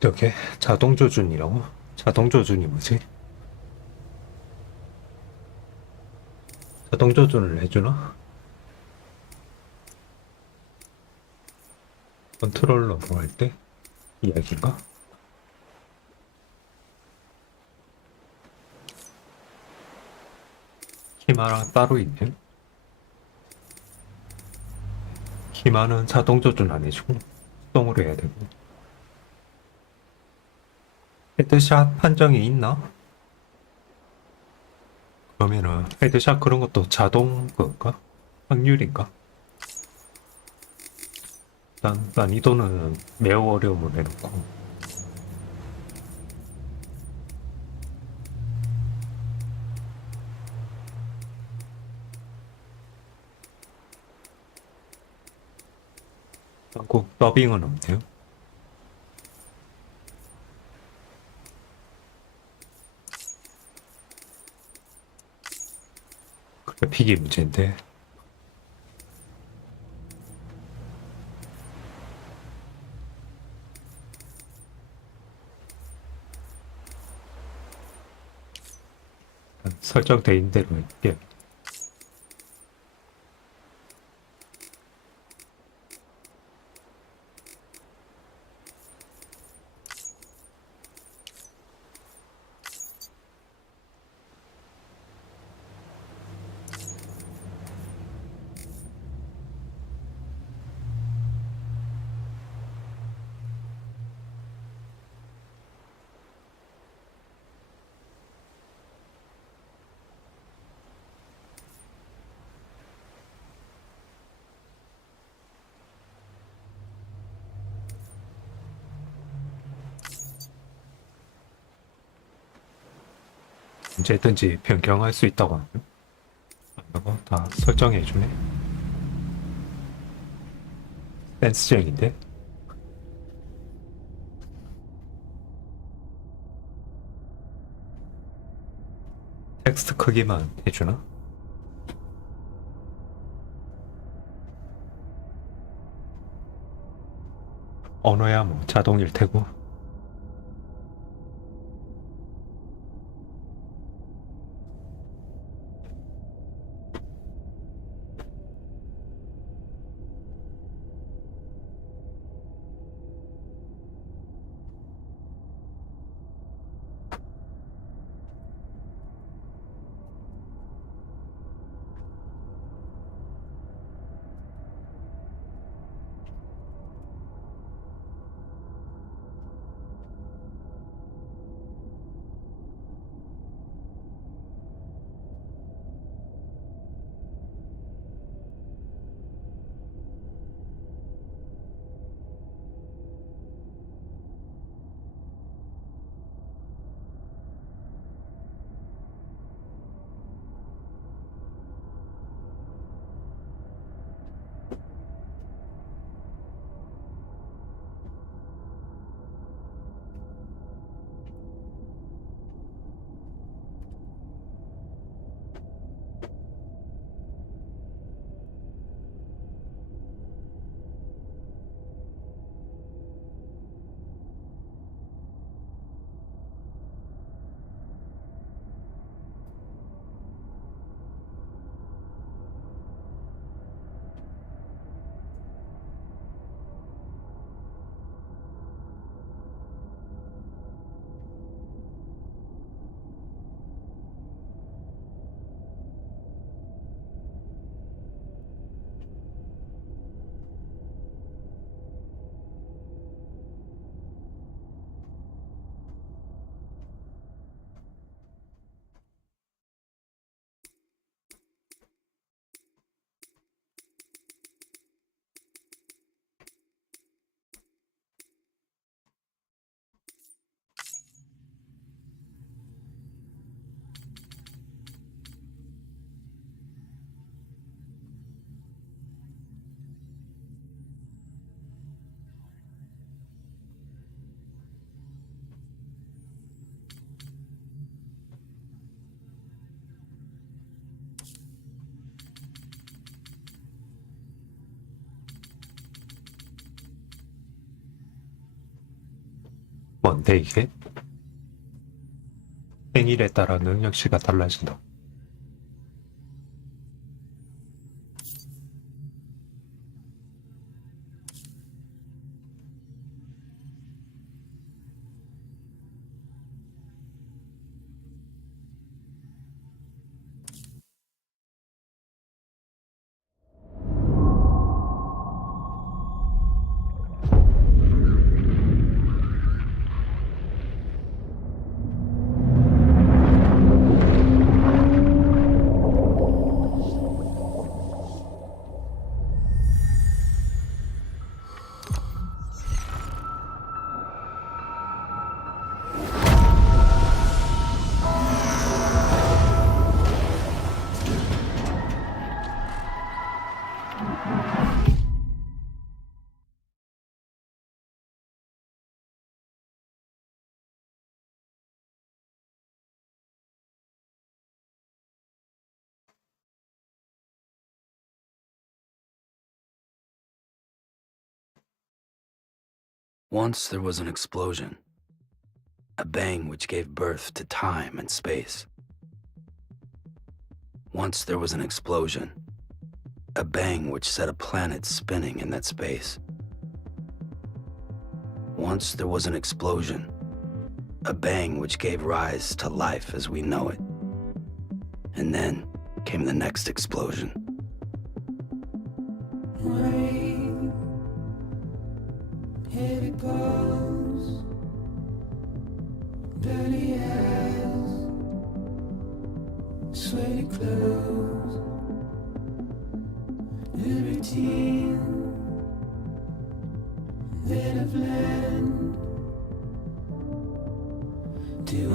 이렇게 자동 조준이라고? 자동 조준이 뭐지? 자동 조준을 해주나? 컨트롤러로 할 때 이야기인가? 키마랑 따로 있네. 키마는 자동 조준 안 해주고 수동으로 해야 되고. 헤드샷 판정이 있나? 그러면은 헤드샷 그런 것도 자동 그건가? 확률인가? 일단 난이도는 매우 어려움을 내놓고 한국 더빙은 없네요. 그래픽이 문제인데 설정돼 있는 대로 할게. 언제든지 변경할 수 있다고 하네요. 이거 다 설정해주네. 센스쟁인데? 텍스트 크기만 해주나? 언어야 뭐 자동일 테고. 뭔데 이게? 생일에 따라 능력치가 달라진다. Once there was an explosion, a bang which gave birth to time and space. Once there was an explosion, a bang which set a planet spinning in that space. Once there was an explosion, a bang which gave rise to life as we know it. And then came the next explosion. Here it goes, dirty eyes, sweaty clothes, the routine that I've learned to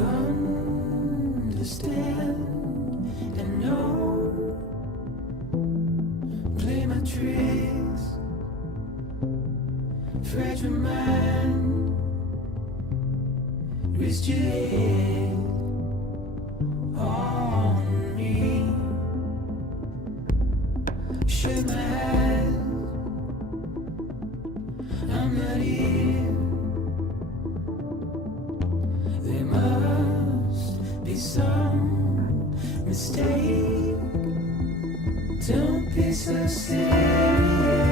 understand and know. Play my tricks, fragile mind, risk your head on me. Shut my eyes, I'm not here. There must be some mistake. Don't be so serious.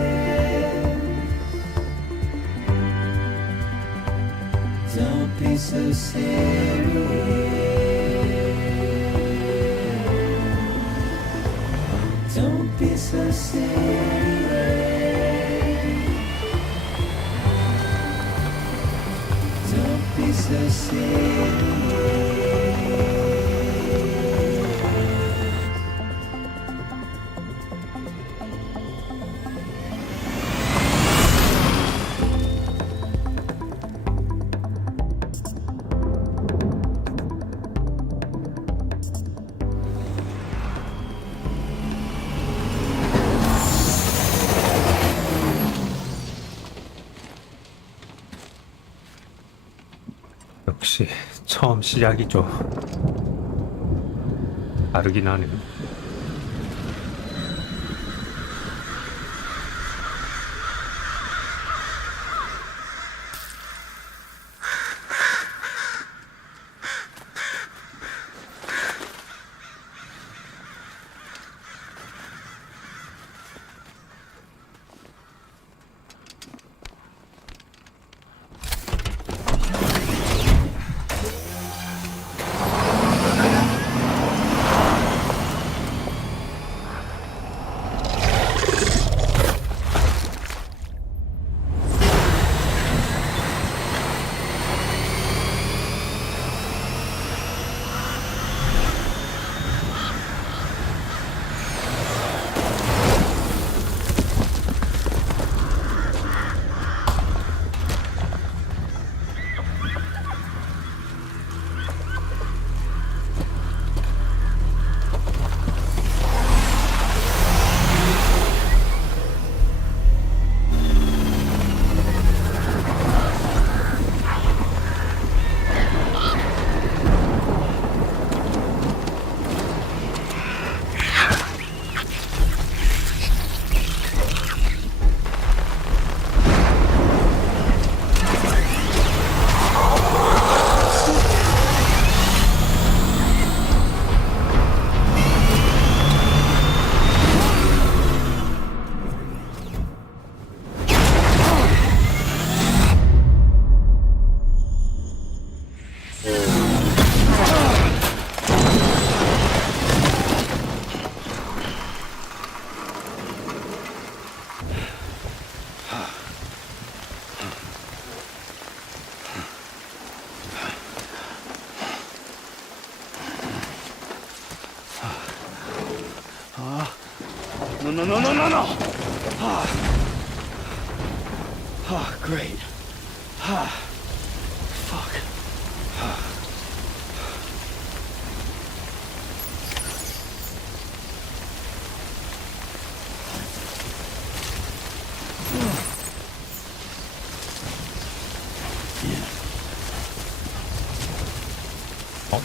Don't be so serious. Don't be so serious. Don't be so serious. 역시 처음 시작이죠. 다르긴 하네요. no. Great. Fuck. 어?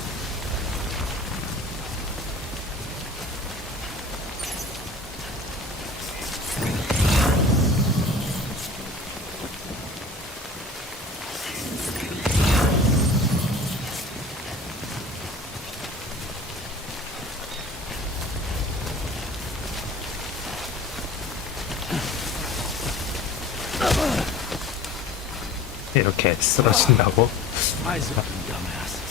이렇게 쓰러진다고? Eyes open, dumbass.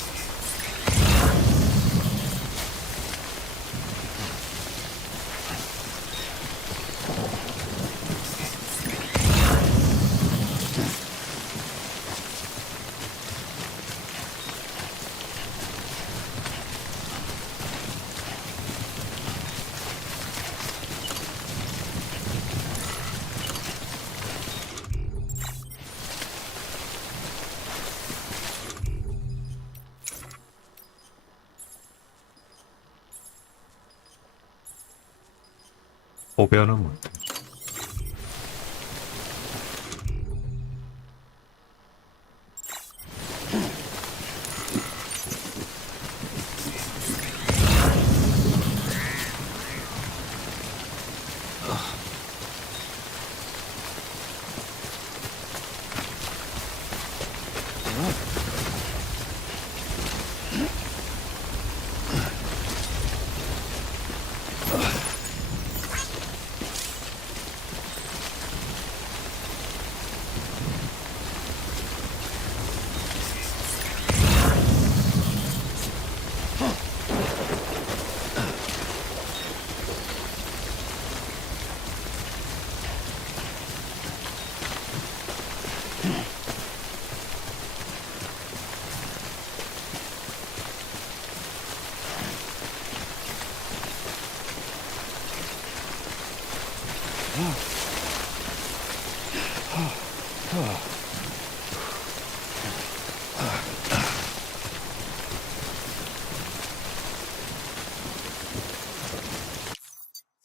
보변은 뭔데?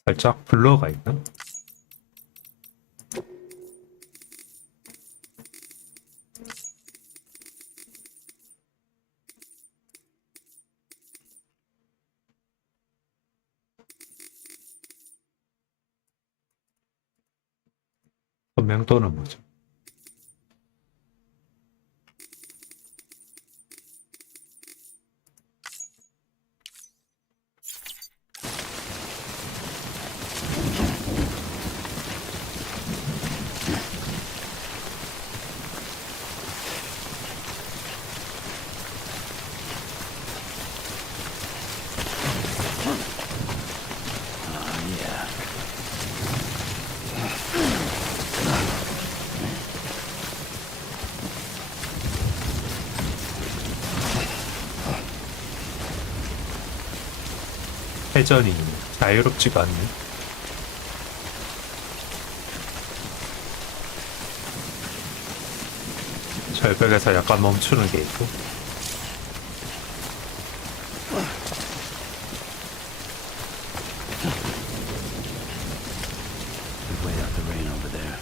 살짝 블러가 있나? 선명도는 뭐죠? 회전이 자유롭지가 않네. 절벽에서 약간 멈추는 게 있고. Wait out the rain over there.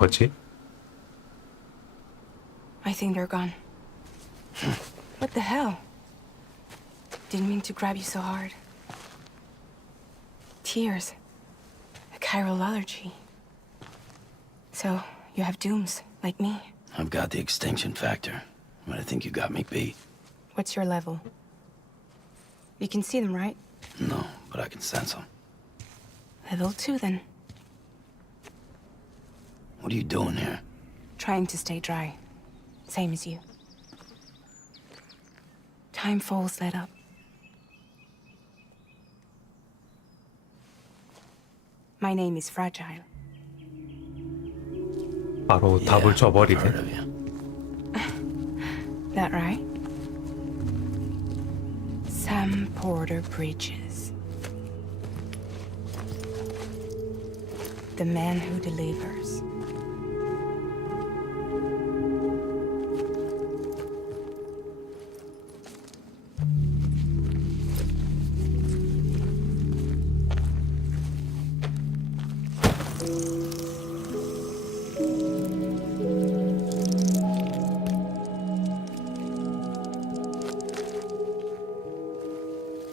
거지? I think they're gone. What the hell? Didn't mean to grab you so hard. Tears. A chiral allergy. So, you have dooms, like me. I've got the extinction factor, but I think you got me beat. What's your level? You can see them, right? No, but I can sense them. Level 2, then. What are you doing here? Trying to stay dry. Same as you. Time falls let up. My name is Fragile. 바로 답을 Heard 줘버리네. of you. That right? Sam Porter Bridges. The man who delivers.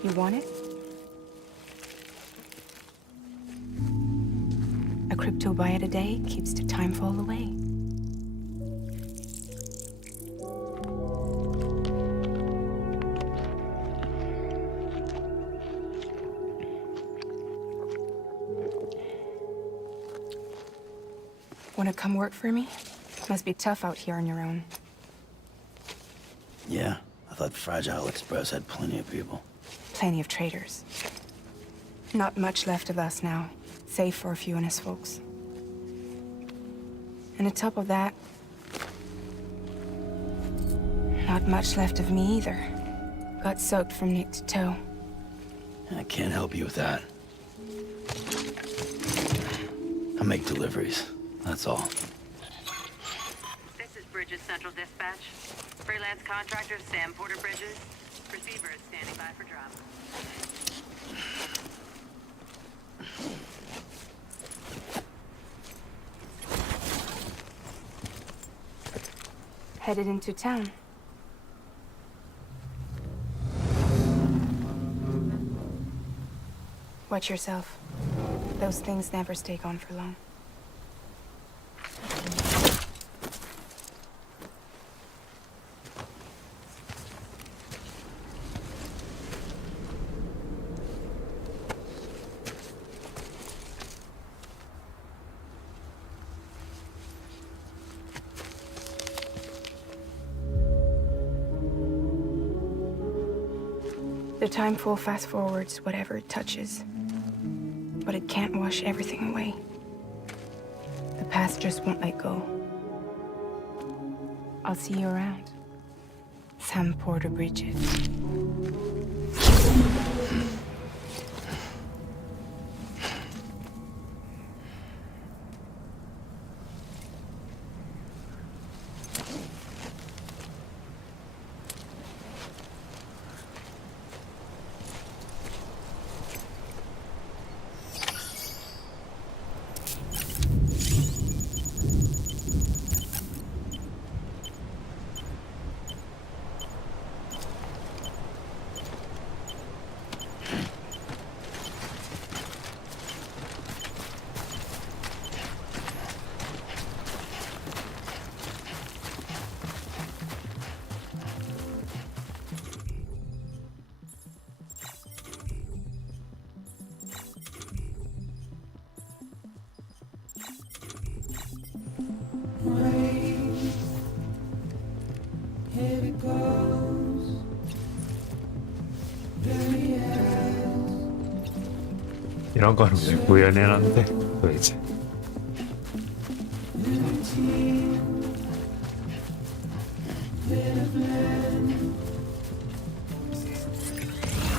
You want it? A crypto byte a day keeps the time fall away. Wanna come work for me? Must be tough out here on your own. Yeah, I thought Fragile Express had plenty of people. Plenty of traitors. Not much left of us now, save for a few honest folks. And on top of that, not much left of me either. Got soaked from neck to toe. I can't help you with that. I make deliveries, that's all. This is Bridges Central Dispatch. Freelance contractor Sam Porter Bridges. Receiver is standing by for drop. Headed into town. Watch yourself. Those things never stay gone for long. The time full fast forwards whatever it touches. But it can't wash everything away. The past just won't let go. I'll see you around. Sam Porter Bridges. Here it goes. Very eyes. 이런 거는 왜 구현해놨는데 도대체. Liberty. Bit of land.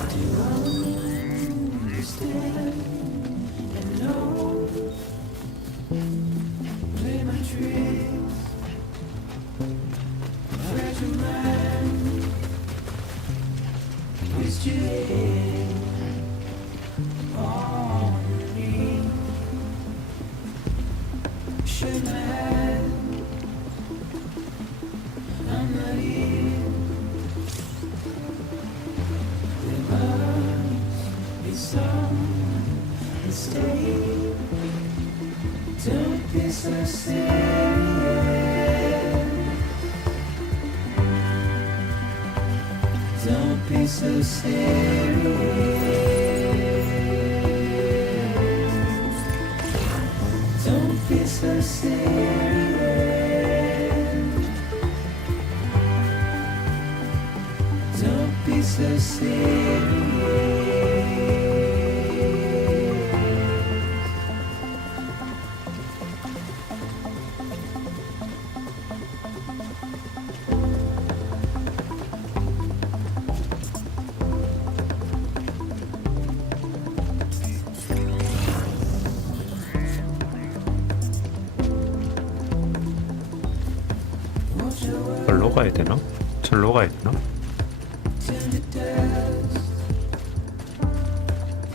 Do you understand and know? Play my tricks. Fragile mind. Twist your head on your knee. Shake my be so serious. Don't be so serious. Don't be so serious. Don't be so serious. 절로 가야 되나? 절로 가야 되나?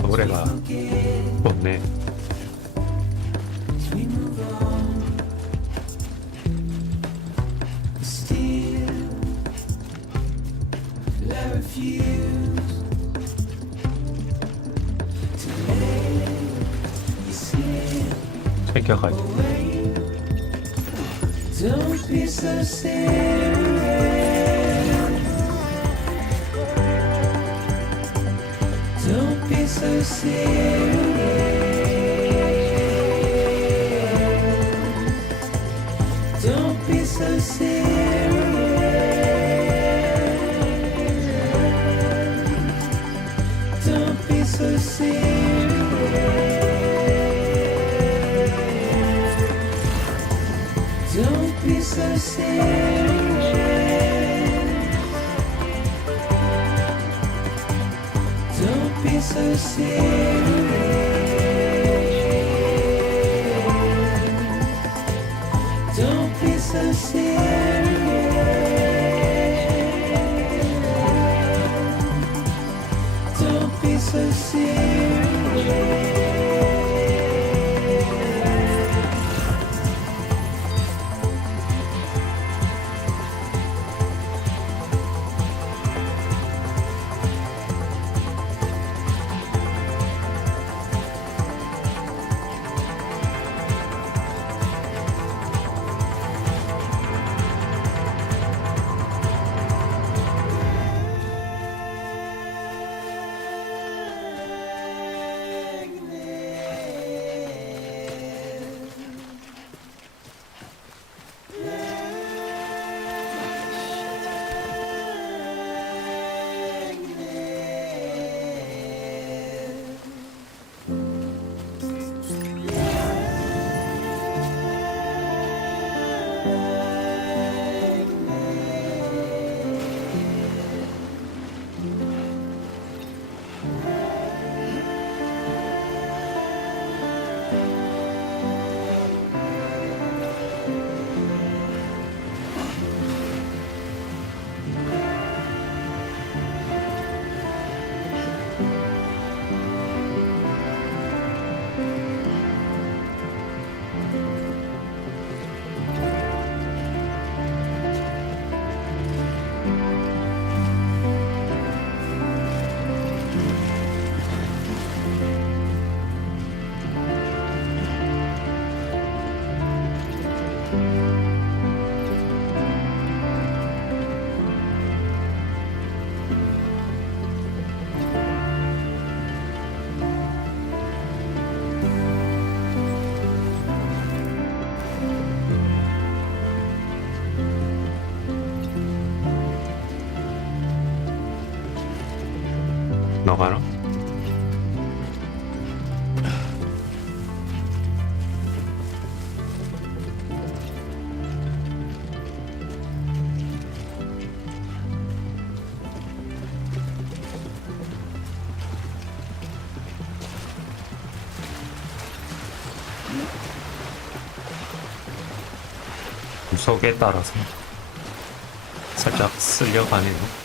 노래가 없네. We move on. Still, I refuse to let you slip 챙겨가야 돼. away. Don't be so serious. Don't be so serious. Don't be so serious. Don't be so serious. Don't be so serious. Don't be so serious. Don't be so serious. Don't be so serious. 나가나? 구석에 따라서 살짝 쓸려가네요.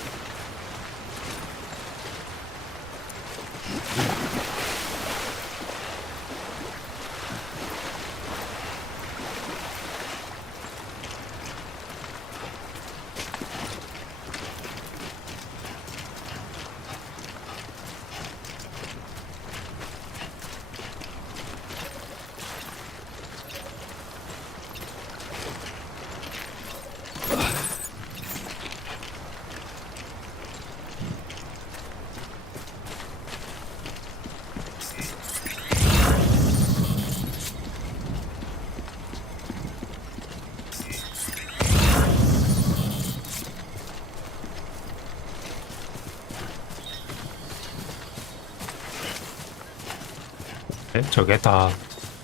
같은데? 저게 다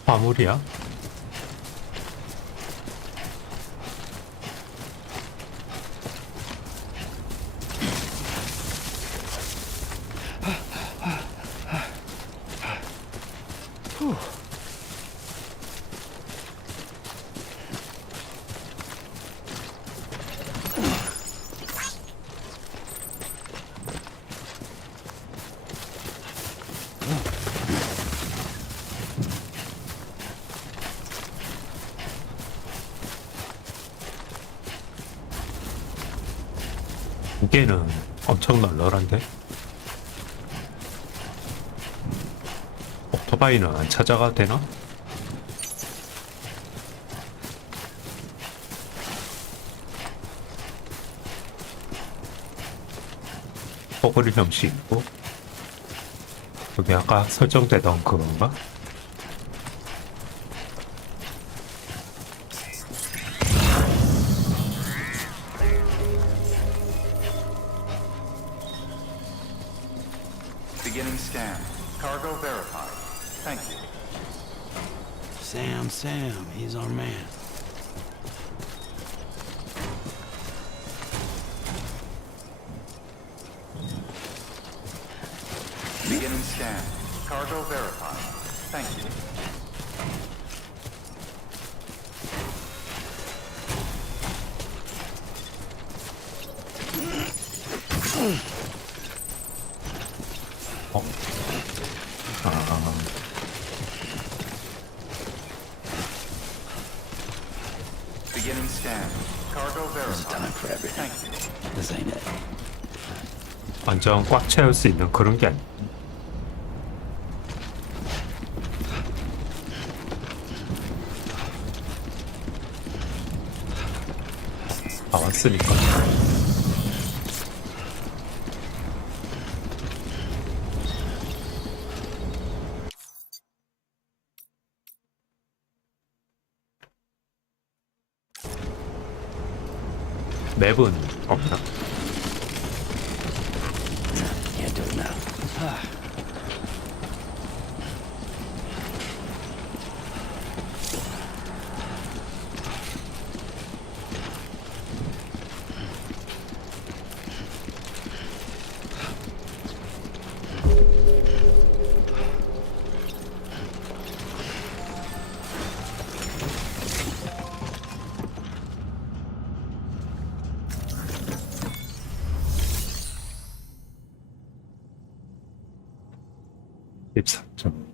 화물이야? 무게는 엄청 널널한데? 오토바이는 안 찾아가도 되나? 포그리 형식 있고 여기 아까 설정되던 그건가? Beginning scan. Cargo verified. Thank you. Sam, he's our man. Beginning scan. Cargo verified. Thank you. 어? 아, Beginning scan. Cargo There's verified. time for everything. Thank you. This ain't it. 완전 꽉 채울 수 있는 그런 게 아니야. 다 왔으니까. 맵은 없나? Can't do it now. 입사점.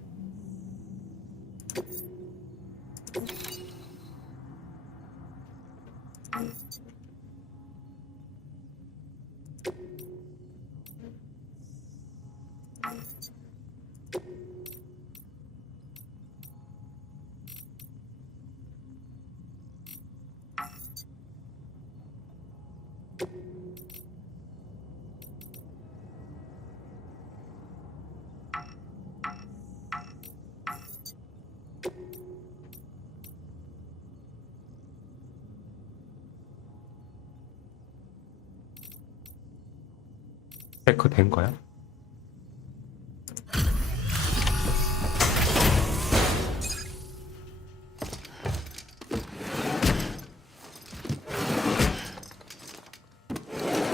체크된 거야?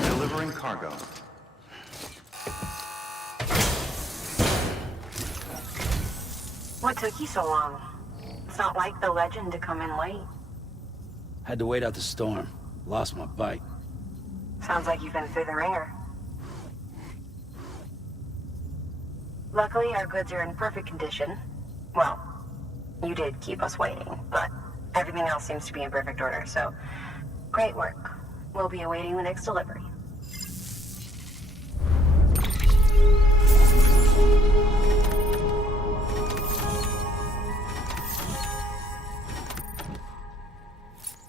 Delivering cargo. What took you so long? It's not like the legend to come in late. Had to wait out the storm. Lost my bike. Sounds like you've been through the ringer. Luckily, our goods are in perfect condition. Well, you did keep us waiting, but everything else seems to be in perfect order, so great work. We'll be awaiting the next delivery.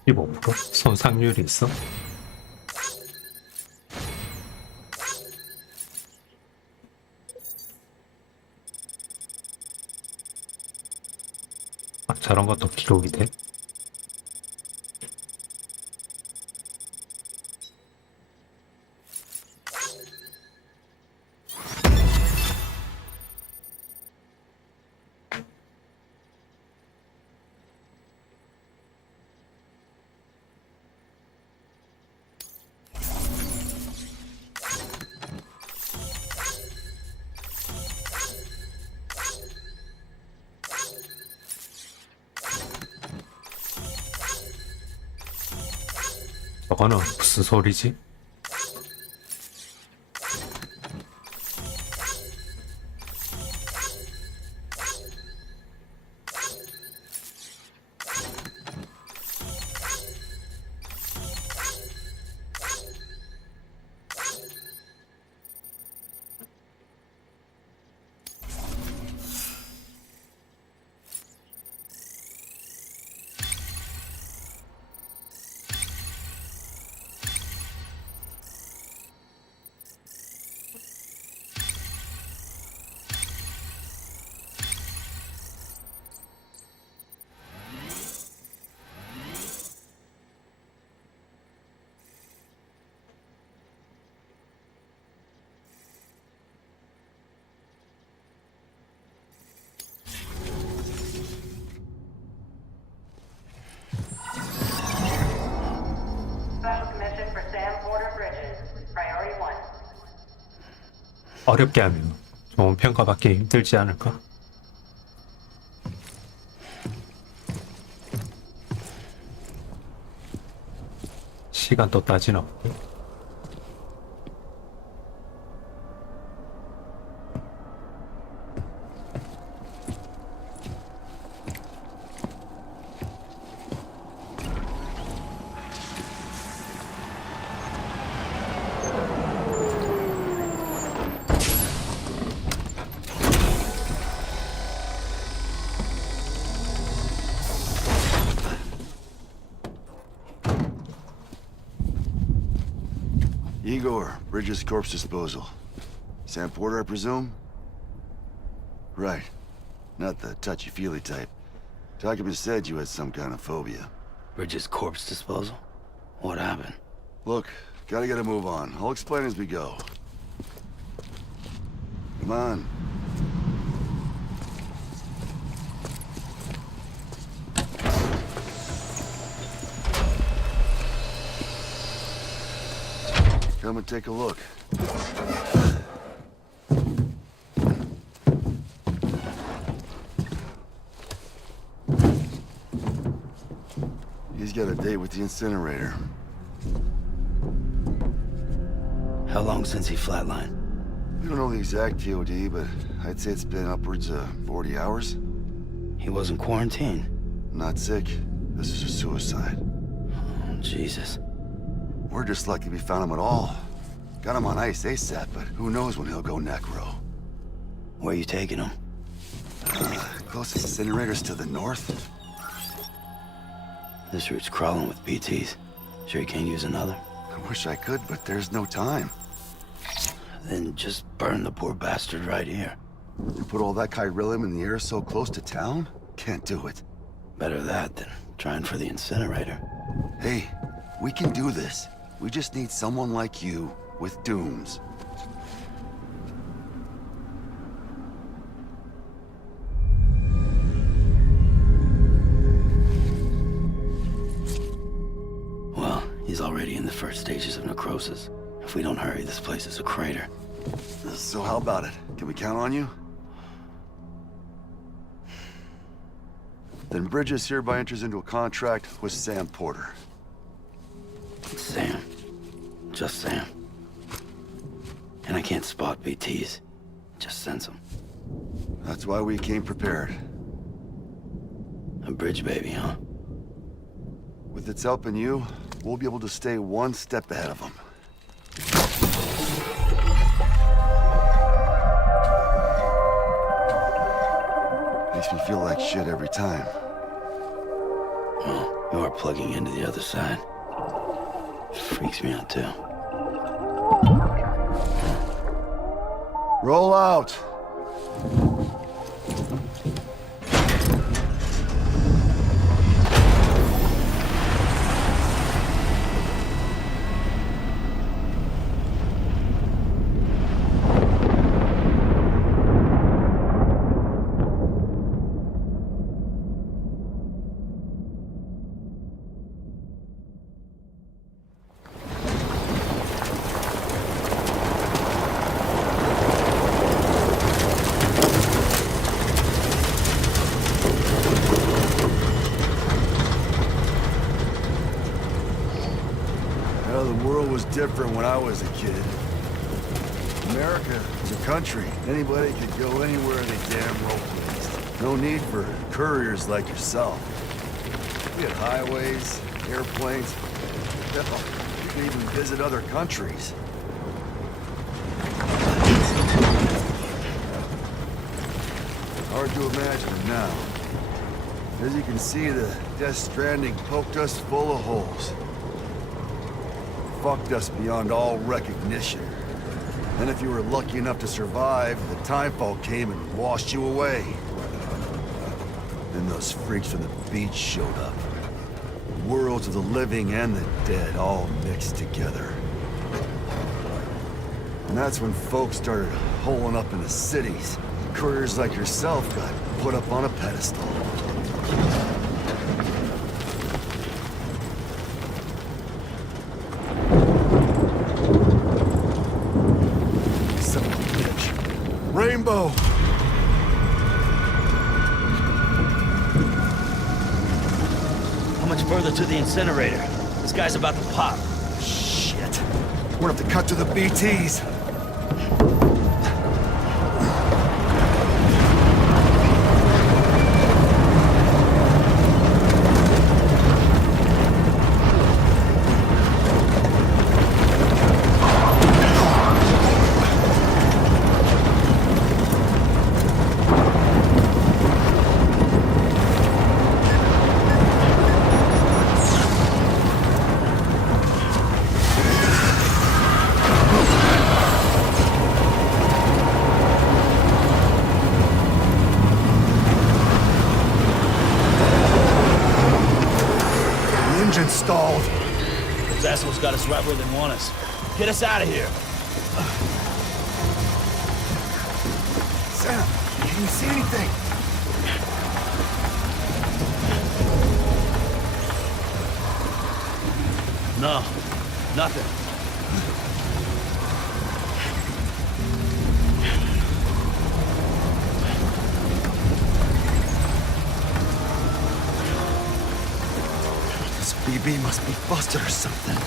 15% 손상률이 있어? 아, 저런 것도 기록이 돼? 저거는 무슨 소리지? Special commission for Sam Porter Bridges. Priority 1. 어렵게 하면 좋은 평가받기 힘들지 않을까? 시간도 따지나 없고. Igor, Bridges Corpse Disposal. Sam Porter, I presume? Right. Not the touchy-feely type. Documents said you had some kind of phobia. Bridges corpse disposal? What happened? Look, gotta get a move on. I'll explain as we go. Come on. Come and take a look. He's got a date with the incinerator. How long since he flatlined? We don't know the exact TOD, but I'd say it's been upwards of 40 hours. He wasn't quarantined. Not sick. This is a suicide. Oh, Jesus. We're just lucky we found him at all. Got him on ice ASAP, but who knows when he'll go necro. Where you taking him? Closest incinerator's to the north. This route's crawling with BTs. Sure you can't use another? I wish I could, but there's no time. Then just burn the poor bastard right here. You put all that chiralium in the air so close to town? Can't do it. Better that than trying for the incinerator. Hey, we can do this. We just need someone like you with dooms. Well, he's already in the first stages of necrosis. If we don't hurry, this place is a crater. So how about it? Can we count on you? Then Bridges hereby enters into a contract with Sam Porter. Sam. Just Sam. And I can't spot BTs. Just sense them. That's why we came prepared. A bridge baby, huh? With its help and you, we'll be able to stay one step ahead of them. Makes me feel like shit every time. Well, you are plugging into the other side. Freaks me out, too. Roll out! Well, the world was different when I was a kid. America was a country. Anybody could go anywhere they damn well pleased. No need for couriers like yourself. We had highways, airplanes. Hell, you could even visit other countries. Hard to imagine now. As you can see, the Death Stranding poked us full of holes. Fucked us beyond all recognition. And if you were lucky enough to survive, the timefall came and washed you away. Then those freaks from the beach showed up. Worlds of the living and the dead all mixed together. And that's when folks started holing up in the cities. Couriers like yourself got put up on a pedestal. Son of a bitch. Rainbow! How much further to the incinerator? This guy's about to pop. Shit. We're gonna have to cut to the BTs. Engine stalled. Those assholes got us right where they want us. Get us out of here. Sam, can you see anything? No, nothing. This BB must be busted or something.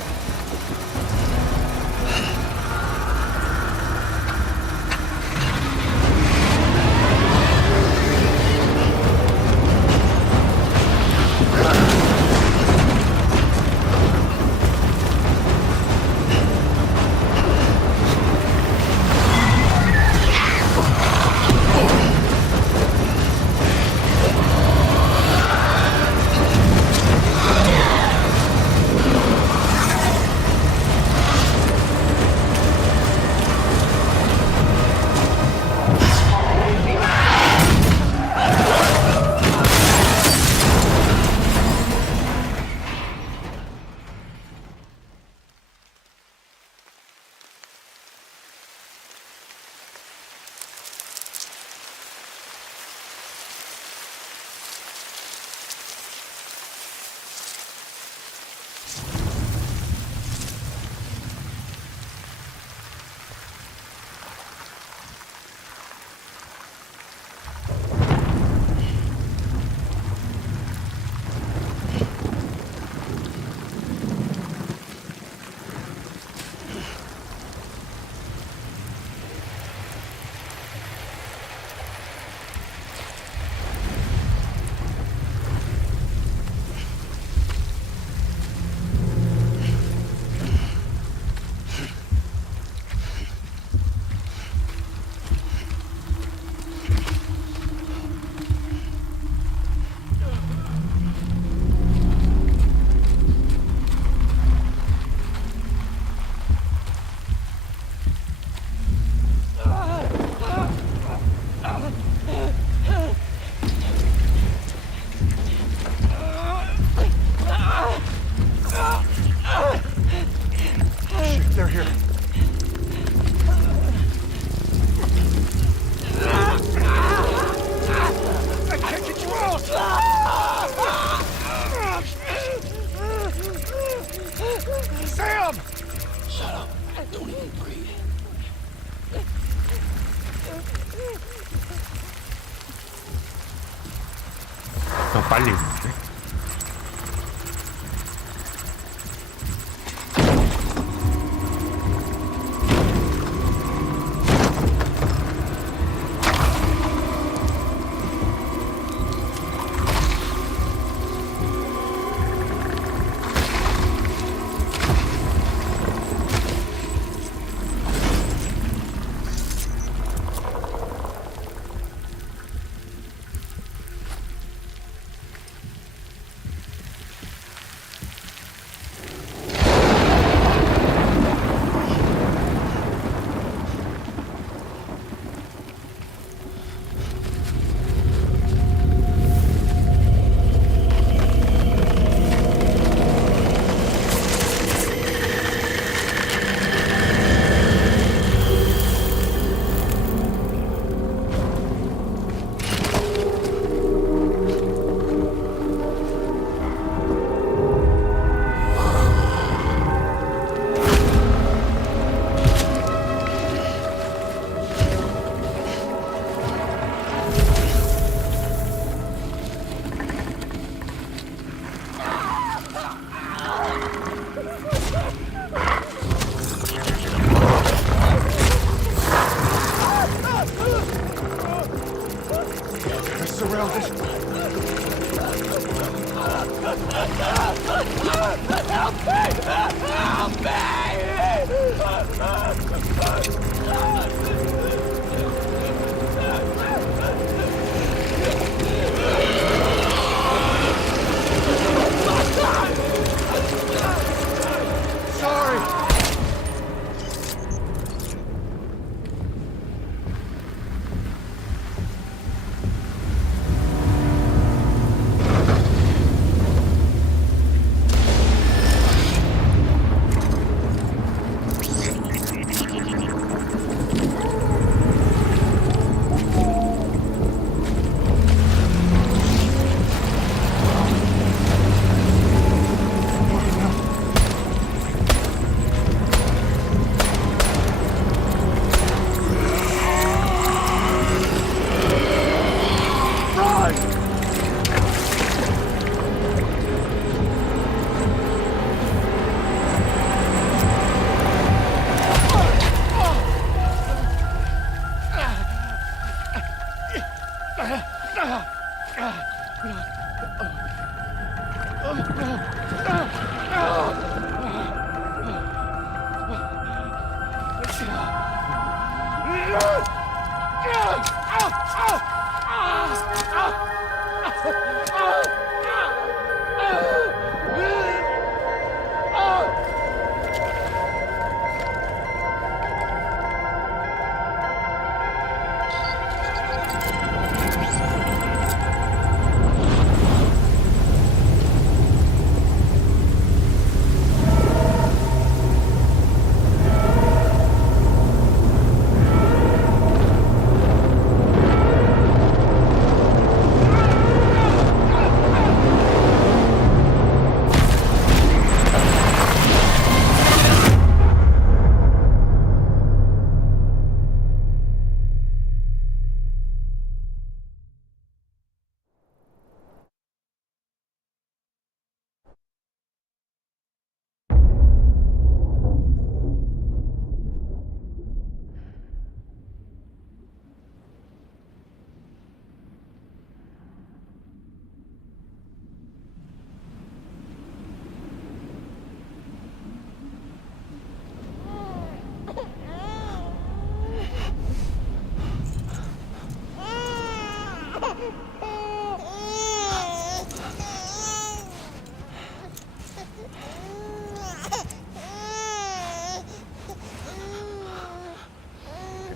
They're here. I can't get you out! Sam! Shut up. Don't even breathe. 더 빨리 있는데?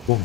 뭐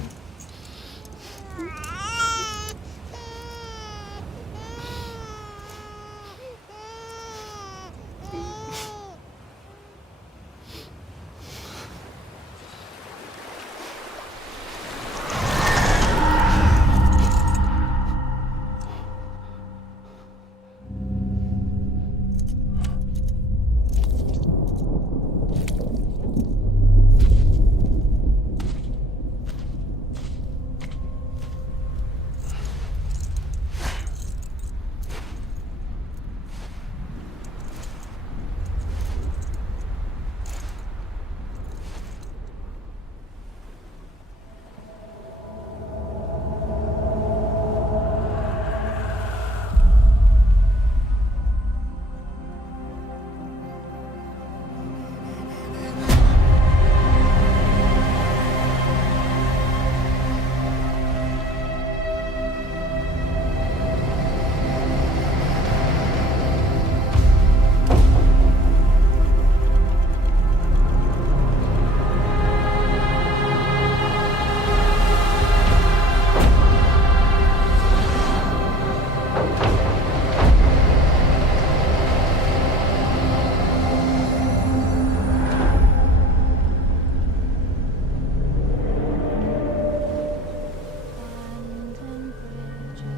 Abandoned bridges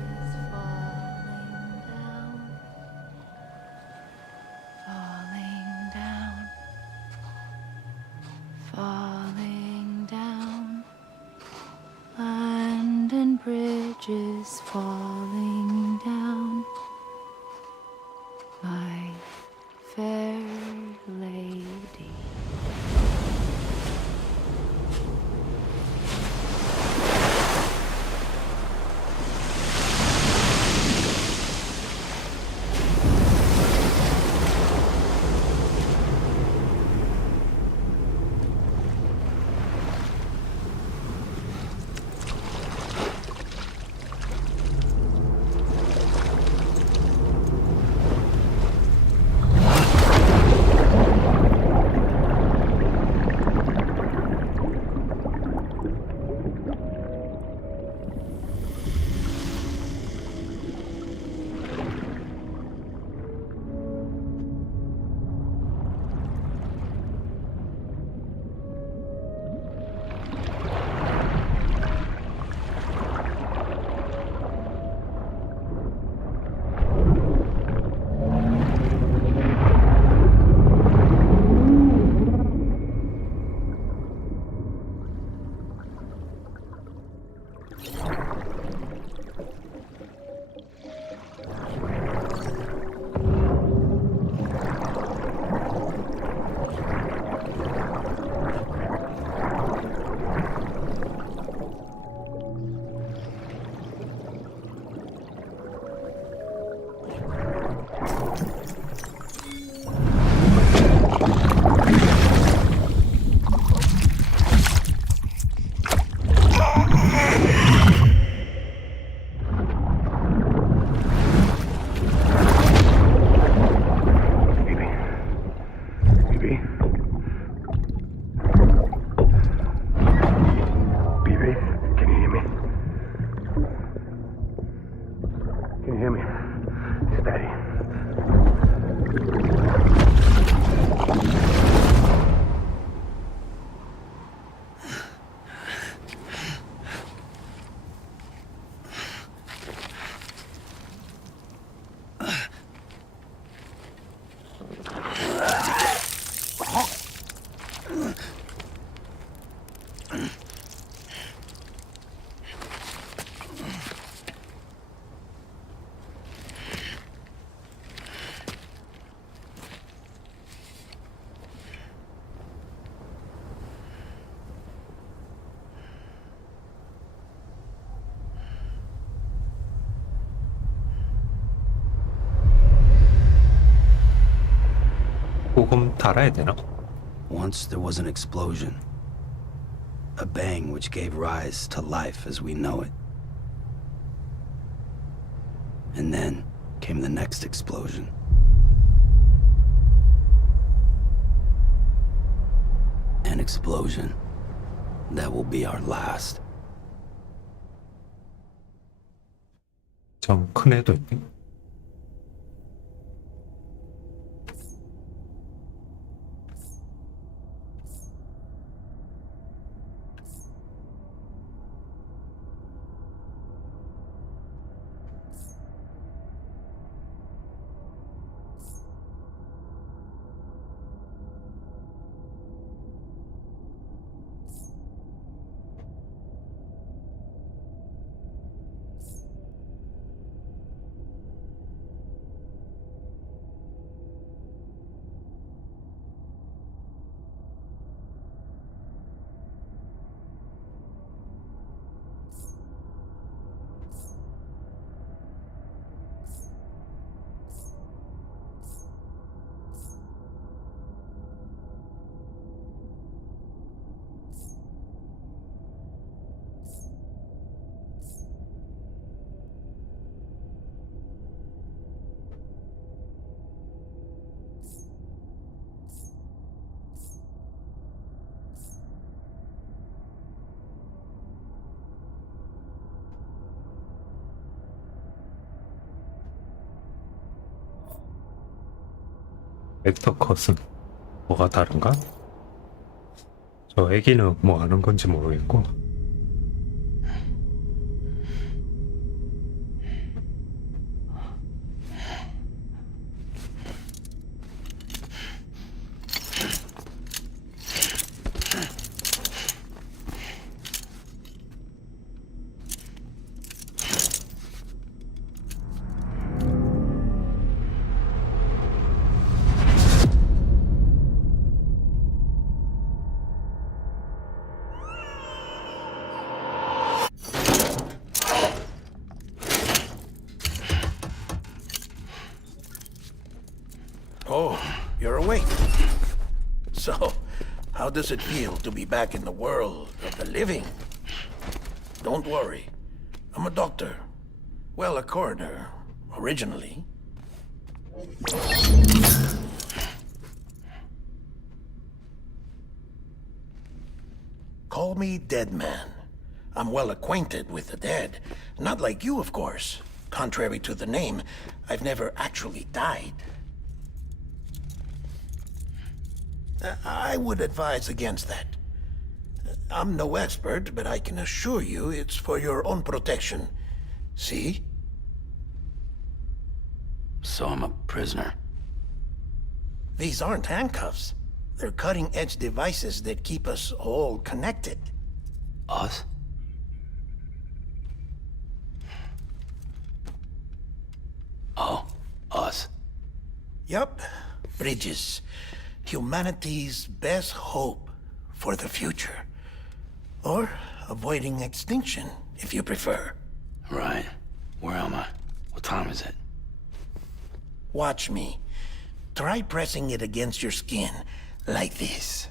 falling down, falling down, abandoned bridges falling down, my fair lady. 소금 달아야 되나? Once there was an explosion. A bang which gave rise to life as we know it. And then came the next explosion. An explosion that will be our last. 좀 큰 애도 있네. 벡터 컷은 뭐가 다른가? 저 애기는 뭐 하는 건지 모르겠고. Oh, you're awake. So, how does it feel to be back in the world of the living? Don't worry. I'm a doctor. Well, a coroner, originally. Call me Dead Man. I'm well acquainted with the dead. Not like you, of course. Contrary to the name, I've never actually died. I would advise against that. I'm no expert, but I can assure you it's for your own protection. See? So I'm a prisoner. These aren't handcuffs. They're cutting-edge devices that keep us all connected. Us? Oh, us. Yup. Bridges. Humanity's best hope for the future. Or avoiding extinction, if you prefer. Right. Where am I? What time is it? Watch me. Try pressing it against your skin, like this.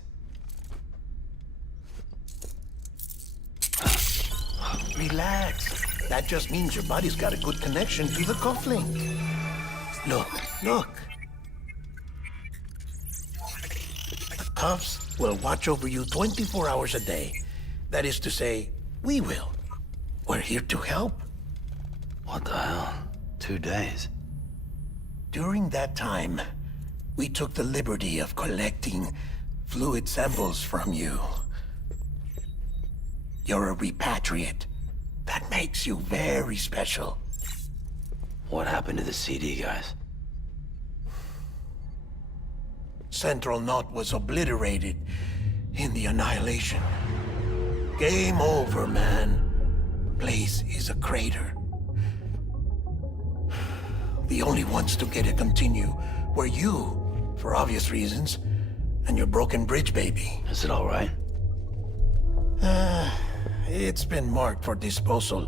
Relax. That just means your body's got a good connection to the cufflink. Look, look. The cuffs will watch over you 24 hours a day. That is to say, we will. We're here to help. What the hell? 2 days? During that time, we took the liberty of collecting fluid samples from you. You're a repatriate. That makes you very special. What happened to the CD guys? Central Knot was obliterated in the Annihilation. Game over, man. Place is a crater. The only ones to get to continue were you, for obvious reasons, and your broken bridge baby. Is it all right? It's been marked for disposal.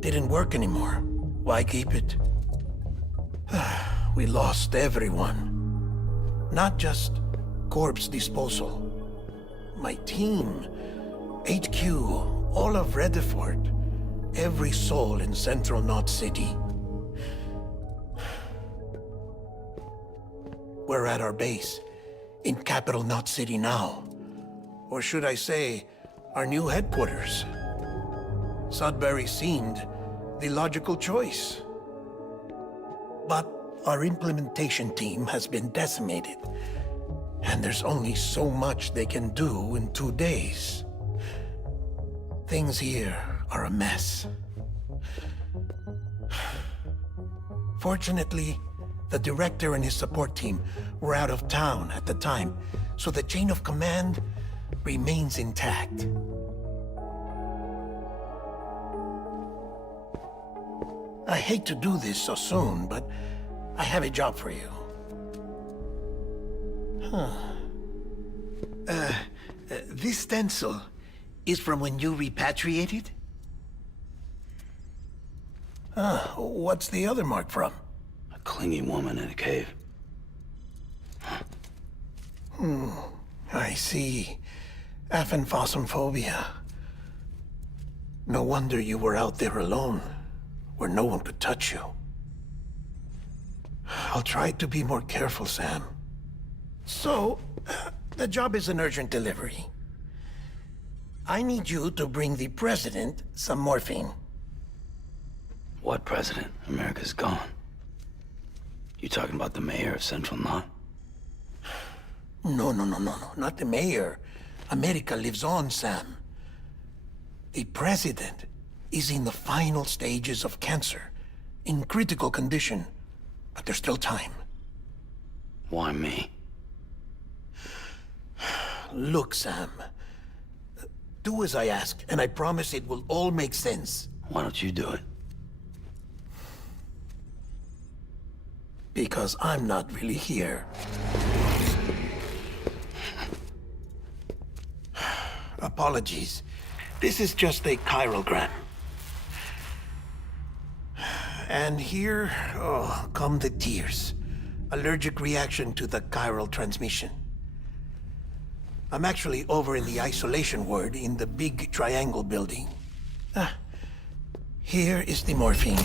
Didn't work anymore. Why keep it? We lost everyone. Not just corpse disposal. My team, HQ, all of Redefort, every soul in Central Knot City. We're at our base, in Capital Knot City now. Or should I say, our new headquarters. Sudbury seemed the logical choice. But our implementation team has been decimated, and there's only so much they can do in 2 days. Things here are a mess. Fortunately, the director and his support team were out of town at the time, so the chain of command remains intact. I hate to do this so soon, but I have a job for you. This stencil is from when you repatriated? What's the other mark from? A clingy woman in a cave. I see. Aphenphosmphobia. No wonder you were out there alone, where no one could touch you. I'll try to be more careful, Sam. So, the job is an urgent delivery. I need you to bring the president some morphine. What president? America's gone. You talking about the mayor of Central Knot? No, not the mayor. America lives on, Sam. The president is in the final stages of cancer, in critical condition, but there's still time. Why me? Look, Sam. Do as I ask, and I promise it will all make sense. Why don't you do it? Because I'm not really here. Apologies. This is just a chiralgram. And here, come the tears. Allergic reaction to the chiral transmission. I'm actually over in the isolation ward in the big triangle building. Here is the morphine.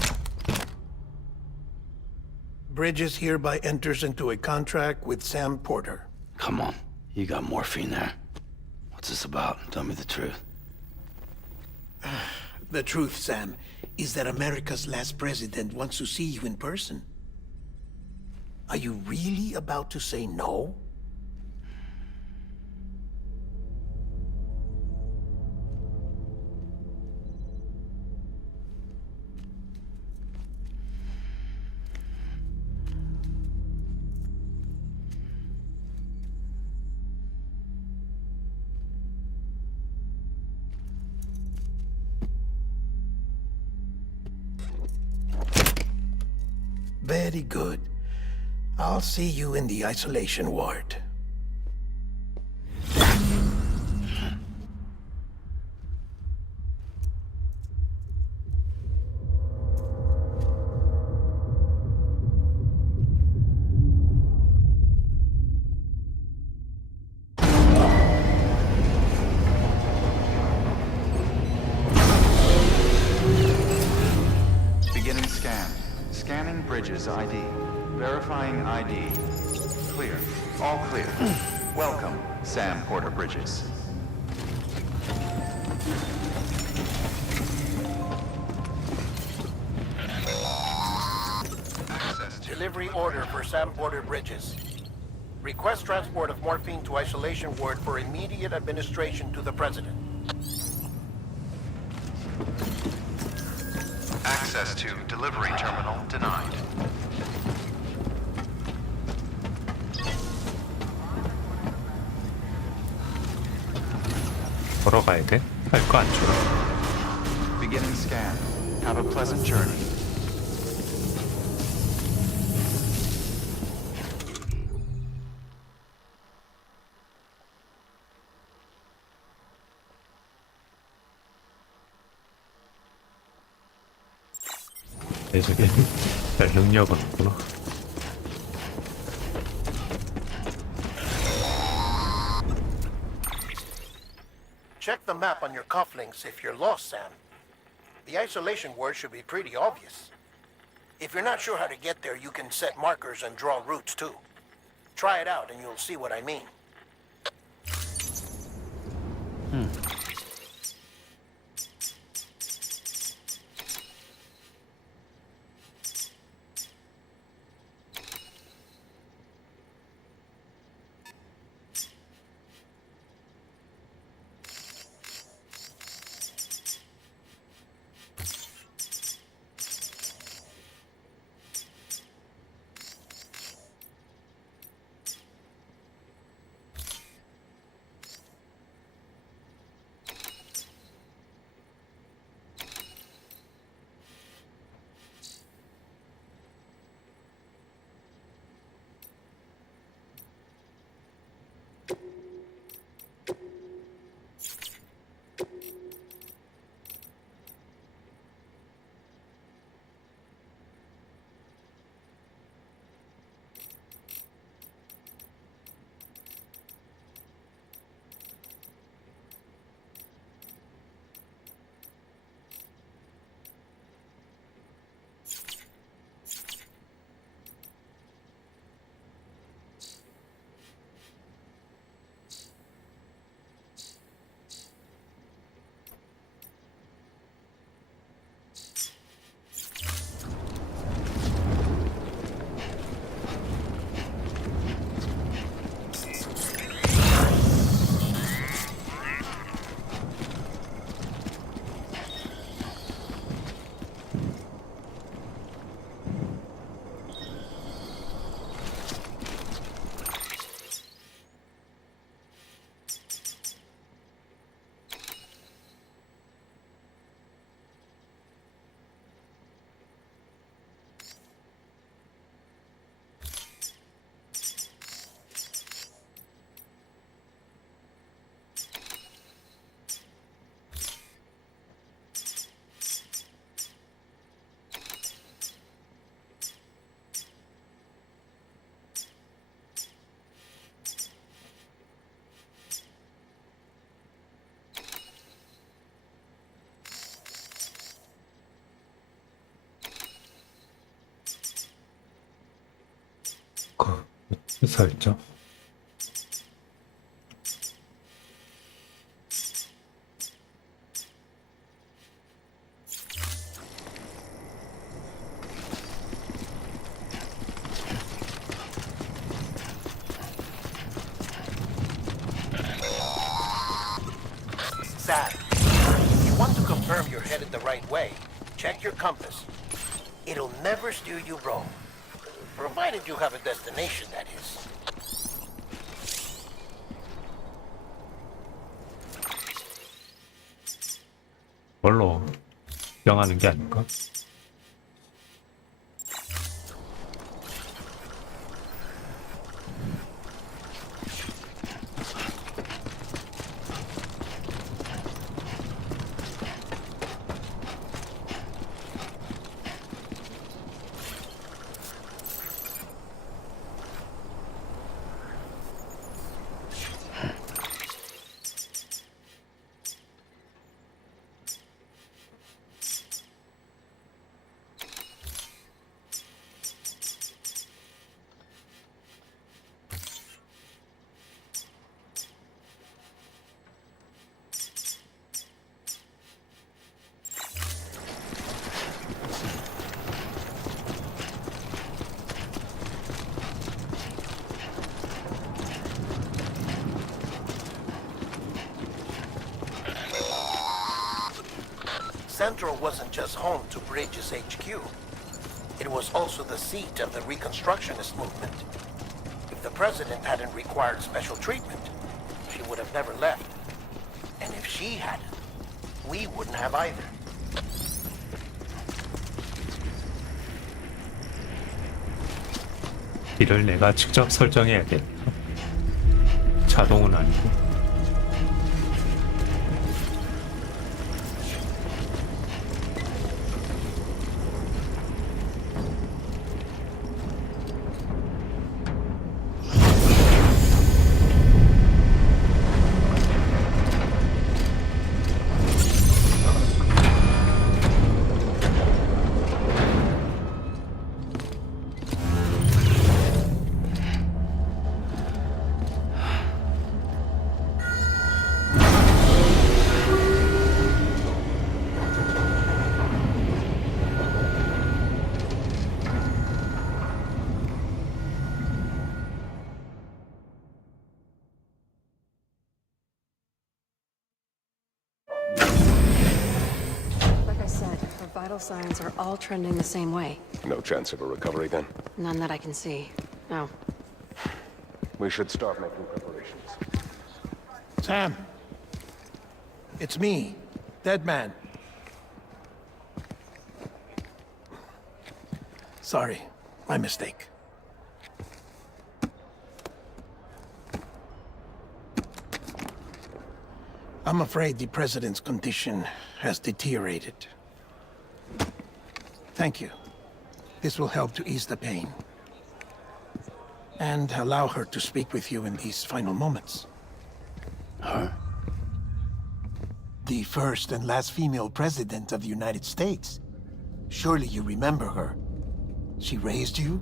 Bridges hereby enters into a contract with Sam Porter. Come on. You got morphine there. What's this about? Tell me the truth. The truth, Sam, is that America's last president wants to see you in person. Are you really about to say no? Very good. I'll see you in the isolation ward. Beginning scan. Scanning Bridges ID. Verifying ID. Clear. All clear. Welcome, Sam Porter Bridges. Delivery order for Sam Porter Bridges. Request transport of morphine to isolation ward for immediate administration to the president. Access to delivery terminal denied. 걸어가야 돼? 할 거 안 줘. Beginning scan. Have a pleasant journey. 내 저게 별 능력은 없구나. Check the map on your cufflinks if you're lost, Sam. The isolation word should be pretty obvious. If you're not sure how to get there, you can set markers and draw routes too. Try it out and you'll see what I mean. 설정. Sad. You want to confirm you're headed the right way. Check your compass. It'll never steer you wrong. Provided you have a destination, that is. 뭘로 명하는 게 아닐까? Central wasn't just home to Bridges HQ. It was also the seat of the Reconstructionist movement. If the president hadn't required special treatment, she would have never left. And if she hadn't, we wouldn't have either. 길을 내가 직접 설정해야겠다. 자동은 아니고. Vital signs are all trending the same way. No chance of a recovery then? None that I can see. No. We should start making preparations. Sam. It's me, Dead Man. Sorry, my mistake. I'm afraid the president's condition has deteriorated. Thank you. This will help to ease the pain. And allow her to speak with you in these final moments. Her? The first and last female president of the United States. Surely you remember her. She raised you?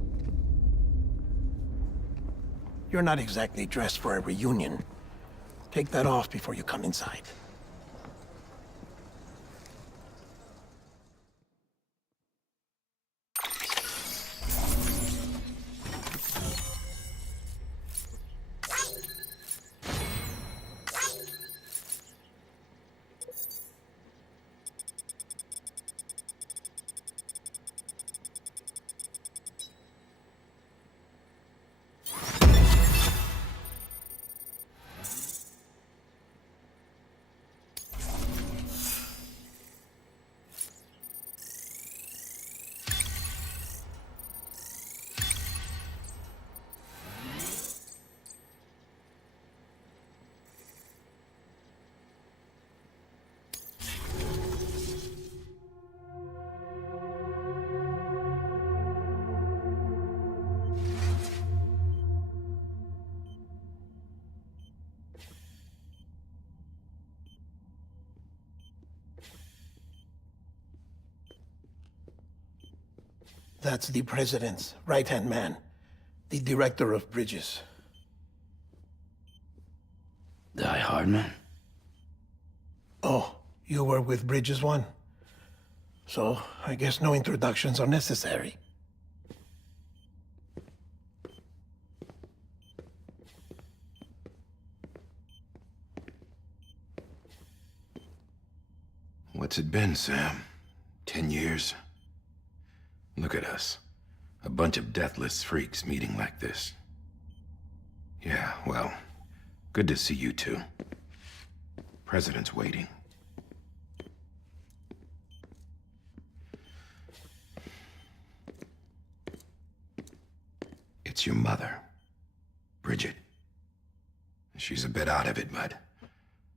You're not exactly dressed for a reunion. Take that off before you come inside. That's the president's right-hand man. the director of bridges. Die Hardman? Oh, you were with Bridges 1? So, I guess no introductions are necessary. What's it been, Sam? 10 years? Look at us. A bunch of deathless freaks meeting like this. Yeah, well, good to see you two. President's waiting. It's your mother, Bridget. She's a bit out of it, but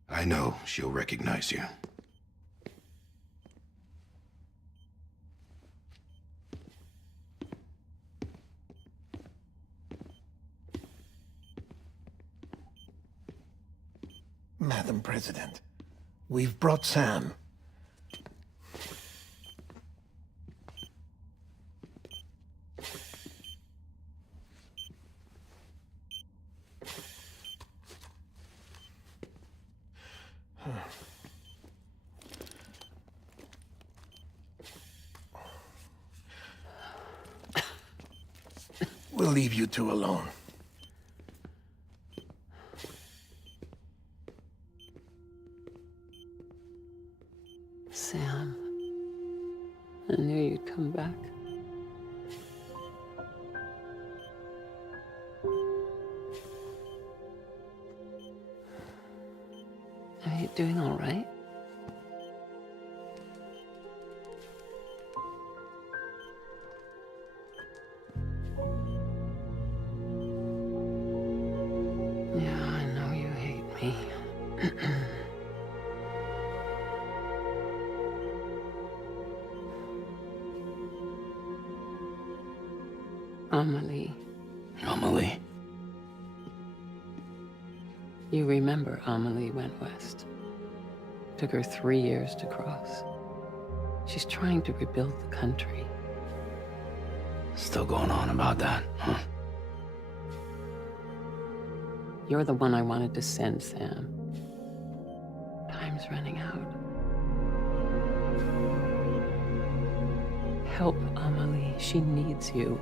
I know she'll recognize you. Madam President, we've brought Sam. We'll leave you two alone. Sam, I knew you'd come back. Are you doing all right? Yeah, I know you hate me. Amelie. Amelie? You remember Amelie went west. Took her 3 years to cross. She's trying to rebuild the country. Still going on about that, huh? You're the one I wanted to send, Sam. Time's running out. Help Amelie. She needs you.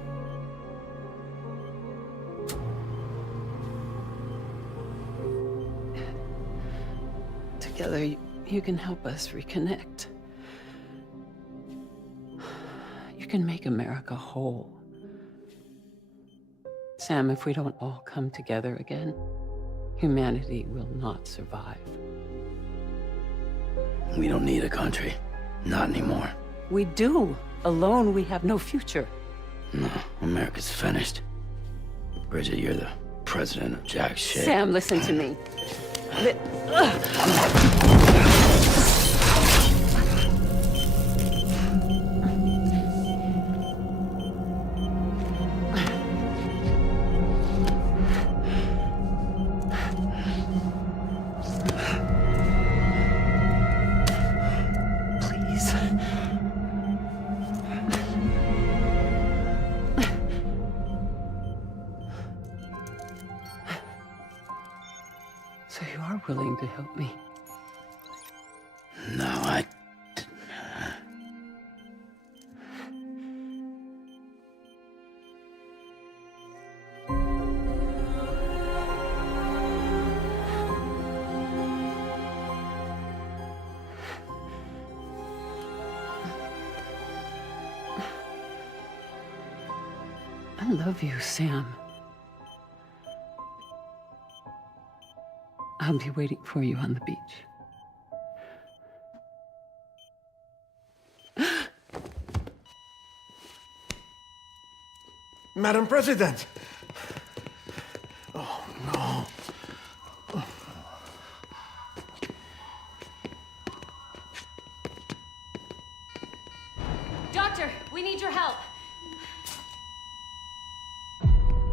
Together, you can help us reconnect. You can make America whole. Sam, if we don't all come together again, humanity will not survive. We don't need a country. Not anymore. We do. Alone, we have no future. No, America's finished. Bridget, you're the president of jack shit. Sam, listen to me. Please. So you are willing to help me? No, I... I love you, Sam. I'll be waiting for you on the beach. Madam President! Oh, no. Doctor, we need your help.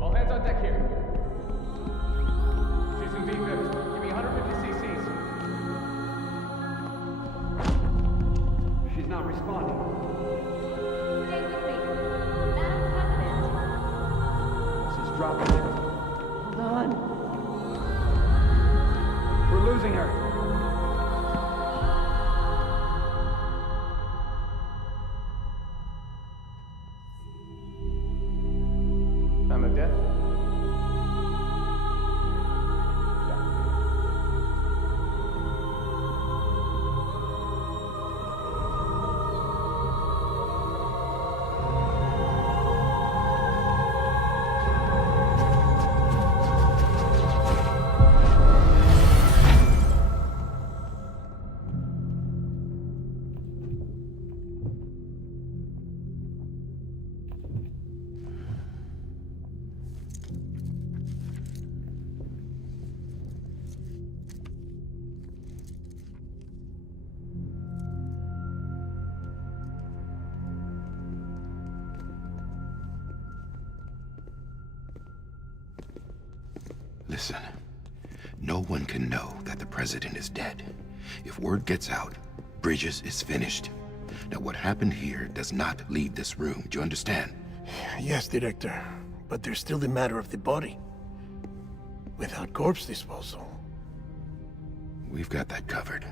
All hands on deck here. She's in V-Viv. Give me 150 cc's. She's not responding. Stay with me. Madam President. This is here. I'm a death. Listen, no one can know that the president is dead. If word gets out, Bridges is finished. Now, what happened here does not leave this room. Do you understand? Yes, Director. But there's still the matter of the body. Without corpse disposal. We've got that covered.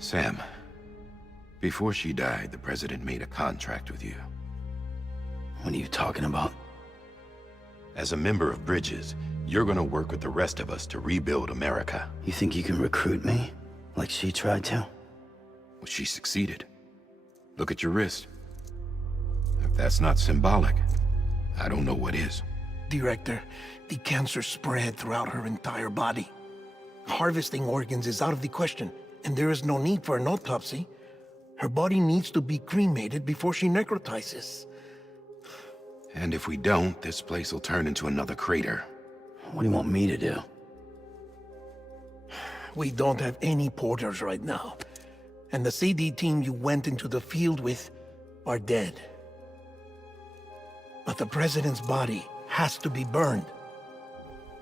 Sam, before she died, the president made a contract with you. What are you talking about? As a member of Bridges, you're gonna work with the rest of us to rebuild America. You think you can recruit me? Like she tried to? Well, she succeeded. Look at your wrist. If that's not symbolic, I don't know what is. Director, the cancer spread throughout her entire body. Harvesting organs is out of the question, and there is no need for an autopsy. Her body needs to be cremated before she necrotizes. And if we don't, this place will turn into another crater. What do you want me to do? We don't have any porters right now. And the CD team you went into the field with are dead. But the president's body has to be burned.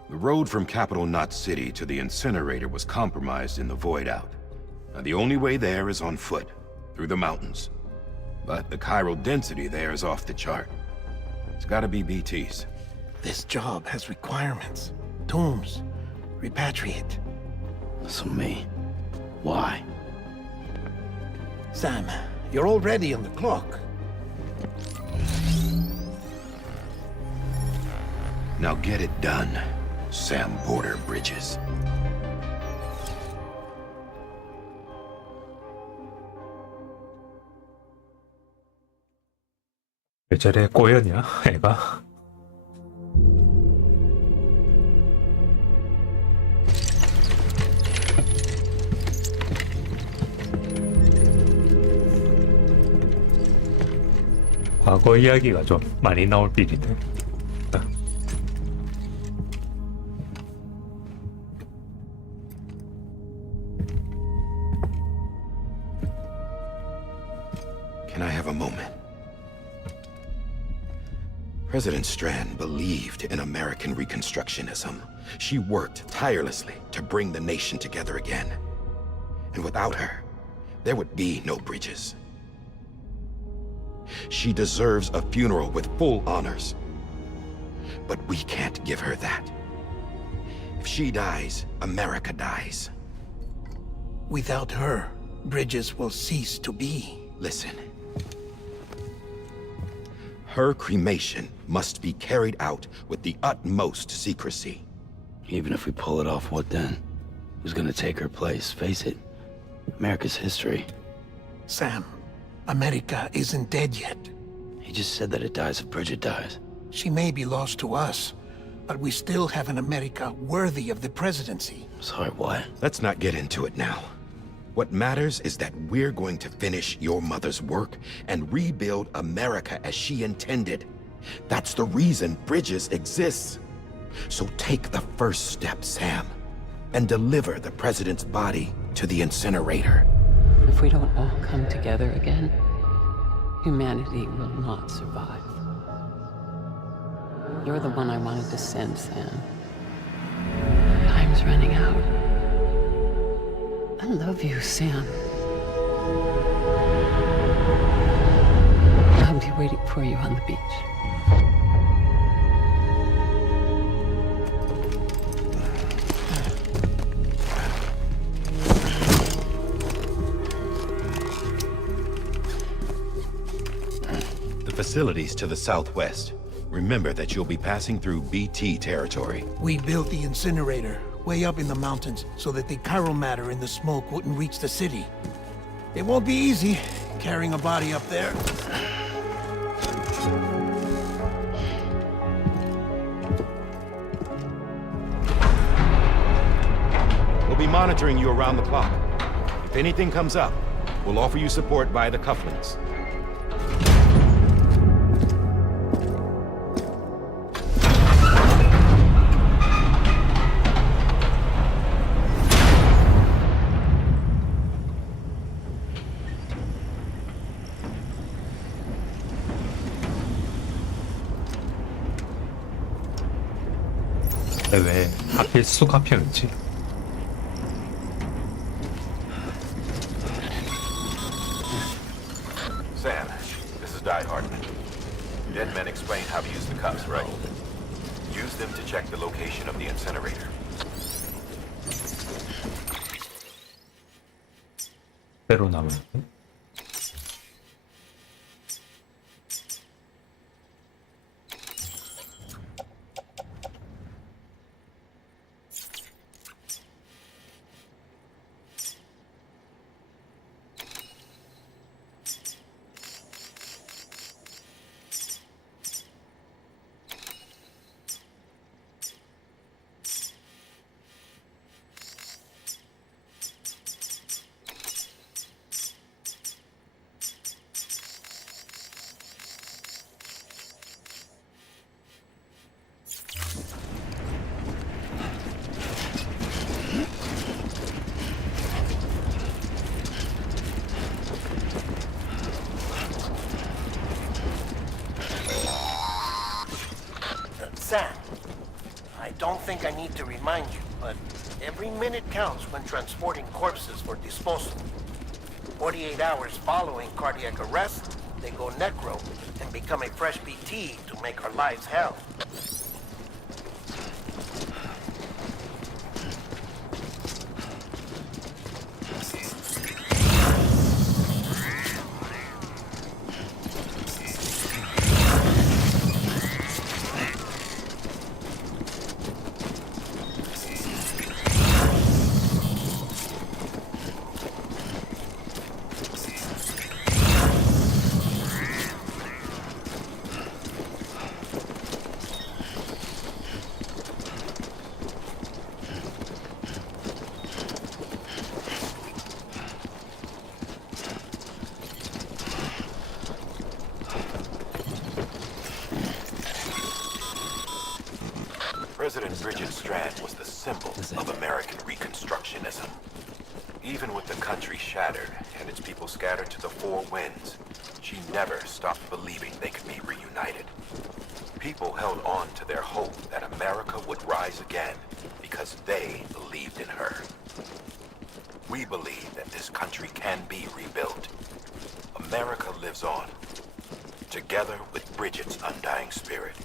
The road from Capital Knot City to the incinerator was compromised in the void out. Now, the only way there is on foot, through the mountains. But the chiral density there is off the chart. It's gotta be BTs. This job has requirements. Tombs. Repatriate. So me. Why? Sam, you're already on the clock. Now get it done, Sam Porter Bridges. 왜 저래 꼬였냐, 애가? 과거 이야기가 좀 많이 나올 빌인데. Can I have a moment? President Strand believed in American Reconstructionism. She worked tirelessly to bring the nation together again. And without her, there would be no Bridges. She deserves a funeral with full honors. But we can't give her that. If she dies, America dies. Without her, Bridges will cease to be. Listen. Her cremation must be carried out with the utmost secrecy. Even if we pull it off, what then? Who's gonna take her place? Face it, America's history. Sam, America isn't dead yet. He just said that it dies if Bridget dies. She may be lost to us, but we still have an America worthy of the presidency. Sorry, what? Let's not get into it now. What matters is that we're going to finish your mother's work and rebuild America as she intended. That's the reason Bridges exists. So take the first step, Sam, and deliver the president's body to the incinerator. If we don't all come together again, humanity will not survive. You're the one I wanted to send, Sam. Time's running out. love you, Sam. I'll be waiting for you on the beach. The facilities to the southwest. Remember that you'll be passing through BT territory. We built the incinerator way up in the mountains so that the chiral matter in the smoke wouldn't reach the city. It won't be easy carrying a body up there. We'll be monitoring you around the clock. If anything comes up, we'll offer you support via the cufflinks. 근데 왜 하필 수가평이지? Sam, this is Die Hardman. Dead men explain how to use the cuffs, right? Use them to check the location of the incinerator. 새로 남은 Sam, I don't think I need to remind you, but every minute counts when transporting corpses for disposal. 48 hours following cardiac arrest, they go necro and become a fresh BT to make our lives hell. President Bridget Strand was the symbol of American Reconstructionism. Even with the country shattered and its people scattered to the four winds, she never stopped believing they could be reunited. People held on to their hope that America would rise again because they believed in her. We believe that this country can be rebuilt. America lives on, together with Bridget's undying spirit.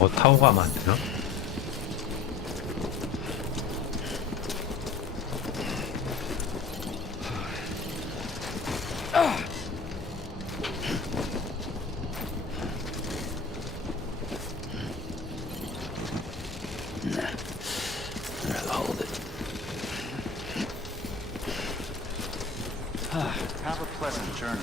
저거 타고 가면 안 되나? Have a pleasant journey.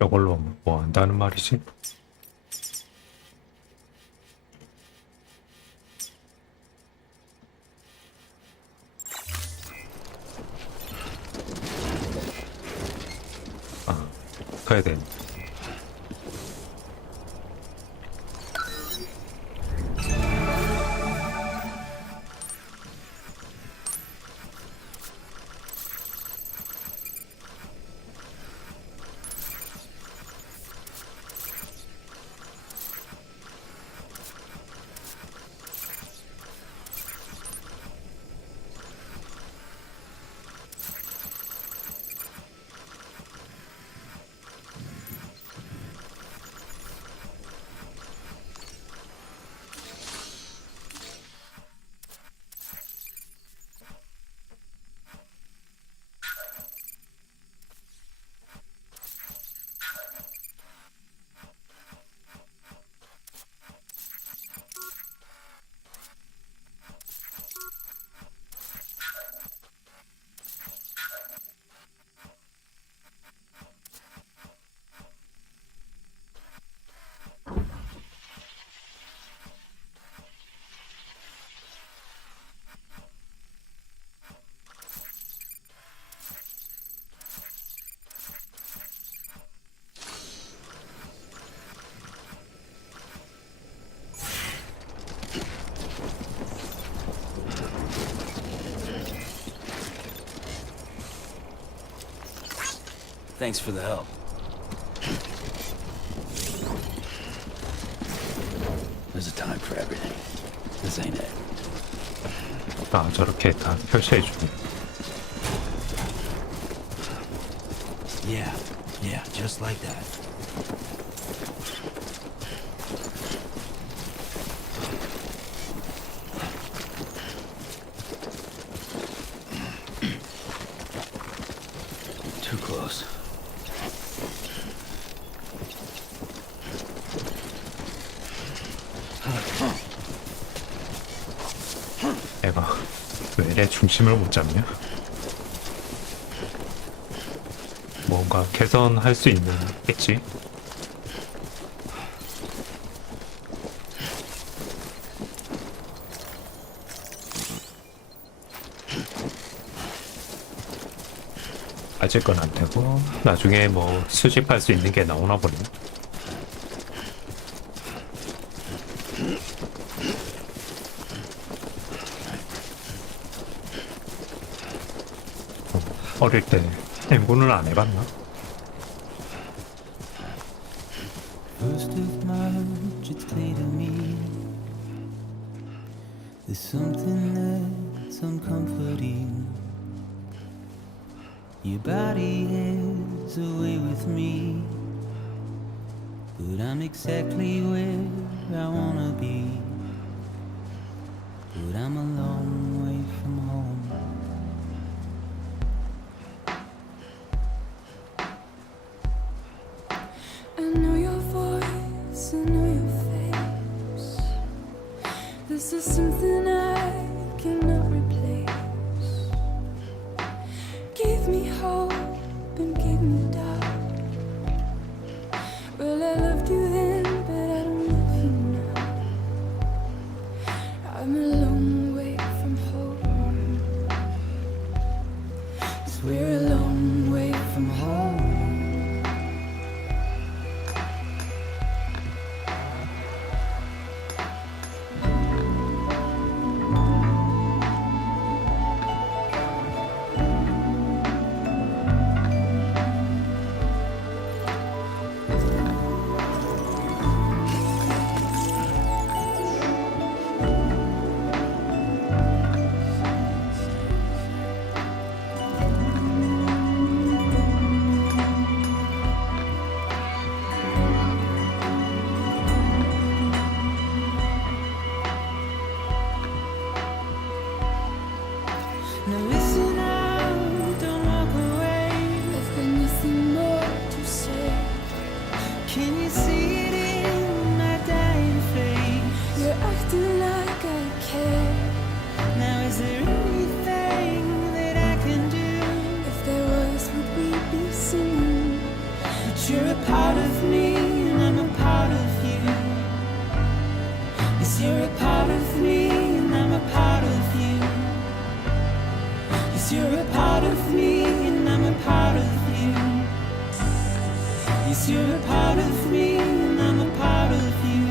이걸로 뭐 한다는 말이지? 아, 가야 돼. Thanks for the help. There's a time for everything. This ain't it. 아, 저렇게 다 표시해주네. Yeah, just like that. Too close. 애가 왜 내 중심을 못 잡냐? 뭔가 개선할 수 있겠지? 아직 건 안 되고 나중에 뭐 수집할 수 있는 게 나오나 보네. 어릴 때 엠군을 안 해봤나? First of March, it's clear to me there's something that's uncomforting. Your body is away with me, but I'm exactly where I wanna be. But I'm a long way from home. I know your voice, I know your face. This is something I cannot replace. Gave me hope and gave me doubt. Well, I loved you then, but I don't love you now. I'm a long way from home. 'cause you're a part of me and I'm a part of you.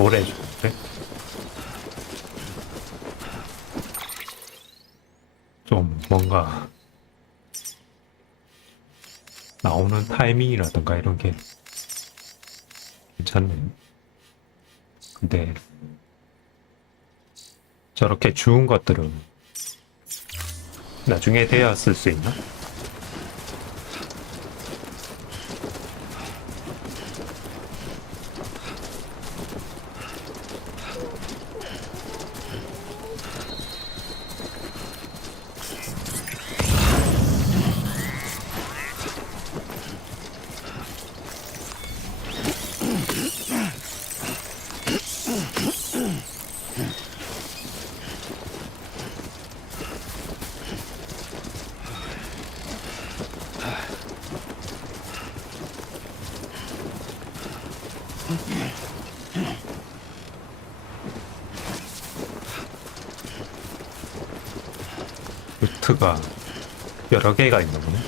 오래 주는데? 좀 뭔가 나오는 타이밍이라든가 이런 게 괜찮네. 근데 저렇게 주운 것들은 나중에 돼야 쓸 수 있나? 루트가 여러 개가 있나 보네.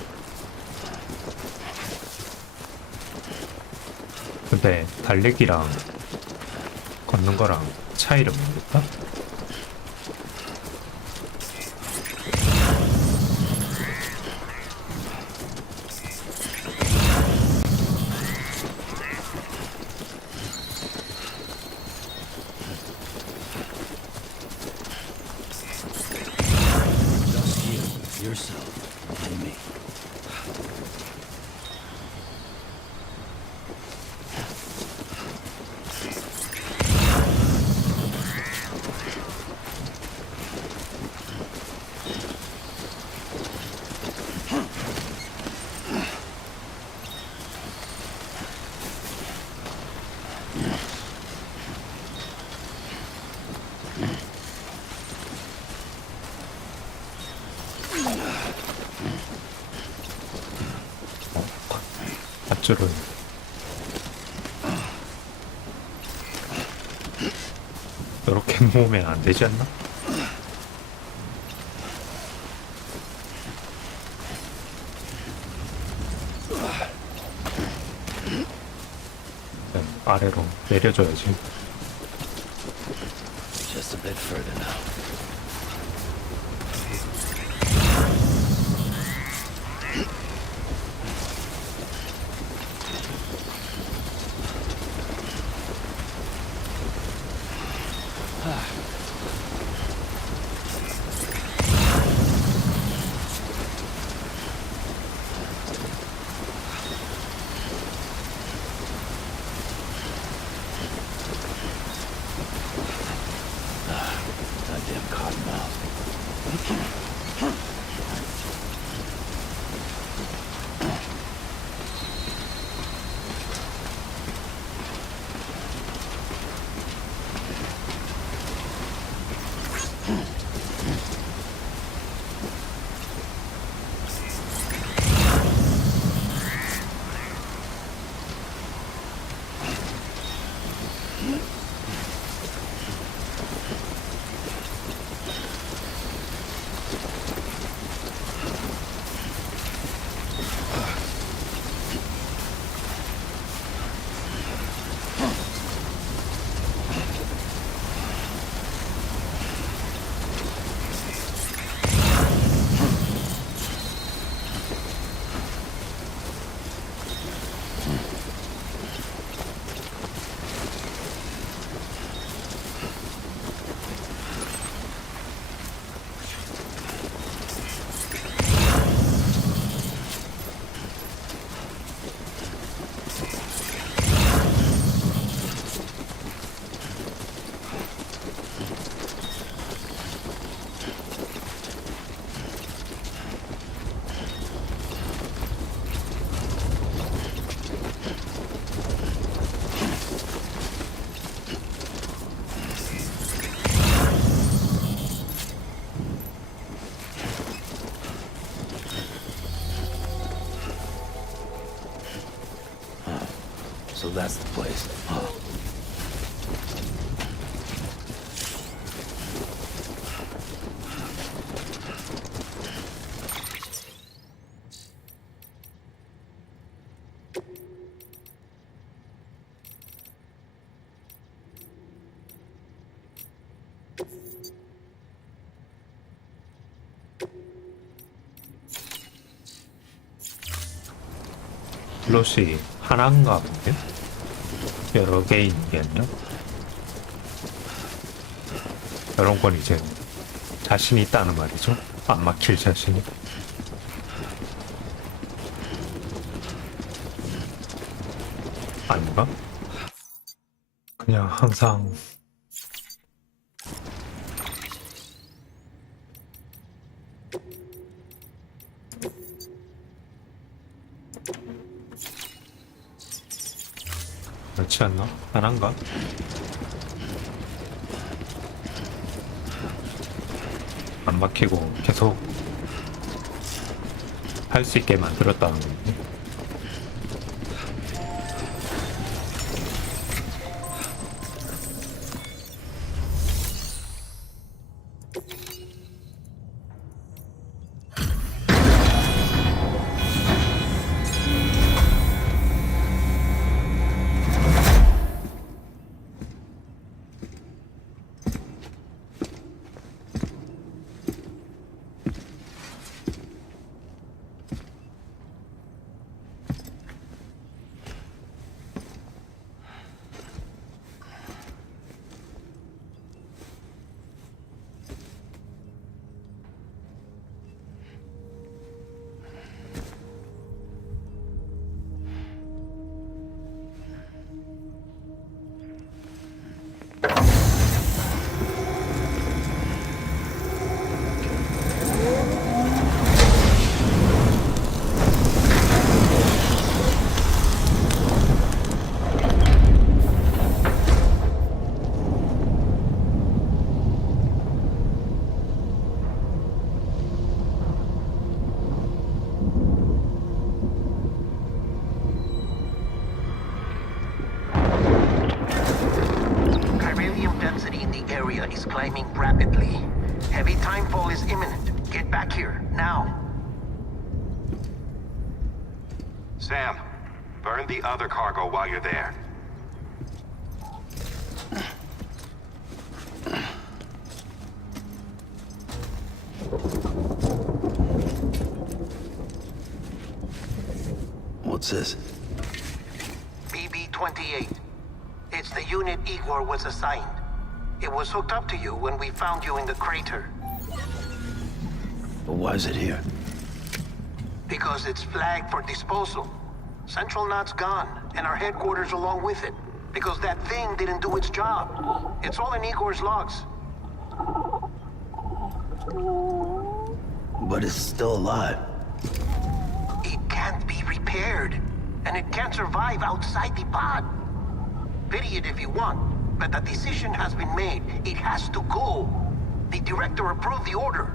근데 달리기랑 걷는 거랑 차이를 모르겠다? Just you, yourself, and me. 밧줄을 이렇게 모으면 안 되지 않나? 네, 아래로 내려줘야지. Just a bit further now. Goddamn cottonmouth. So that's the place. Huh. 플롯이 하나인가 본데? 여러 개 있는 게 아니라? 이런 건 이제 자신이 있다는 말이죠. 안 막힐 자신이. 아닌가? 그냥 항상 그렇지 않나? 하나인가? 안 막히고 계속 할 수 있게 만들었다는 건데. is climbing rapidly. Heavy timefall is imminent. Get back here, now. Sam, burn the other cargo while you're there. What's this? BB-28. It's the unit Igor was assigned. It was hooked up to you when we found you in the crater. But why is it here? Because it's flagged for disposal. Central Knot's gone, and our headquarters along with it. Because that thing didn't do its job. It's all in Igor's logs. But it's still alive. It can't be repaired, and it can't survive outside the pod. Pity it if you want, but the decision has been made. It has to go. The director approved the order.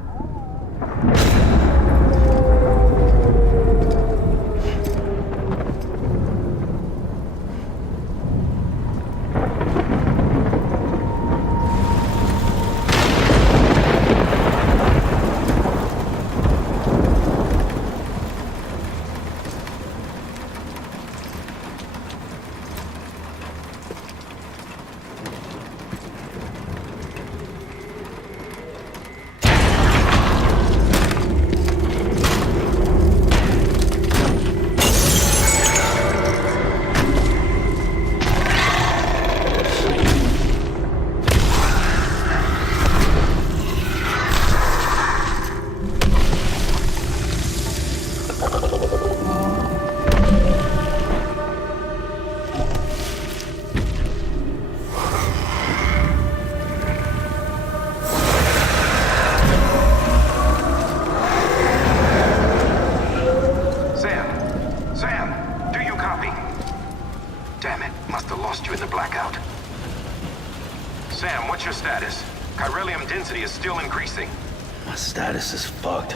My status is fucked.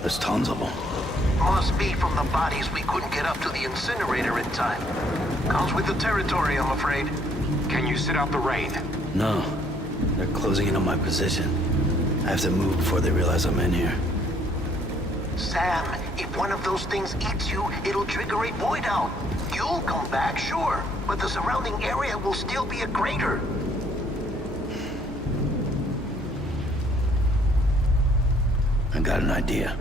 There's tons of them. Must be from the bodies we couldn't get up to the incinerator in time. Comes with the territory, I'm afraid. Can you sit out the rain? No. They're closing in on my position. I have to move before they realize I'm in here. Sam, if one of those things eats you, it'll trigger a void out. You'll come back, sure, but the surrounding area will still be a crater. I got an idea.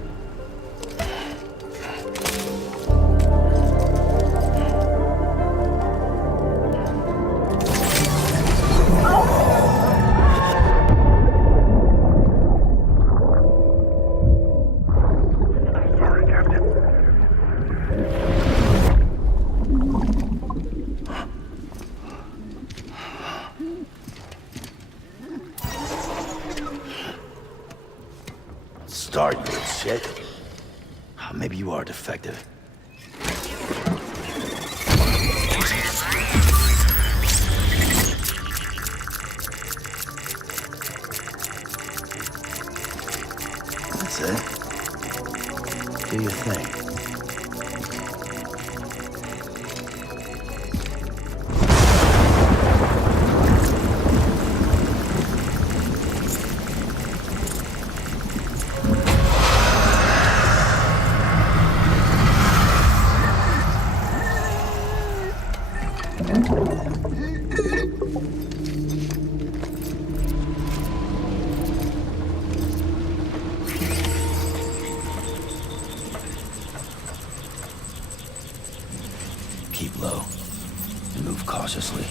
Start, you little shit. Maybe you are defective. That's it. Do your thing. Keep low and move cautiously.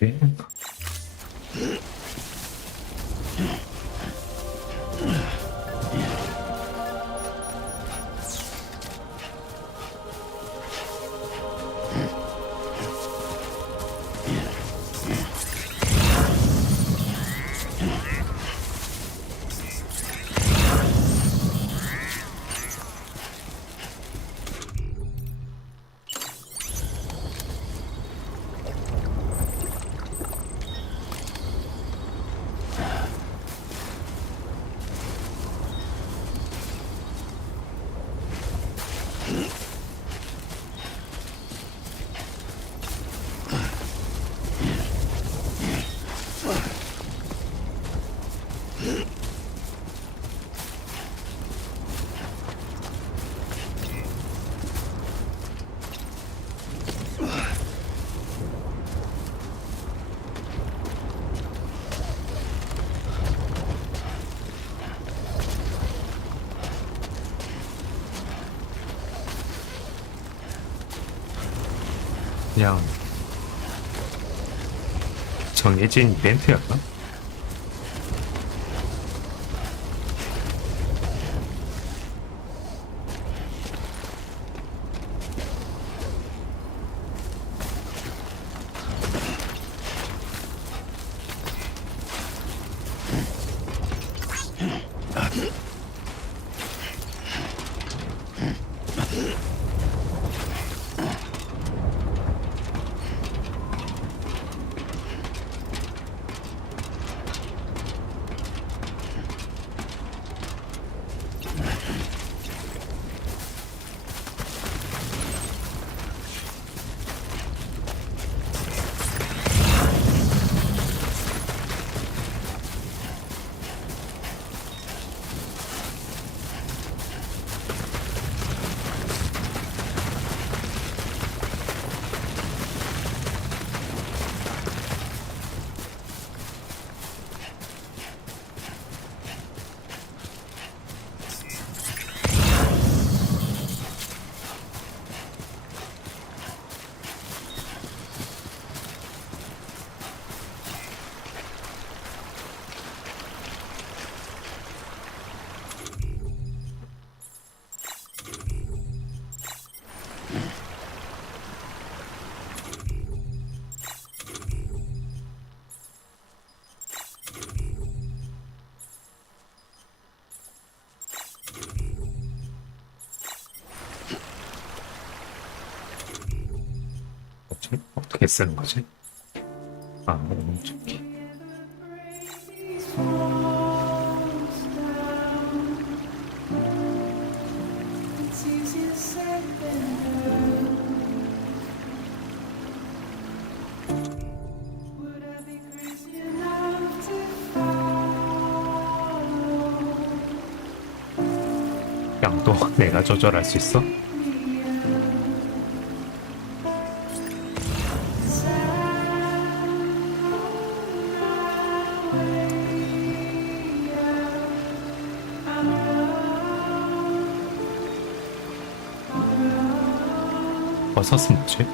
네. 그냥 정해진 이벤트였나? 뭐지? 어떻게 쓰는 거지? 아, 오른쪽이. 양도 내가 조절할 수 있어? 버섯은 뭐지?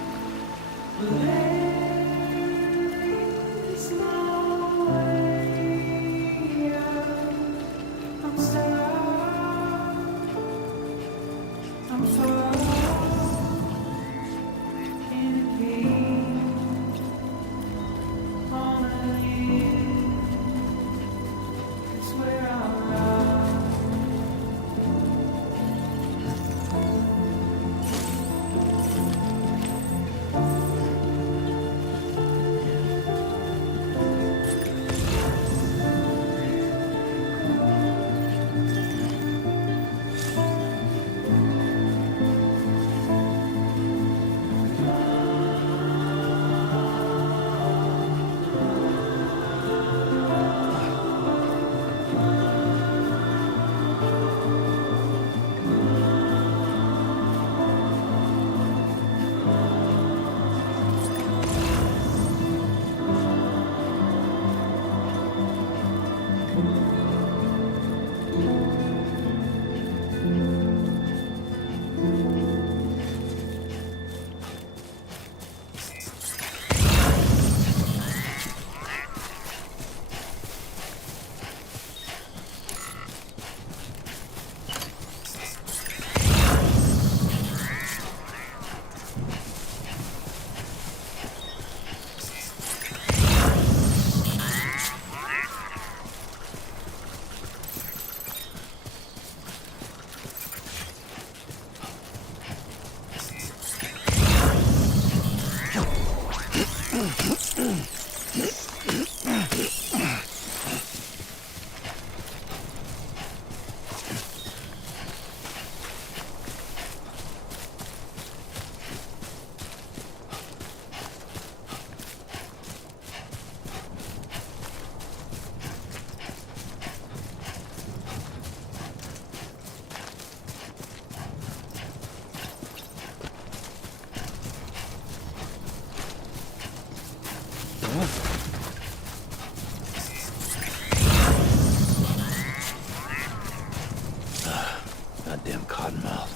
Goddamn cottonmouth.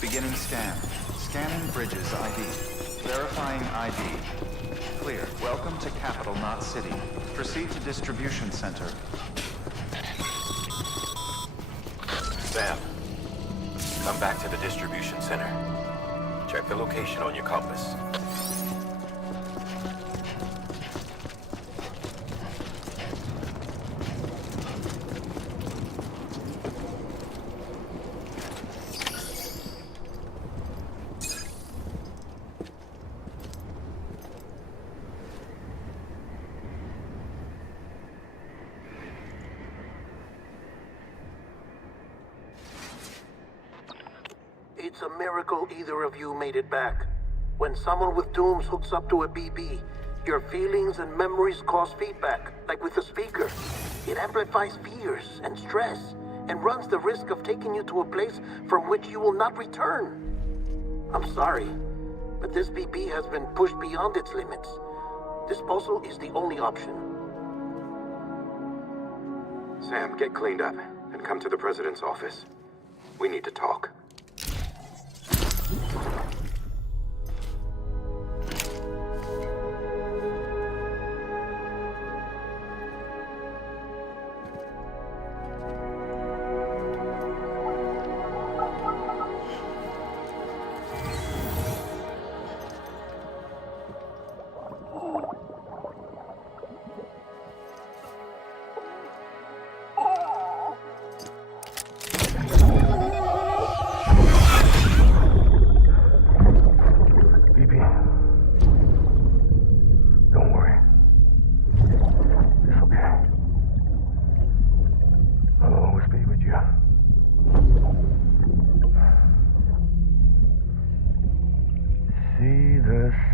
Beginning scan. Scanning bridges ID. Verifying ID. Clear. Welcome to Capital, not City. Proceed to distribution center. Sam, come back to the distribution center. Check the location on your compass. It's a miracle either of you made it back. When someone with dooms hooks up to a BB, your feelings and memories cause feedback, like with a speaker. It amplifies fears and stress, and runs the risk of taking you to a place from which you will not return. I'm sorry, but this BB has been pushed beyond its limits. Disposal is the only option. Sam, get cleaned up and come to the president's office. We need to talk.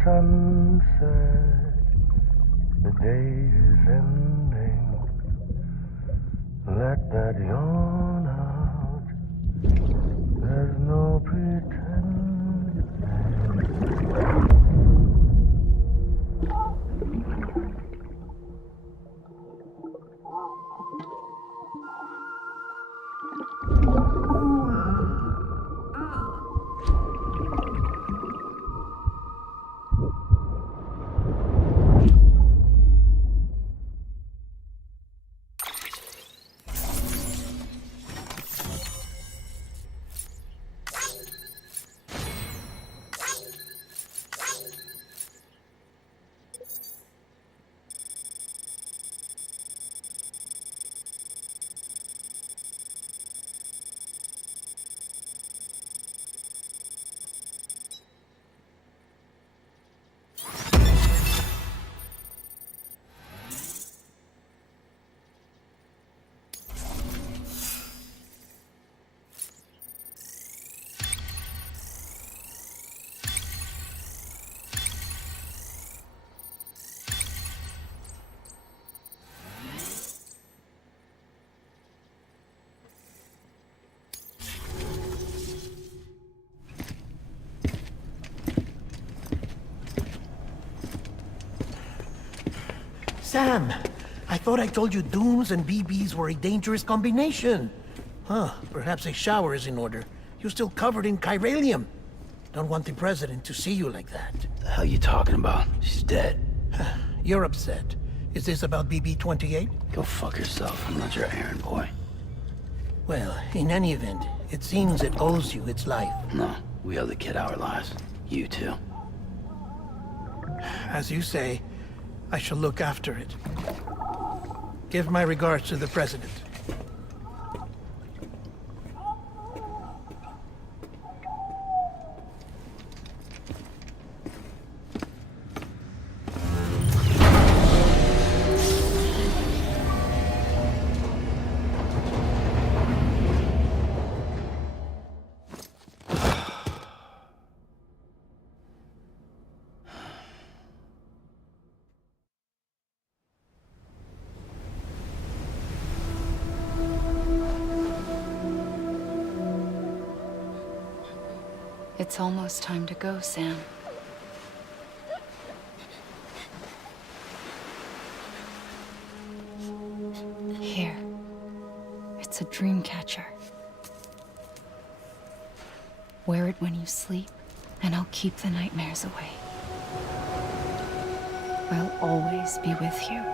Sunset, the day is ending. Let that yawn out. There's no pretending. Sam, I thought I told you dooms and BBs were a dangerous combination. Huh, perhaps a shower is in order. You're still covered in chiralium. Don't want the president to see you like that. The hell you talking about? She's dead. You're upset. Is this about BB-28? Go fuck yourself. I'm not your errand boy. Well, in any event, it seems it owes you its life. No, we owe the kid our lives. You too. As you say, I shall look after it. Give my regards to the president. It's almost time to go, Sam. Here. It's a dream catcher. Wear it when you sleep, and I'll keep the nightmares away. I'll always be with you.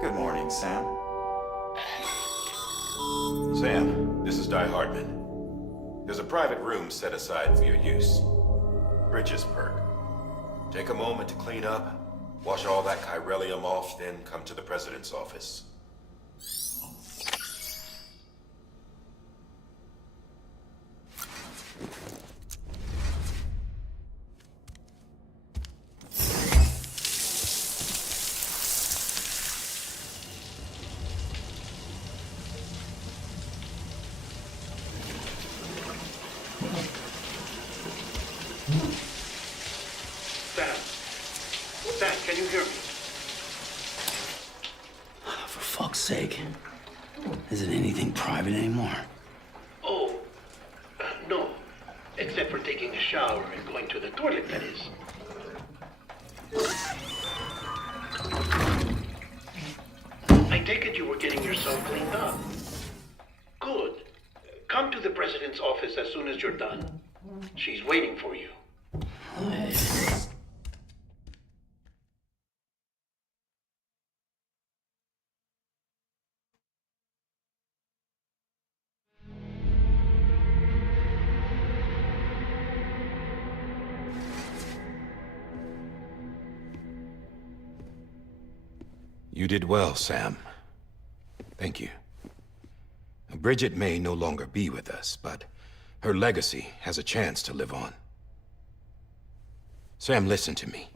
Good morning, Sam. Sam, this is Di Hardman. There's a private room set aside for your use. Bridges perk. Take a moment to clean up, wash all that chiralium off, then come to the President's office. Sam, can you hear me? For fuck's sake. Isn't anything private anymore? Oh, no. Except for taking a shower and going to the toilet, that is. I take it you were getting yourself cleaned up. Good. Come to the President's office as soon as you're done. She's waiting for you. You did well, Sam. Thank you. Bridget may no longer be with us, but her legacy has a chance to live on. Sam, listen to me.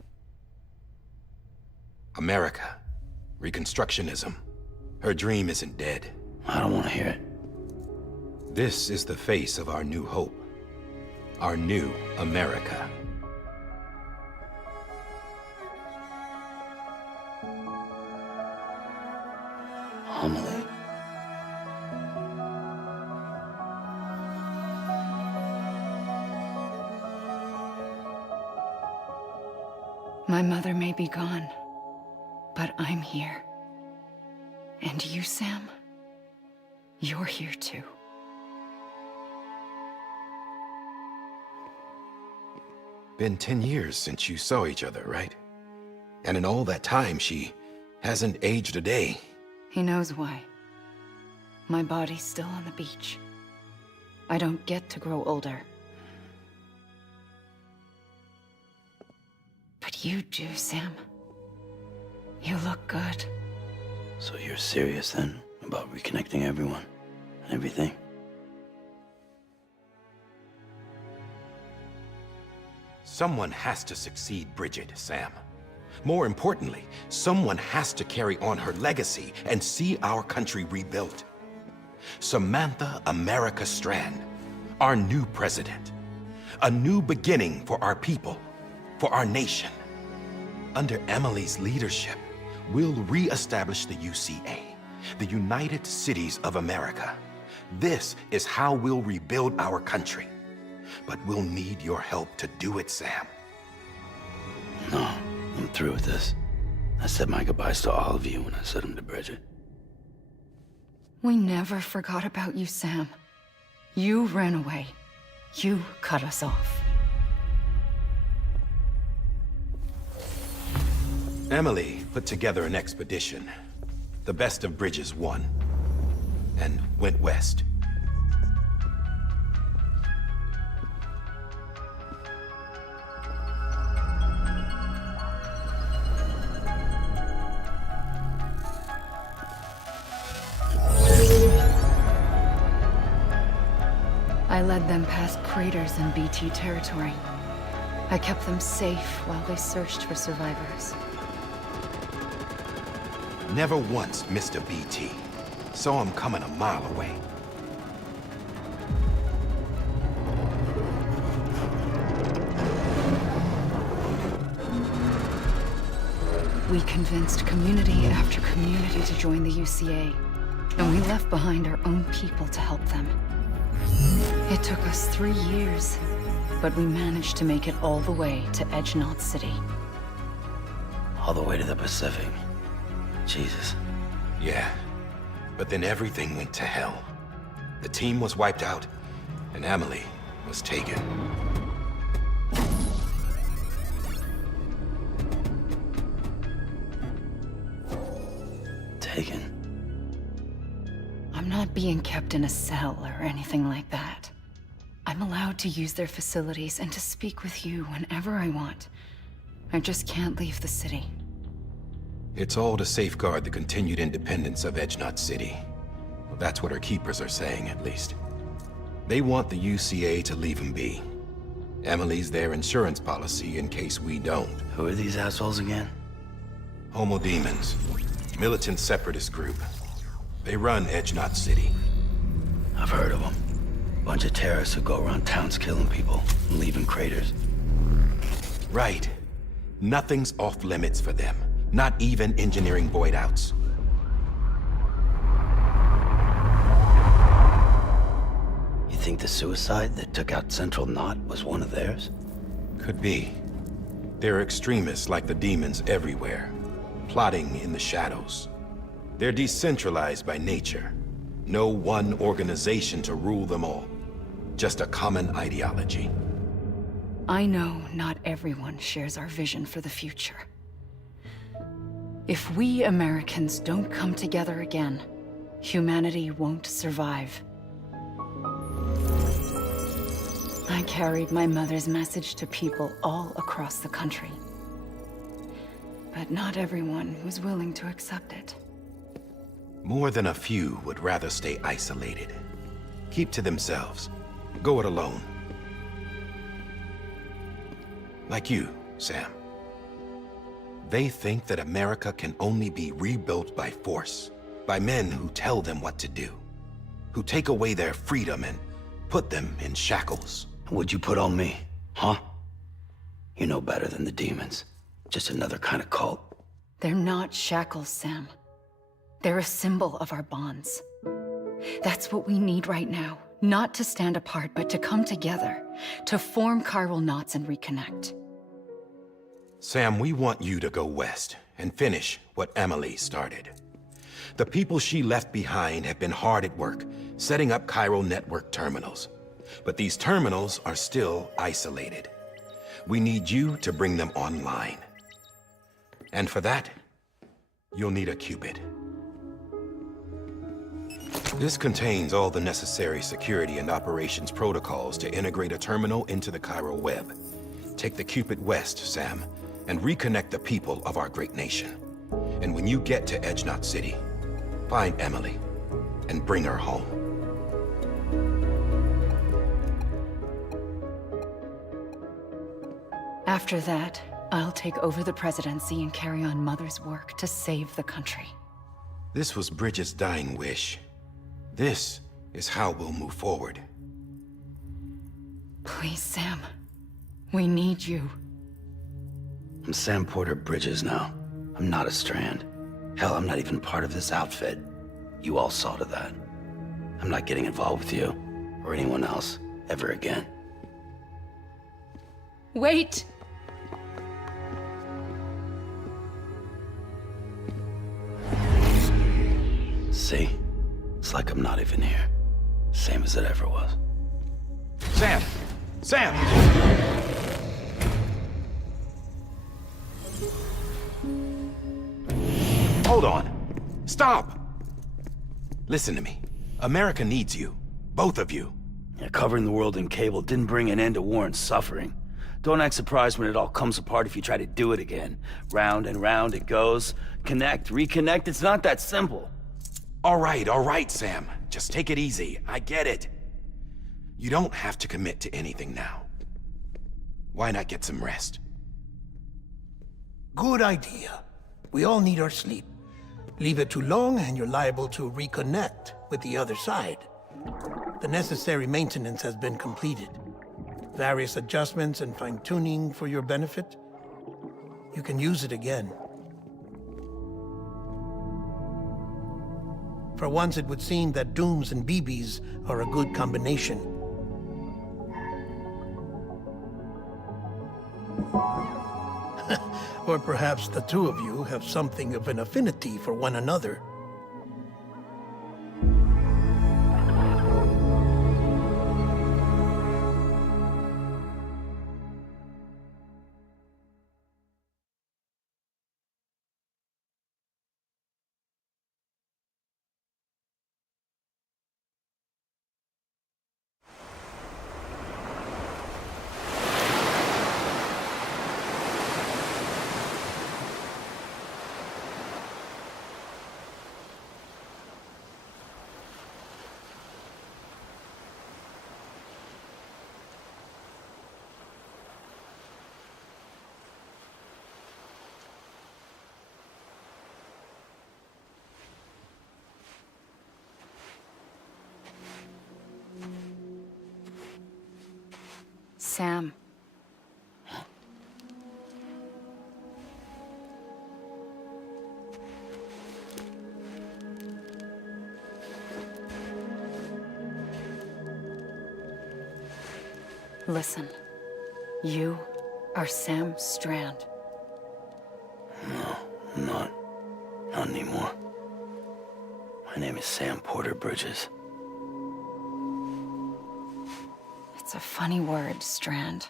America, Reconstructionism, her dream isn't dead. I don't want to hear it. This is the face of our new hope. Our new America. Amelie. My mother may be gone, but I'm here. And you, Sam, you're here too. Been 10 years since you saw each other, right? And in all that time, she hasn't aged a day. He knows why. My body's still on the beach. I don't get to grow older. But you do, Sam. You look good. So you're serious then about reconnecting everyone and everything? Someone has to succeed Bridget, Sam. More importantly, someone has to carry on her legacy and see our country rebuilt. Samantha America Strand, our new president. A new beginning for our people, for our nation. Under Emily's leadership, we'll re-establish the UCA, the United Cities of America. This is how we'll rebuild our country. But we'll need your help to do it, Sam. No, I'm through with this. I said my goodbyes to all of you when I said them to Bridget. We never forgot about you, Sam. You ran away. You cut us off. Emily put together an expedition. The best of Bridges won. And went west. I led them past craters in BT territory. I kept them safe while they searched for survivors. Never once missed a BT. Saw him coming a mile away. We convinced community after community to join the UCA, and we left behind our own people to help them. It took us 3 years, but we managed to make it all the way to Edge Knot City. All the way to the Pacific. Jesus. Yeah, but then everything went to hell. The team was wiped out, and Emily was taken. Taken? I'm not being kept in a cell or anything like that. I'm allowed to use their facilities and to speak with you whenever I want. I just can't leave the city. It's all to safeguard the continued independence of Edge Knot City. Well, that's what our keepers are saying, at least. They want the UCA to leave him be. Emily's their insurance policy in case we don't. Who are these assholes again? Homo Demons. Militant separatist group. They run Edge Knot City. I've heard of them. Bunch of terrorists who go around towns killing people and leaving craters. Right. Nothing's off limits for them. Not even engineering void outs. You think the suicide that took out Central Knot was one of theirs? Could be. There are extremists like the demons everywhere, plotting in the shadows. They're decentralized by nature. No one organization to rule them all. Just a common ideology. I know not everyone shares our vision for the future. If we Americans don't come together again, humanity won't survive. I carried my mother's message to people all across the country. But not everyone was willing to accept it. More than a few would rather stay isolated. Keep to themselves. Go it alone. Like you, Sam. They think that America can only be rebuilt by force, by men who tell them what to do, who take away their freedom and put them in shackles. What'd you put on me, huh? You know better than the demons. Just another kind of cult. They're not shackles, Sam. They're a symbol of our bonds. That's what we need right now. Not to stand apart, but to come together, to form chiral knots and reconnect. Sam, we want you to go west and finish what Emily started. The people she left behind have been hard at work, setting up chiral network terminals. But these terminals are still isolated. We need you to bring them online. And for that, you'll need a Cupid. This contains all the necessary security and operations protocols to integrate a terminal into the chiral web. Take the Cupid west, Sam, and reconnect the people of our great nation. And when you get to Edge Knot City, find Emily and bring her home. After that, I'll take over the presidency and carry on Mother's work to save the country. This was Bridget's dying wish. This is how we'll move forward. Please, Sam. We need you. I'm Sam Porter Bridges now. I'm not a Strand. Hell, I'm not even part of this outfit. You all saw to that. I'm not getting involved with you, or anyone else, ever again. Wait! See? It's like I'm not even here. Same as it ever was. Sam! Sam! Hold on. Stop! Listen to me. America needs you. Both of you. Yeah, covering the world in cable didn't bring an end to war and suffering. Don't act surprised when it all comes apart if you try to do it again. Round and round it goes. Connect, reconnect, it's not that simple. All right, Sam. Just take it easy. I get it. You don't have to commit to anything now. Why not get some rest? Good idea. We all need our sleep. Leave it too long and you're liable to reconnect with the other side. The necessary maintenance has been completed. Various adjustments and fine-tuning for your benefit. You can use it again. For once, it would seem that Dooms and BBs are a good combination. Or perhaps the two of you have something of an affinity for one another. Sam. Listen. You are Sam Strand. No, I'm not. Not anymore. My name is Sam Porter Bridges. It's a funny word, Strand.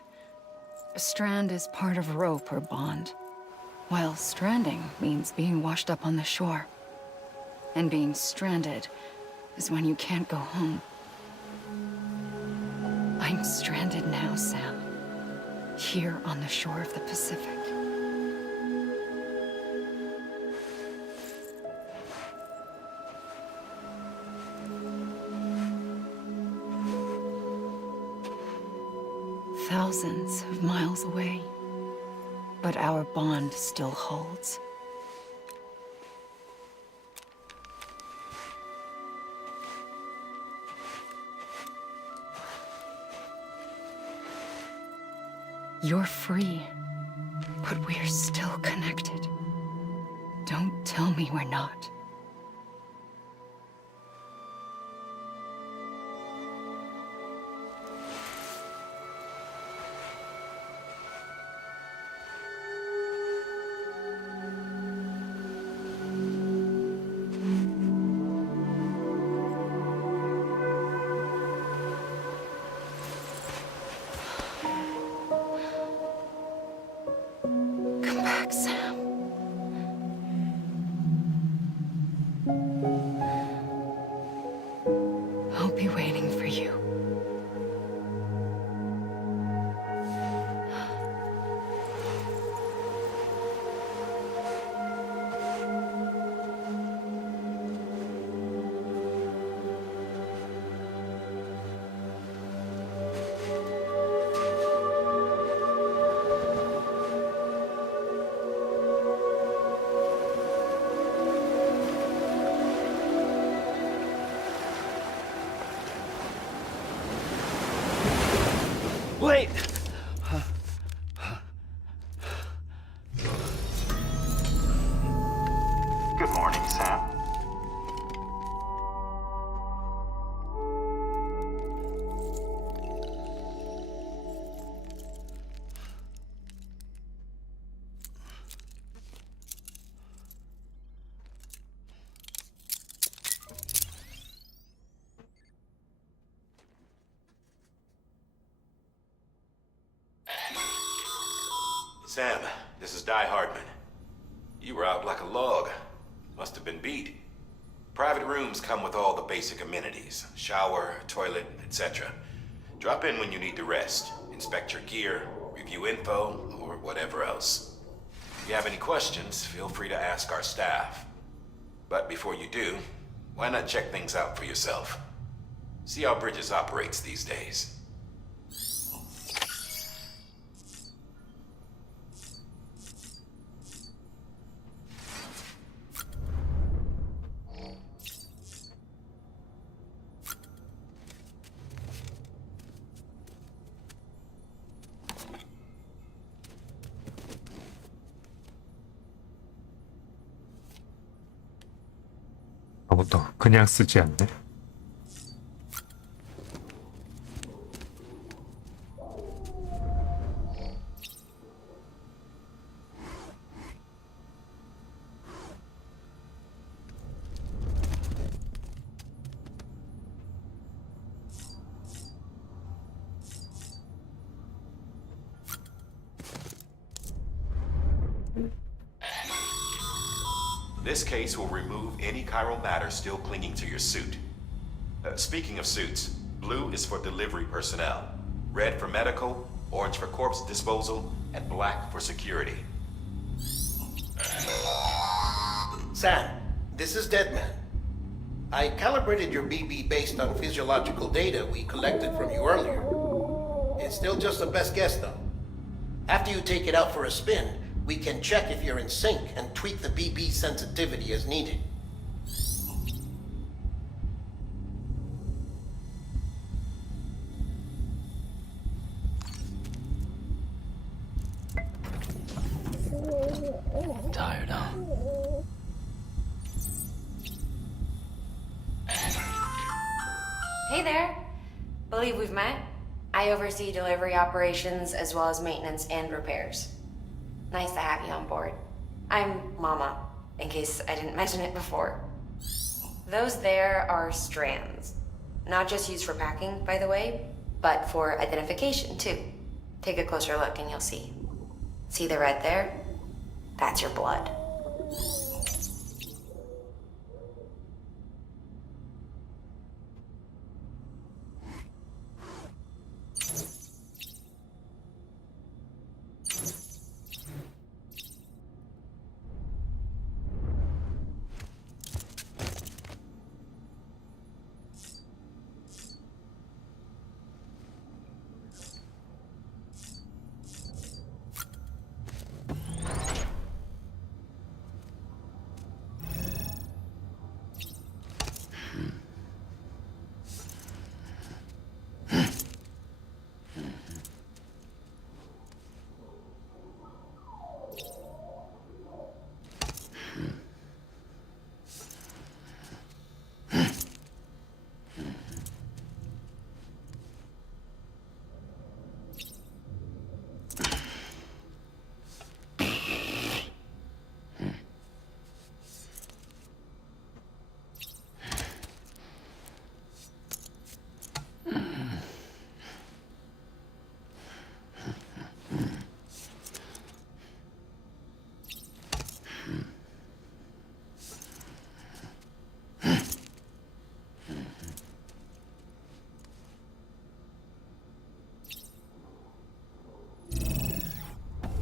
A strand is part of rope or bond, while stranding means being washed up on the shore. And being stranded is when you can't go home. I'm stranded now, Sam. Here on the shore of the Pacific. Thousands of miles away, but our bond still holds. You're free, but we're still connected. Don't tell me we're not. Come back, Sam. I'll be waiting for you. Wait! Good morning, Sam. Sam, this is Di Hardman. You were out like a log. Must have been beat. Private rooms come with all the basic amenities. Shower, toilet, etc. Drop in when you need to rest. Inspect your gear, review info, or whatever else. If you have any questions, feel free to ask our staff. But before you do, why not check things out for yourself? See how Bridges operates these days. 아무것도 그냥 쓰지 않네. This case will remove any chiral matter still clinging to your suit. Speaking of suits, blue is for delivery personnel, red for medical, orange for corpse disposal, and black for security. Sam, this is Deadman. I calibrated your BB based on physiological data we collected from you earlier. It's still just a best guess, though. After you take it out for a spin, we can check if you're in sync and tweak the BB sensitivity as needed. Tired, huh? Hey there. Believe we've met. I oversee delivery operations as well as maintenance and repairs. Nice to have you on board. I'm Mama, in case I didn't mention it before. Those there are strands. Not just used for packing, by the way, but for identification, too. Take a closer look and you'll see. See the red there? That's your blood.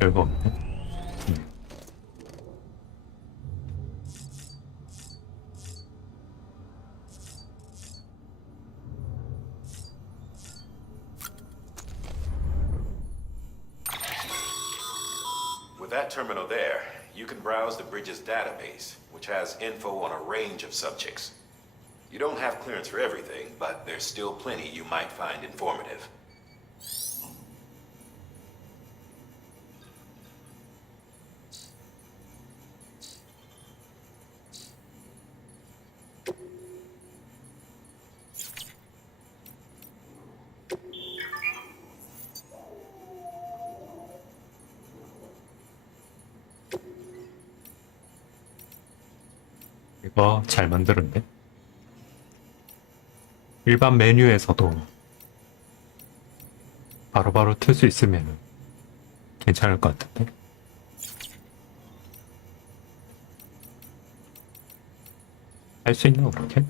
별거 없네. With that terminal there, you can browse the bridge's database, which has info on a range of subjects. You don't have clearance for everything, but there's still plenty you might find informative. 이거 잘 만들었네. 일반 메뉴에서도 바로바로 틀 수 있으면 괜찮을 것 같은데. 할 수 있나 어떻게?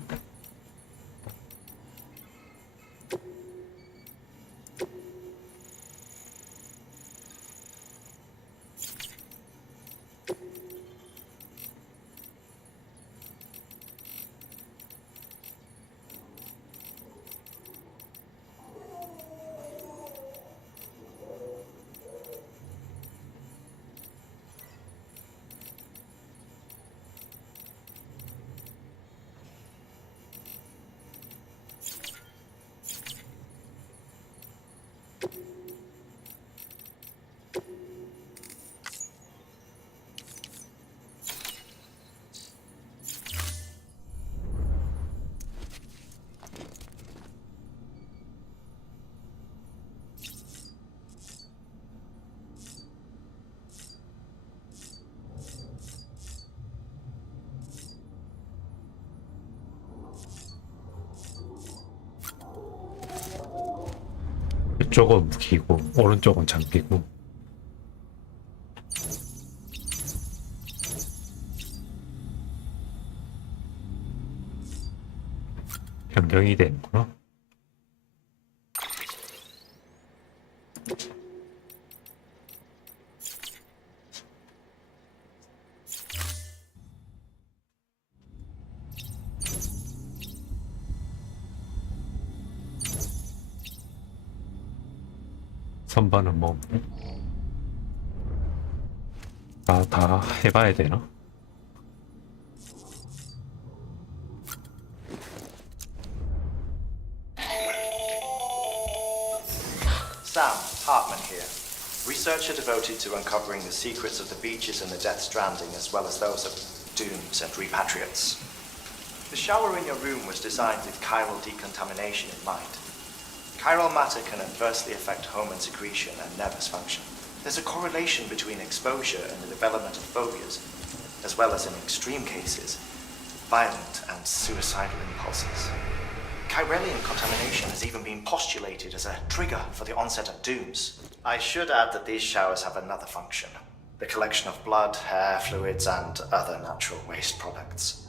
왼쪽은 무기고 오른쪽은 장비고. 변경이 되는구나. 선반은 뭐, 다 해봐야 되나? Sam, Hartman here. Researcher devoted to uncovering the secrets of the beaches in the Death Stranding as well as those of dooms and repatriates. The shower in your room was designed with chiral decontamination in mind. Chiral matter can adversely affect hormone secretion and nervous function. There's a correlation between exposure and the development of phobias, as well as in extreme cases, violent and suicidal impulses. Chiralian contamination has even been postulated as a trigger for the onset of dooms. I should add that these showers have another function: the collection of blood, hair, fluids, and other natural waste products.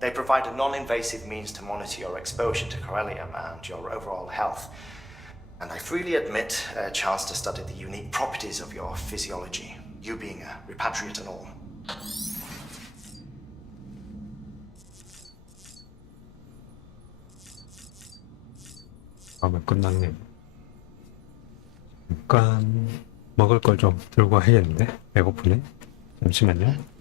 They provide a non-invasive means to monitor your exposure to chiralium and your overall health. And I freely admit a chance to study the unique properties of your physiology, you being a repatriate and all. 하면 끝났네. 잠깐 먹을 걸 좀 들고 와야겠는데? 배고프네? 잠시만요.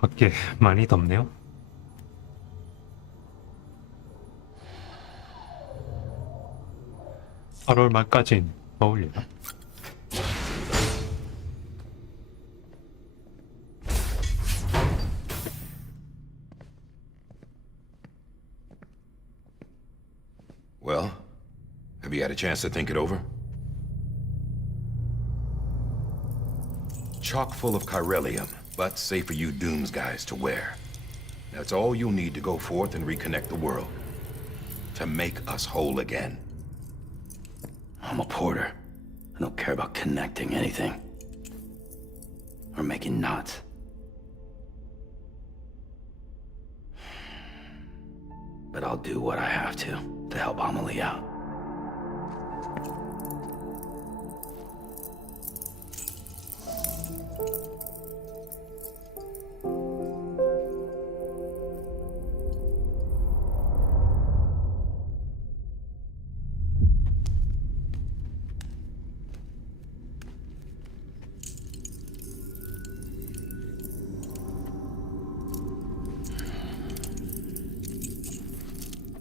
밖에 많이 덥네요. (8월) 말까진 더울려나? Well, have you had a chance to think it over? Chock full of chiralium, but safe for you Dooms guys to wear. That's all you'll need to go forth and reconnect the world. To make us whole again. I'm a porter. I don't care about connecting anything. Or making knots. But I'll do what I have to help Amelie out.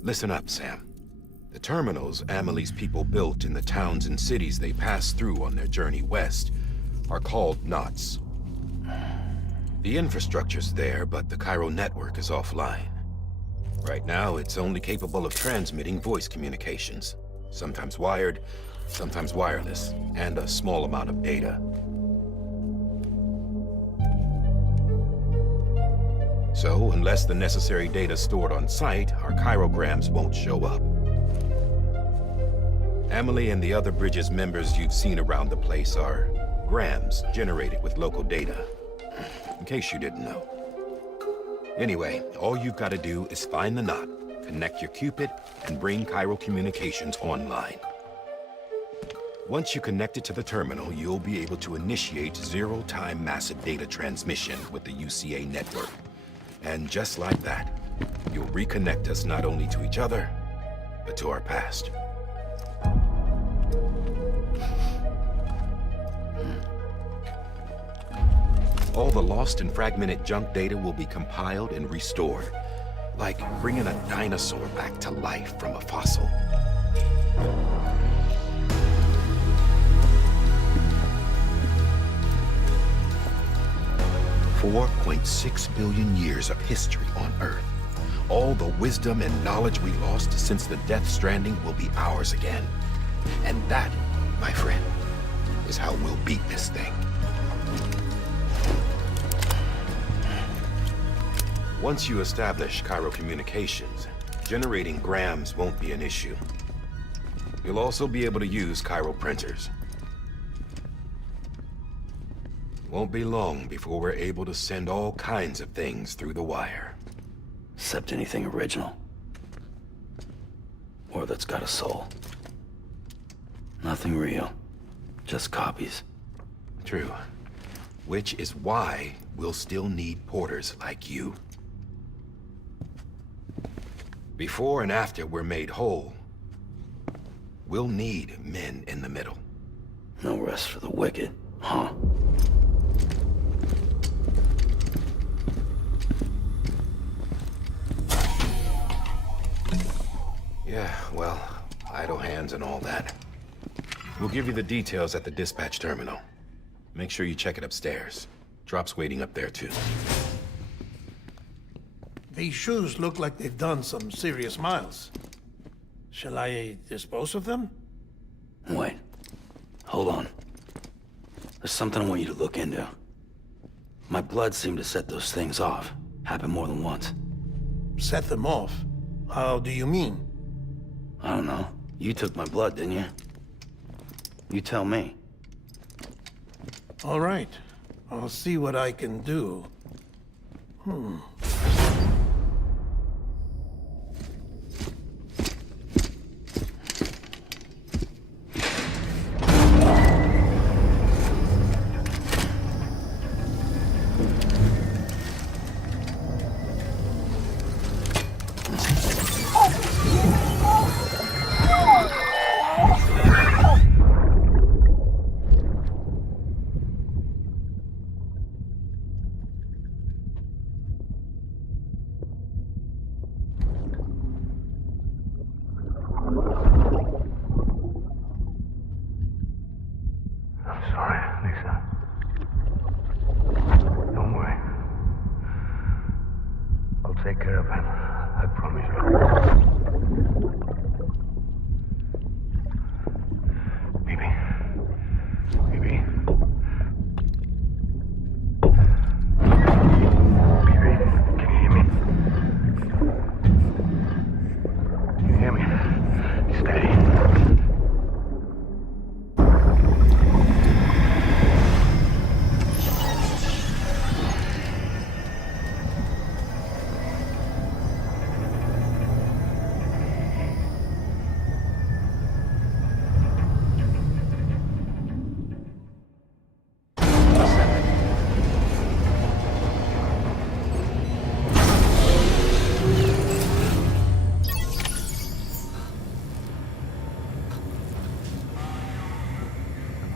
Listen up, Sam. The terminals Amelie's people built in the towns and cities they passed through on their journey west are called knots. The infrastructure's there, but the Cairo network is offline. Right now, it's only capable of transmitting voice communications, sometimes wired, sometimes wireless, and a small amount of data. So, unless the necessary data is stored on site, our chirograms won't show up. Amelie and the other Bridges members you've seen around the place are grams generated with local data. In case you didn't know. Anyway, all you've got to do is find the knot, connect your Cupid, and bring Cairo communications online. Once you connect it to the terminal, you'll be able to initiate zero-time massive data transmission with the UCA network. And just like that, you'll reconnect us not only to each other, but to our past. All the lost and fragmented junk data will be compiled and restored, like bringing a dinosaur back to life from a fossil. 4.6 billion years of history on Earth. All the wisdom and knowledge we lost since the Death Stranding will be ours again. And that, my friend, is how we'll beat this thing. Once you establish Cairo communications, generating grams won't be an issue. You'll also be able to use Cairo printers. Won't be long before we're able to send all kinds of things through the wire. Except anything original. Or that's got a soul. Nothing real. Just copies. True. Which is why we'll still need porters like you. Before and after we're made whole, we'll need men in the middle. No rest for the wicked, huh? Yeah, well, idle hands and all that. We'll give you the details at the dispatch terminal. Make sure you check it upstairs. Drop's waiting up there, too. These shoes look like they've done some serious miles. Shall I dispose of them? Wait. Hold on. There's something I want you to look into. My blood seemed to set those things off. Happened more than once. Set them off? How do you mean? I don't know. You took my blood, didn't you? You tell me. All right. I'll see what I can do.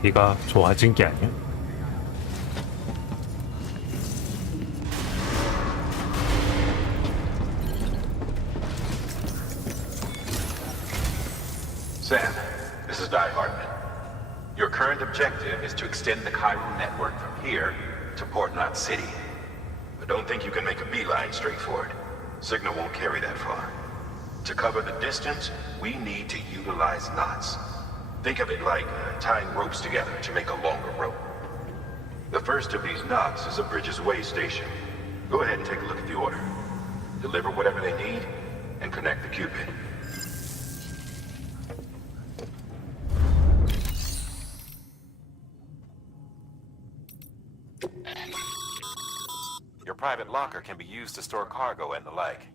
네가 좋아진 게 아니야? Sam, this is Di Hartman. Your current objective is to extend the chiral network from here to Port Knot City. But don't think you can make a beeline straight for it. Signal won't carry that far. To cover the distance, we need to utilize knots. Think of it like tying ropes together to make a longer rope. The first of these knots is a Bridges way station. Go ahead and take a look at the order. Deliver whatever they need, and connect the Cupid. Your private locker can be used to store cargo and the like.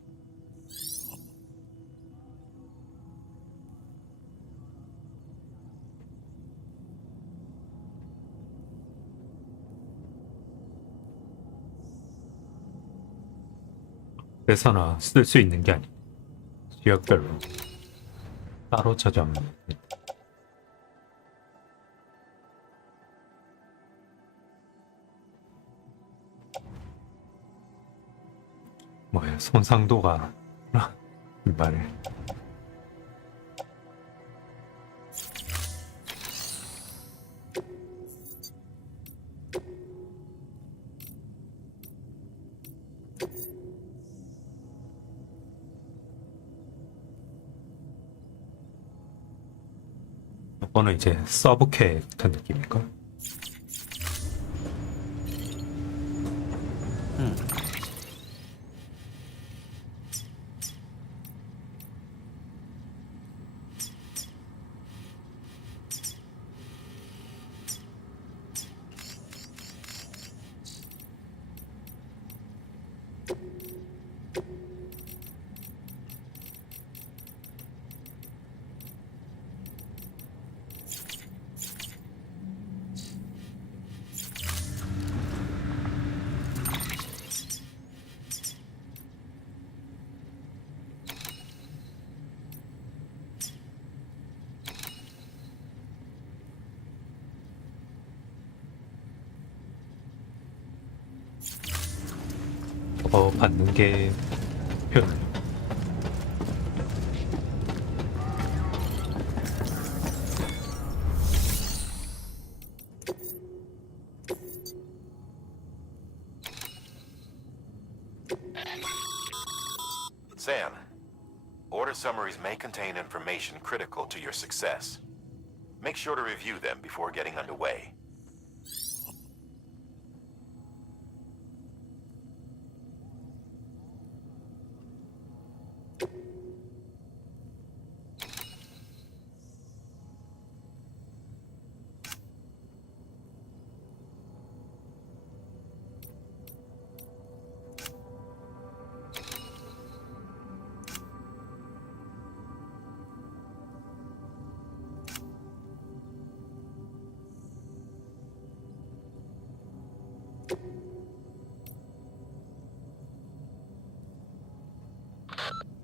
그래서나 쓸 수 있는 게 아니야. 지역별로 따로 저장. 뭐야, 손상도가 말을. 이거는 이제 서브캐 같은 느낌일까? 저거 받는 게 표현. Sam, order summaries may contain information critical to your success. Make sure to review them before getting underway.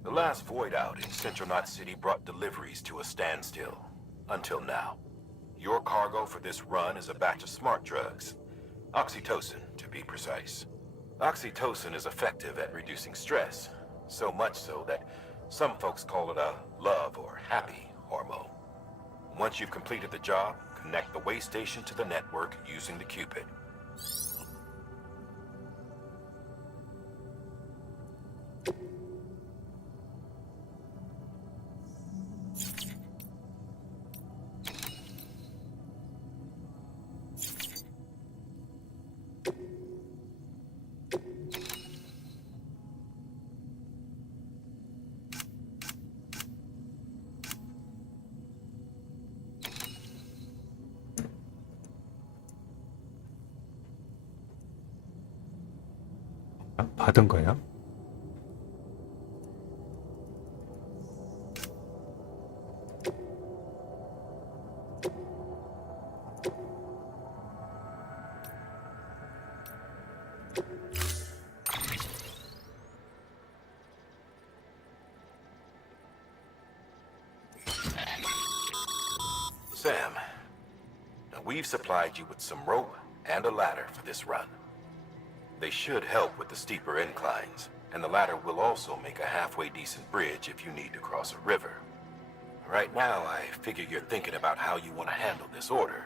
The last void out in Central Knot City brought deliveries to a standstill. Until now. Your cargo for this run is a batch of smart drugs. Oxytocin, to be precise. Oxytocin is effective at reducing stress. So much so that some folks call it a love or happy hormone. Once you've completed the job, connect the way station to the network using the Cupid. 받은 거야? Sam, We've supplied you with some rope and a ladder for this run. They should help with the steeper inclines, and the ladder will also make a halfway decent bridge if you need to cross a river. Right now, I figure you're thinking about how you want to handle this order.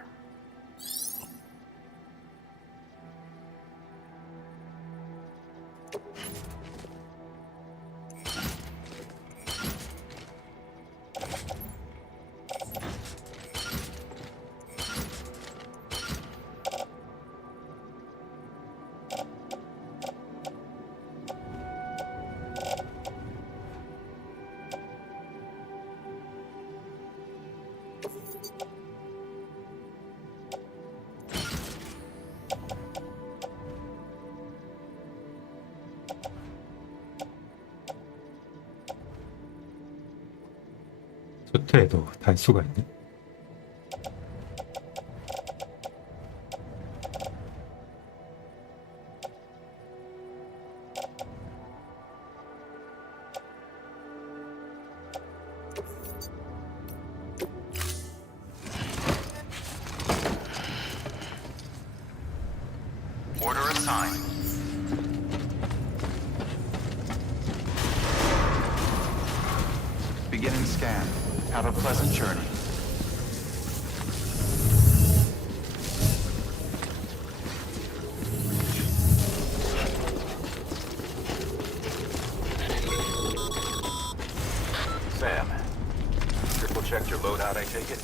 수트에도 단수가 있네. Order assigned. Beginning scan. Have a pleasant journey. Sam, triple checked your loadout, I take it?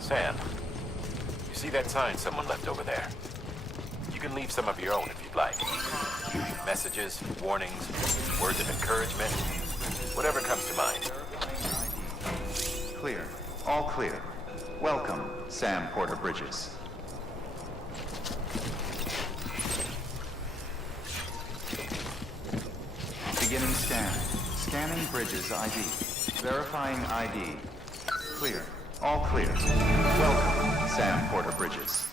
Sam, you see that sign someone left over there? You can leave some of your own if you'd like. Messages, warnings, words of encouragement, whatever comes to mind. Clear. All clear. Welcome, Sam Porter Bridges. Beginning scan. Scanning Bridges ID. Verifying ID. Clear. All clear. Welcome, Sam Porter Bridges.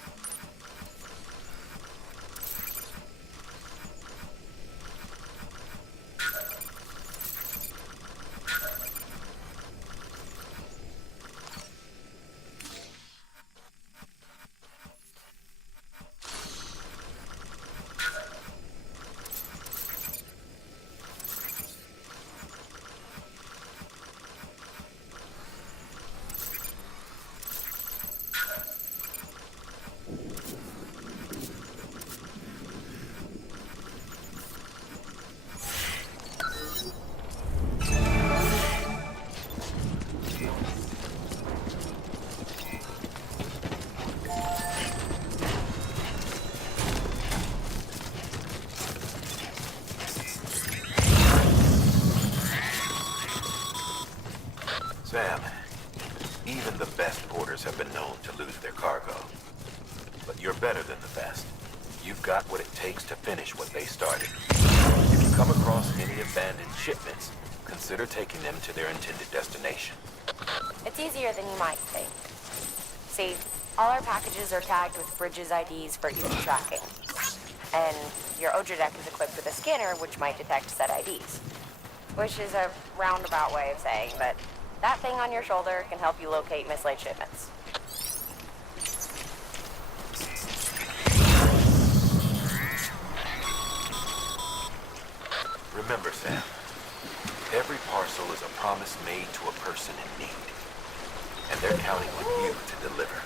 Sam, even the best porters have been known to lose their cargo. But you're better than the best. You've got what it takes to finish what they started. If you come across any abandoned shipments, consider taking them to their intended destination. It's easier than you might think. See, all our packages are tagged with Bridges IDs for easy tracking. And your Odra deck is equipped with a scanner which might detect said IDs. Which is a roundabout way of saying that that thing on your shoulder can help you locate mislaid shipments. Remember, Sam, every parcel is a promise made to a person in need. And they're counting on you to deliver.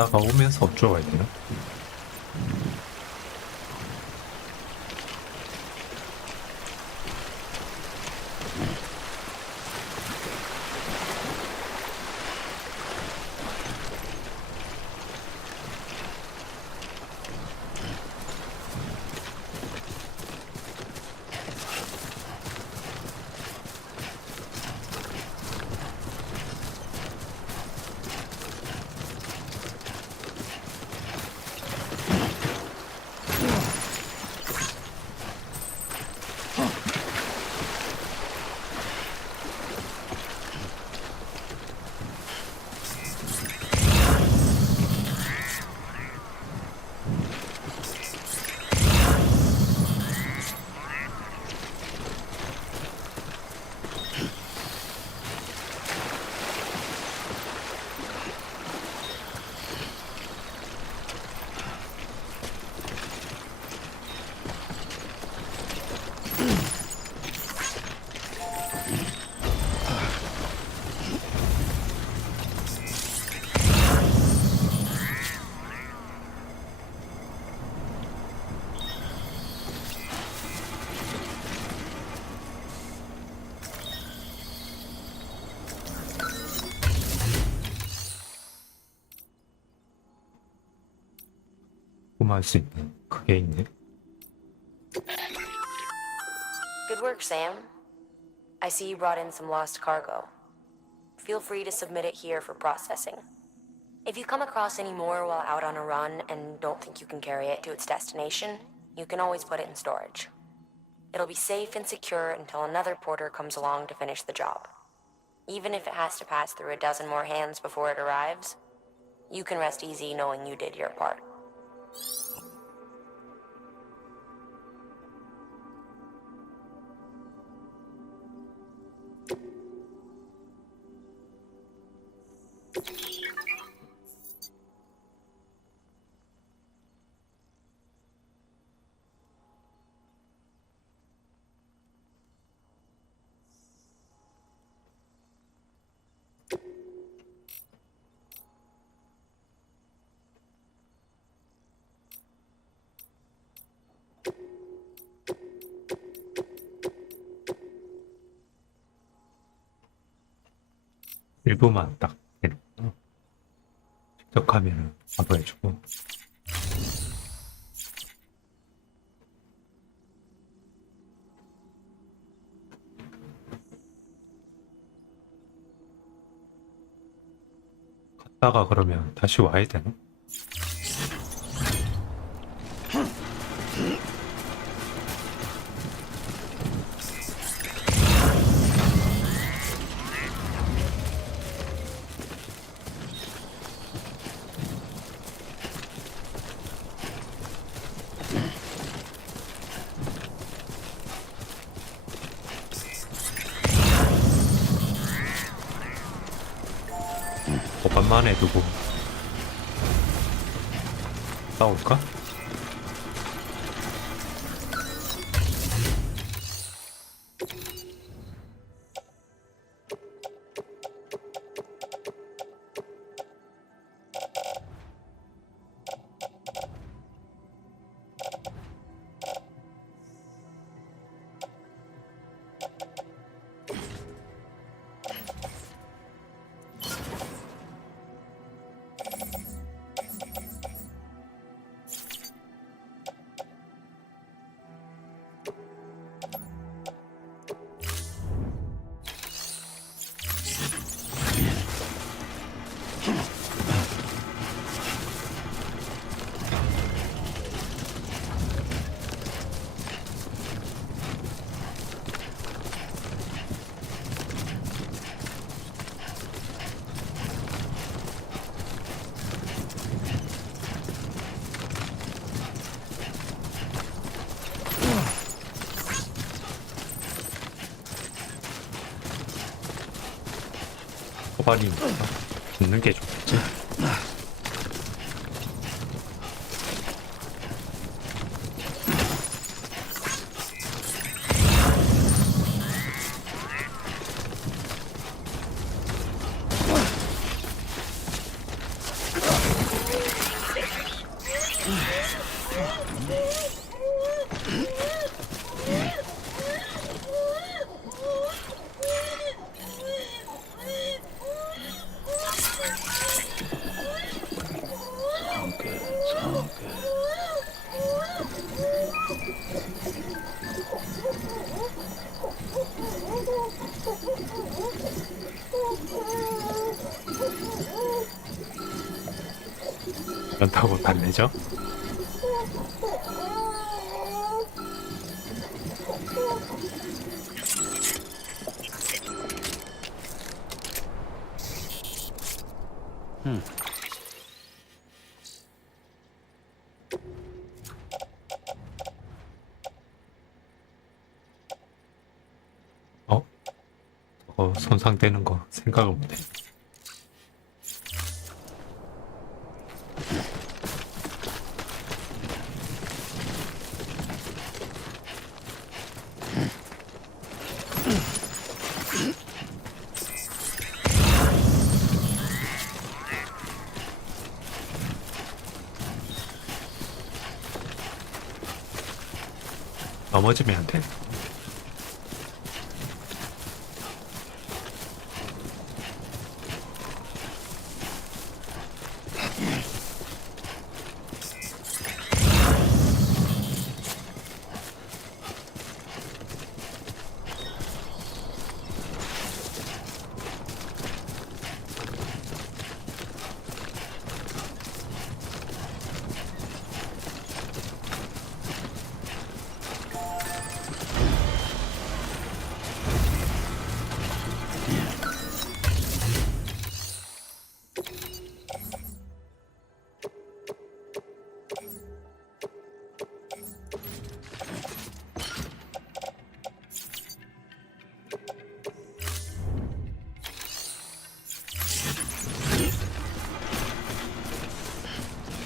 갔다가 오면서 어쩌고 해야 되나? 꿈할 수 있는 그게 있네. Good work, Sam. I see you brought in some lost cargo. Feel free to submit it here for processing. If you come across any more while out on a run and don't think you can carry it to its destination, you can always put it in storage. It'll be safe and secure until another porter comes along to finish the job. Even if it has to pass through a dozen more hands before it arrives, you can rest easy knowing you did your part. 일부만 딱 직접 하면은 바로 해주고. 갔다가 그러면 다시 와야 되나? 오반만에 두고 싸울까? 호반이니까 붙는 게 좋겠지. 그렇다고 달래죠? 손상되는 거 생각을 못해. 넘어지면 안 돼.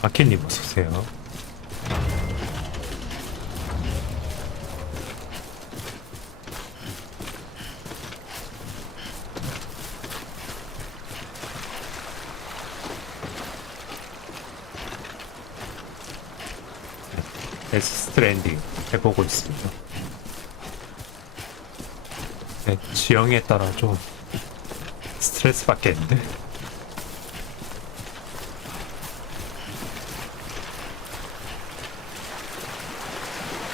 아키님 어서오세요. 스트랜딩 해보고 있습니다. 네, 지형에 따라 좀 스트레스 받겠는데?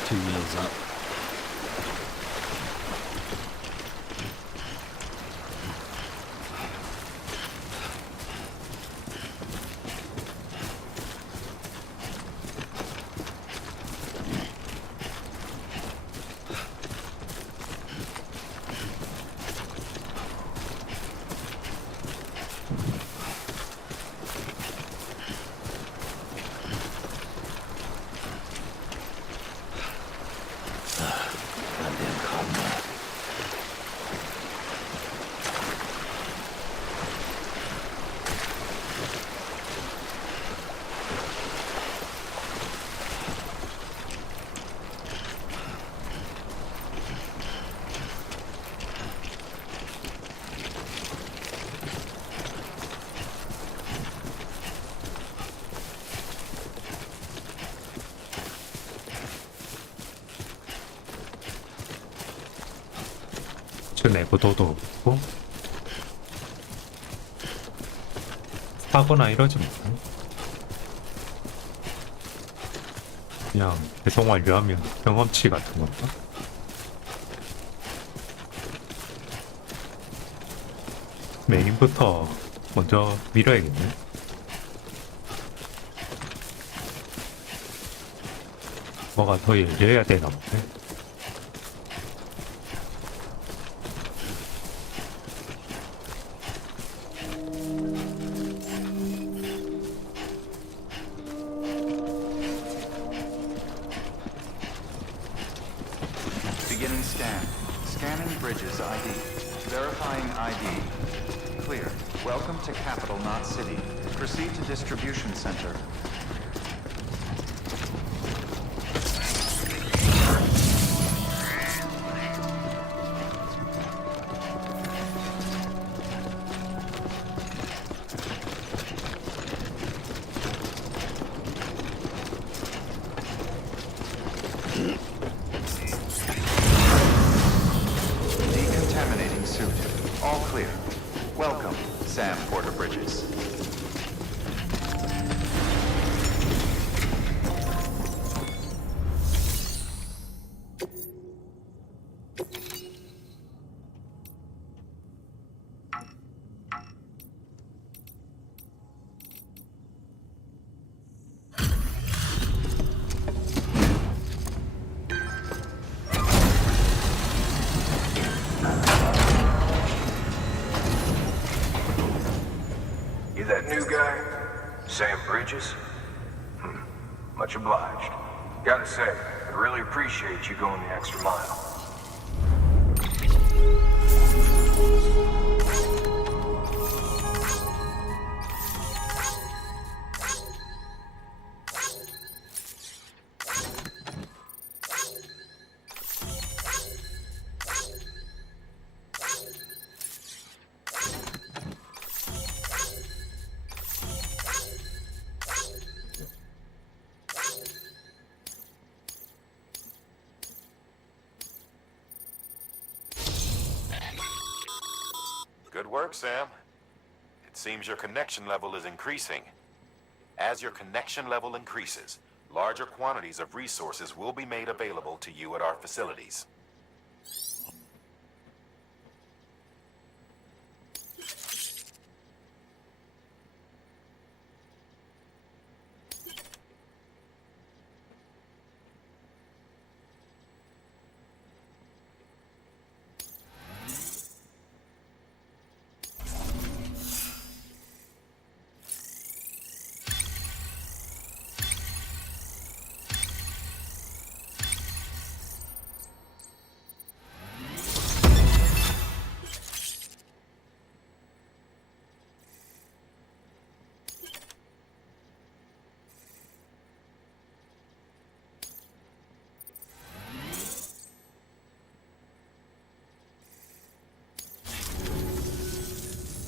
Two wheels up. 저 내구도도 없고 사거나 이러지 뭐. 그냥 배송 완료하면 경험치 같은 건가? 메인부터 먼저 밀어야겠네. 뭐가 더 열려야 되나 보네. Beginning scan. Scanning bridges ID. Verifying ID. Clear. Welcome to Capital Knot City. Proceed to distribution center. Decontaminating suit. All clear. Welcome, Sam Porter Bridges. Bridges? Much obliged. Gotta say, I really appreciate you going the extra mile. Good work, Sam. It seems your connection level is increasing. As your connection level increases, larger quantities of resources will be made available to you at our facilities.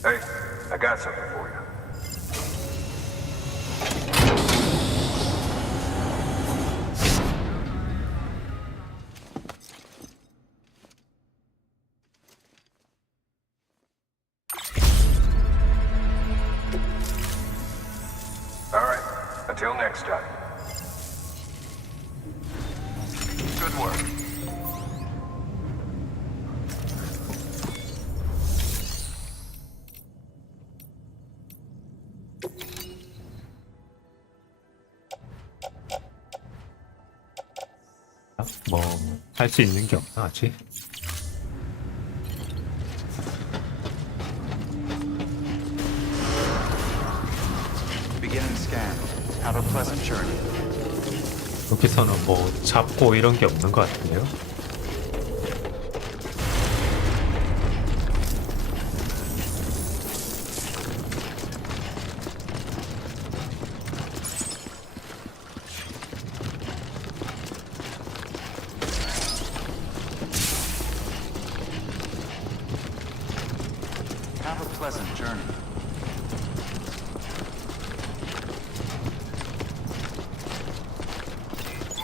Hey, I got something for you. All right, until next time. Good work. 뭐 할 수 있는 게 없나 아직? Beginning scan. Have a pleasant journey. 여기서는 뭐 잡고 이런 게 없는 것 같은데요? Have a pleasant journey.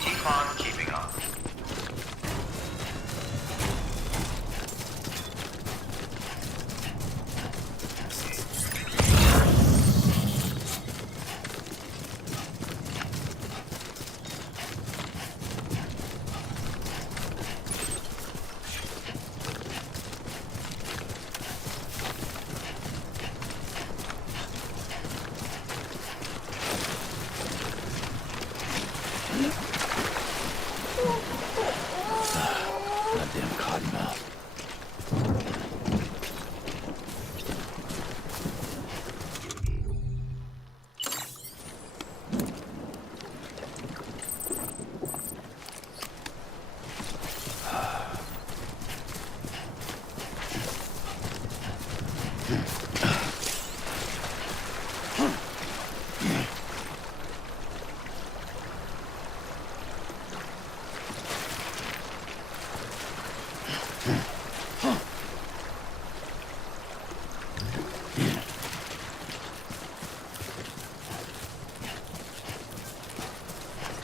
Keep on keeping on. Goddamn cottonmouth.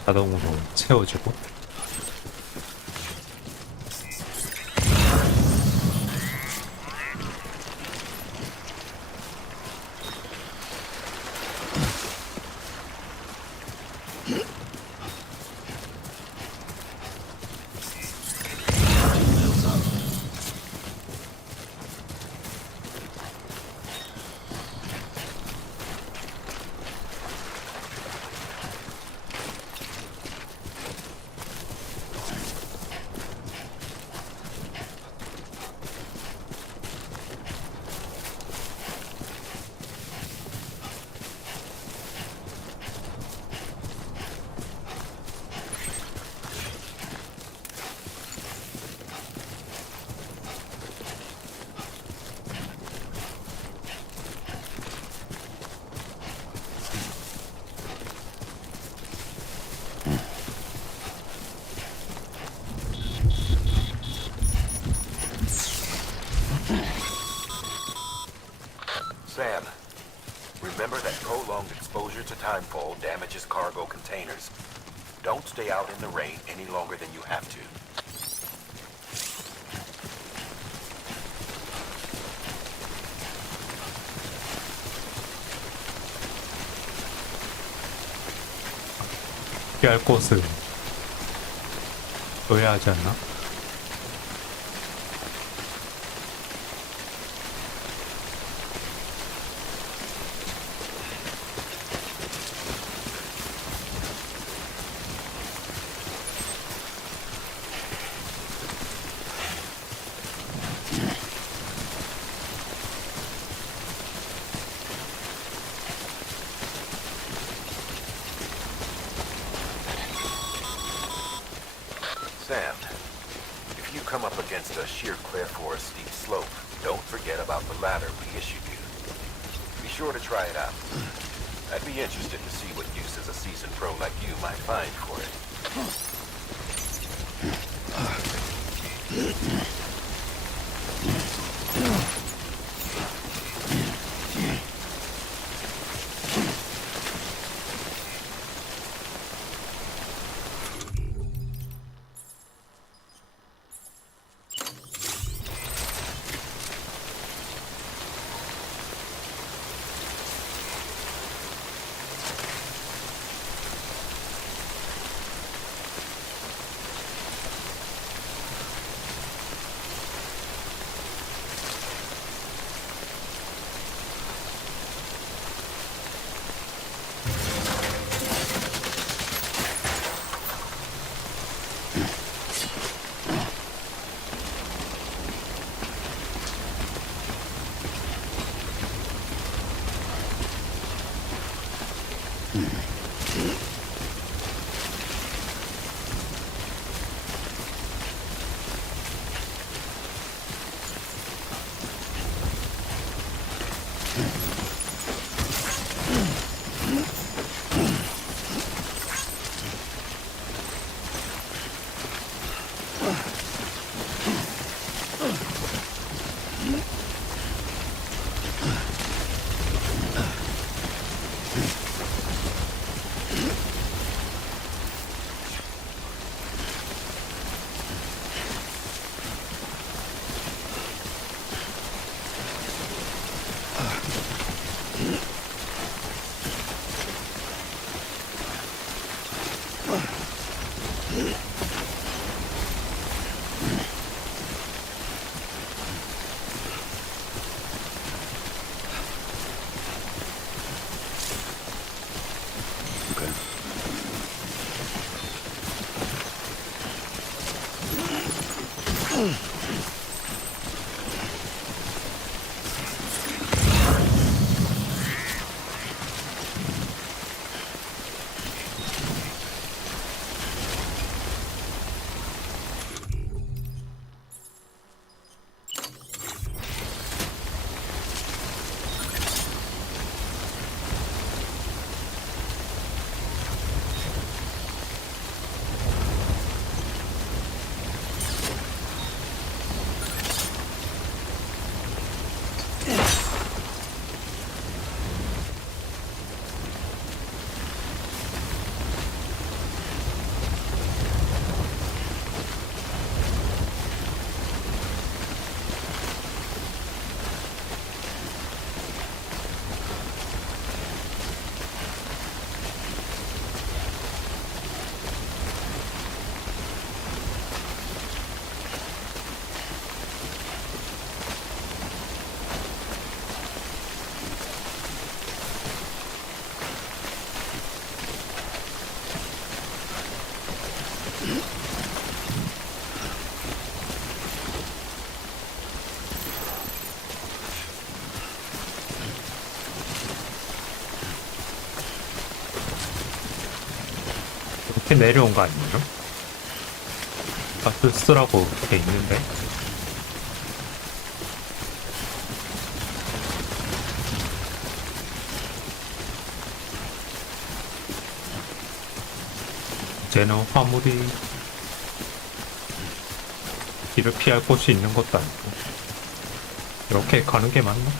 자동으로 채워주고. Remember that prolonged exposure to timefall damages cargo containers. Don't stay out in the rain any longer than you have to. 피할 곳을 줘야 하지 않나? Sam, if you come up against a sheer cliff or a steep slope, don't forget about the ladder we issued you. Be sure to try it out. I'd be interested to see what uses a seasoned pro like you might find for it. 이렇게 내려온 거 아니에요? 가스 쓰라고 돼 있는데. 이제는 화물이 길을 피할 곳이 있는 것도 아니고 이렇게 가는 게 맞나?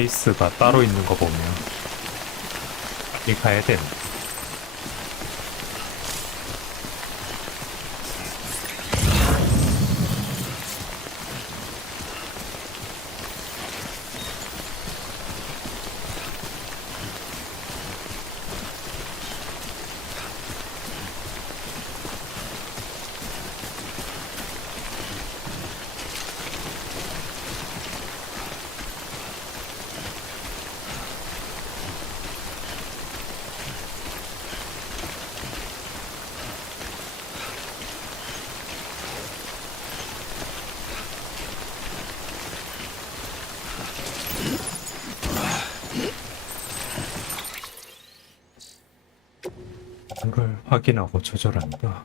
베이스가 따로 있는 거 보면 이 가야 되는. 이걸 확인하고 조절한다.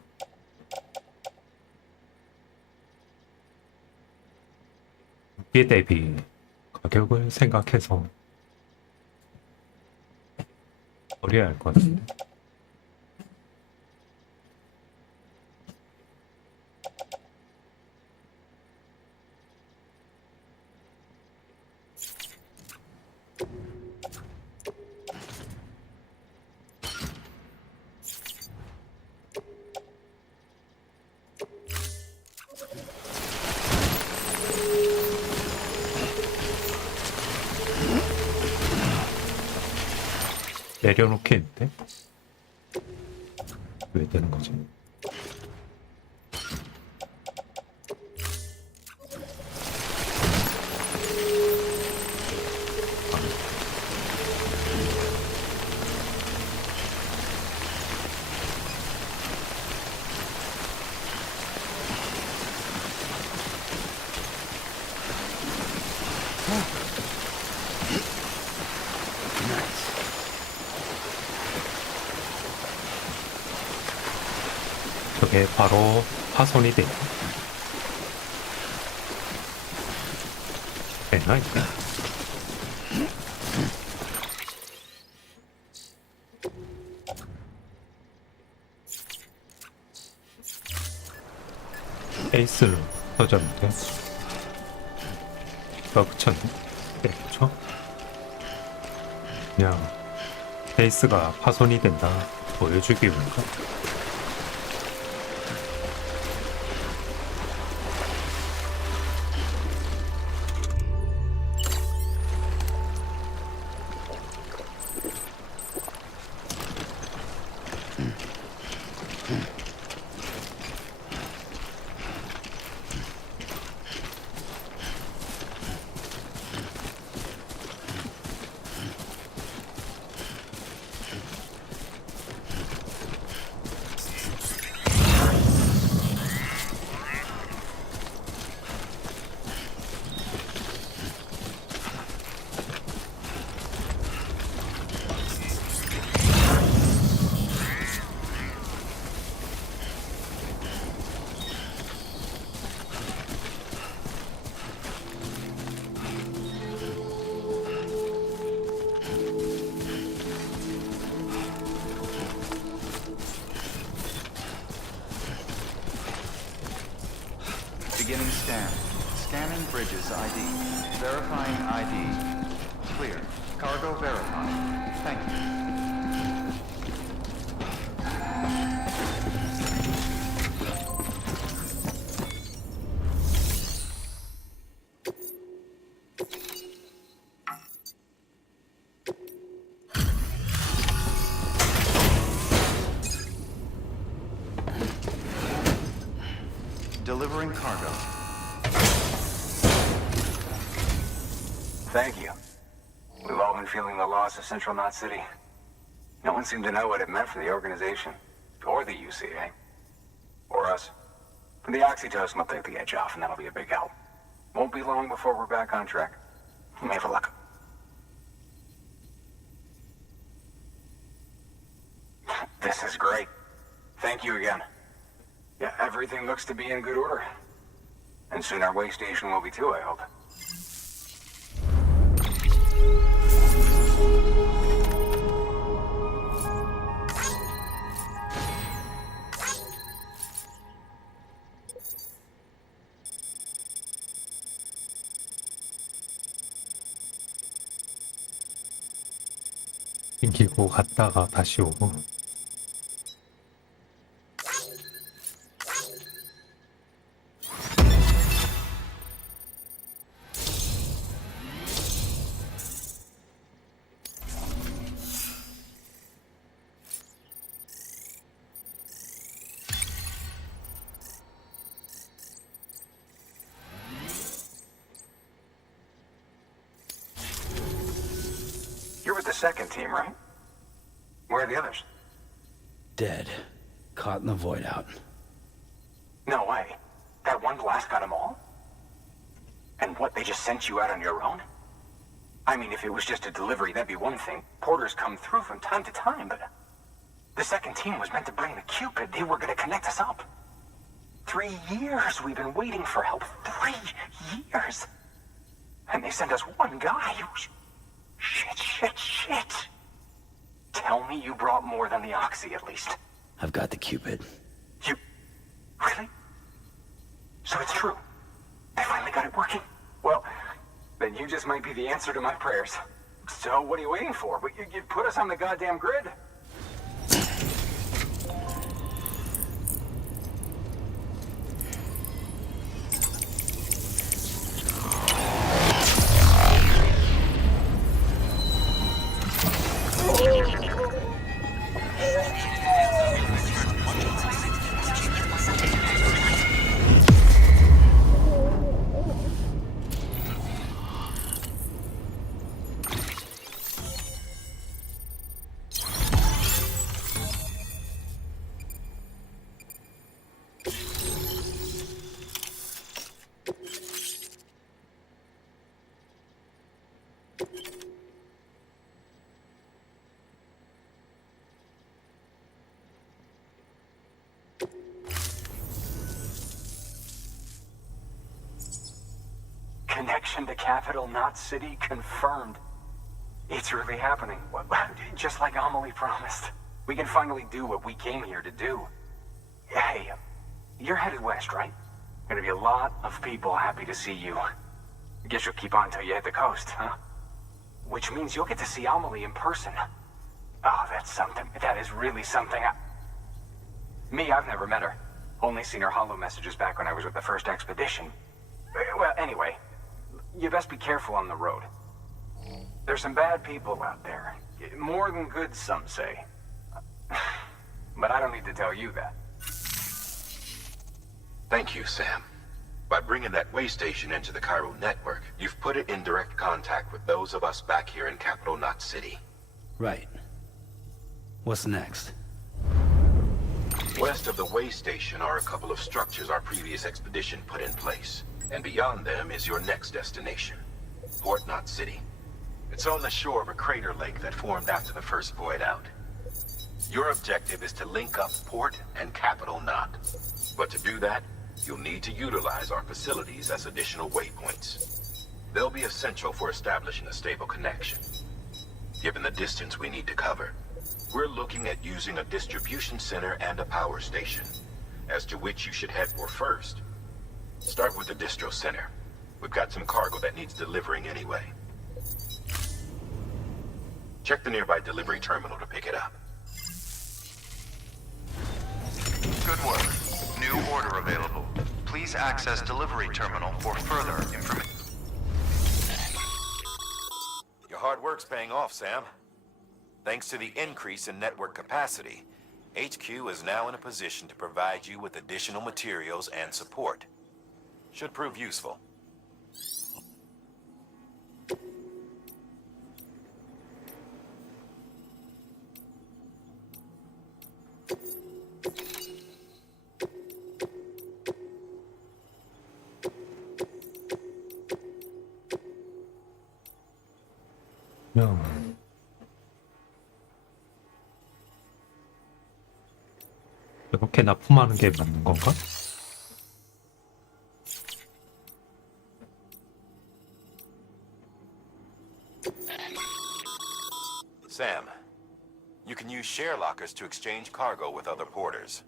무게 대비 가격을 생각해서 버려야 할 것 같은데. 내려놓겠는데? 왜 되는 거지? 저게 바로 파손이 돼. 되나 이거? 에이스를 터졌는데 누가 붙였네? 네, 그쵸? 그냥 베이스가 파손이 된다 보여주기 위해서. Beginning scan. Scanning bridges ID. Verifying ID. Clear. Cargo verified. Thank you. Delivering cargo. Thank you. We've all been feeling the loss of Central Knot City. No one seemed to know what it meant for the organization, or the UCA, or us. The oxytocin will take the edge off, and that'll be a big help. Won't be long before we're back on track. We may have a luck. This is great. Thank you again. Yeah, everything looks to be in good order. And soon our way station will be too, I hope. 튕기고 갔다가 다시 오고. You're with the second team, right? Where are the others? Dead. Caught in the void out. No way. That one blast got them all? And what, they just sent you out on your own? I mean, if it was just a delivery, that'd be one thing. Porters come through from time to time, but... The second team was meant to bring the Cupid. They were gonna connect us up. 3 years we've been waiting for help. 3 years! And they sent us one guy who's... Shit. Tell me you brought more than the Oxy, at least. I've got the Cupid. You... Really? So it's true. They finally got it working. Well, then you just might be the answer to my prayers. So what are you waiting for? You put us on the goddamn grid. Connection to Capital Knot City confirmed. It's really happening. Just like Amelie promised. We can finally do what we came here to do. Hey, you're headed west, right? Gonna be a lot of people happy to see you. Guess you'll keep on till you hit the coast, huh? Which means you'll get to see Amelie in person. Oh, that's something. That is really something. Me, I've never met her. Only seen her holo messages back when I was with the first expedition. Well, anyway, you best be careful on the road. There's some bad people out there. More than good, some say. But I don't need to tell you that. Thank you, Sam. By bringing that way station into the Cairo network, you've put it in direct contact with those of us back here in Capital Knot City. Right. What's next? West of the way station are a couple of structures our previous expedition put in place. And beyond them is your next destination, Port Knot City. It's on the shore of a crater lake that formed after the first void out. Your objective is to link up Port and Capital Knot. But to do that, you'll need to utilize our facilities as additional waypoints. They'll be essential for establishing a stable connection. Given the distance we need to cover, we're looking at using a distribution center and a power station, as to which you should head for first. Start with the distro center. We've got some cargo that needs delivering anyway. Check the nearby delivery terminal to pick it up. Good work. New order available. Please access delivery terminal for further information. Your hard work's paying off, Sam. Thanks to the increase in network capacity, HQ is now in a position to provide you with additional materials and support. Should prove useful. No. 이렇게 납품하는 게 맞는 건가? Sam, you can use share lockers to exchange cargo with other porters.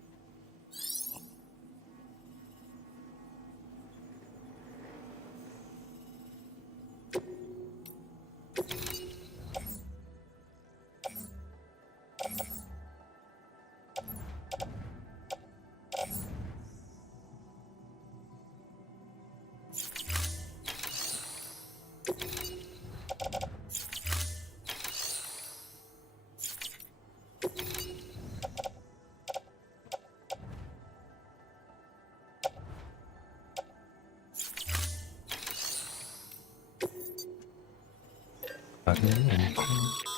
다른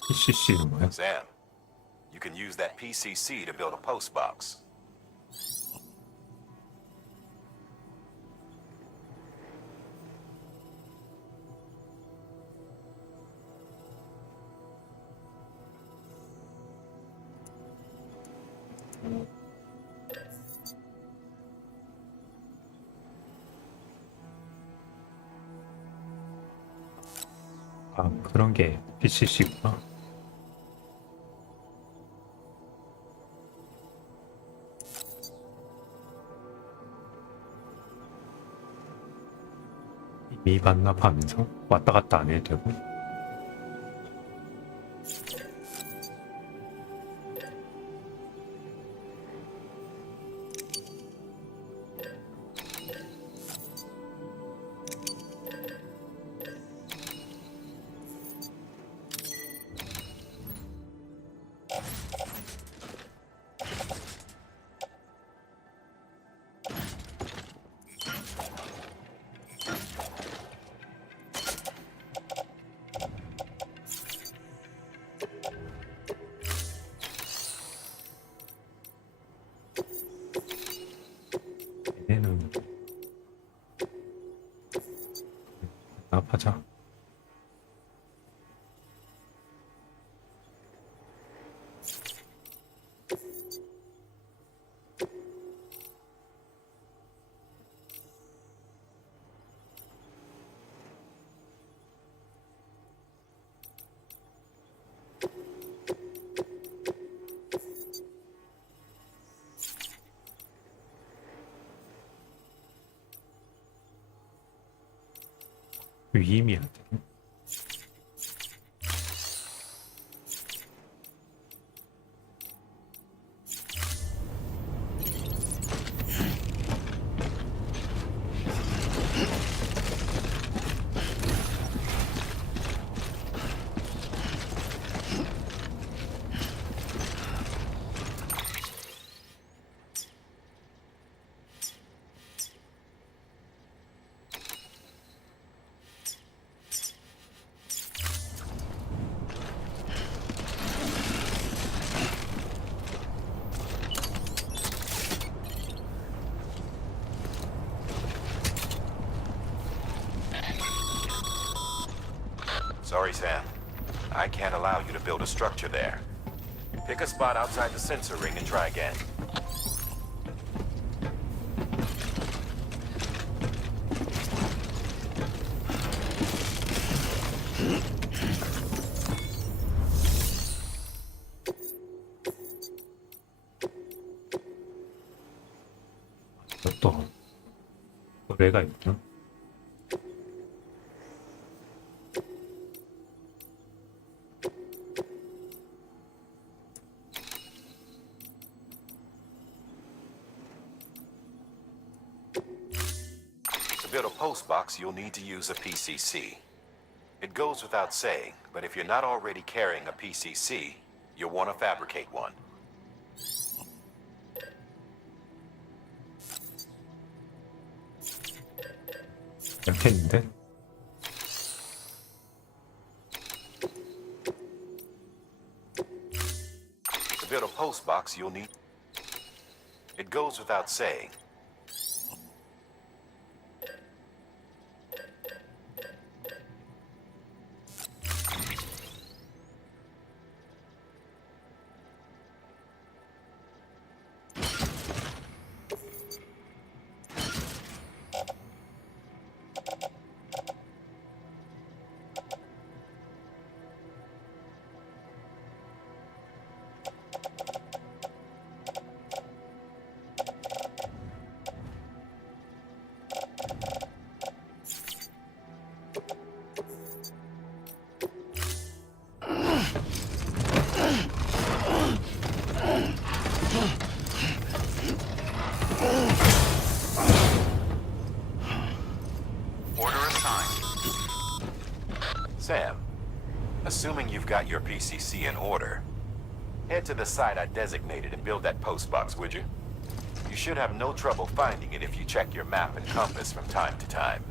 PCC는 뭐야? Sam, you can use that PCC to build a post box. 아, 그런 게 PCC구나. 이미 반납하면서 왔다 갔다 안 해도 되고. 얘는 반납하자. 위임이야 돼. Sorry, Sam. I can't allow you to build a structure there. Pick a spot outside the sensor ring and try again. 또 노래가 있구나. To build a post box, you'll need to use a PCC. It goes without saying, but if you're not already carrying a PCC, you'll want to fabricate one. 이렇게 했는데? To build a post box, you'll need... It goes without saying. Sam, assuming you've got your PCC in order, head to the site I designated and build that post box, would you? You should have no trouble finding it if you check your map and compass from time to time.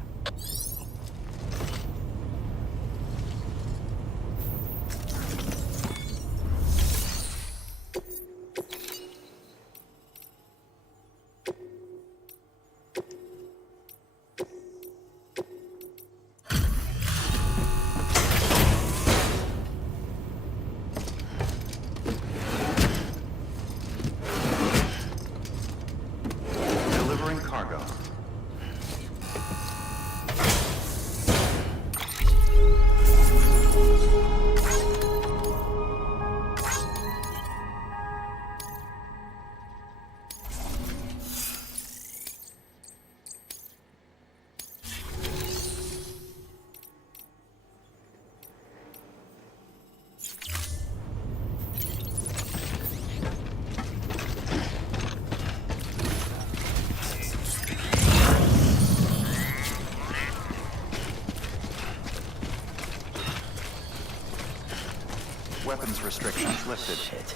entrance restrictions lifted. Shit.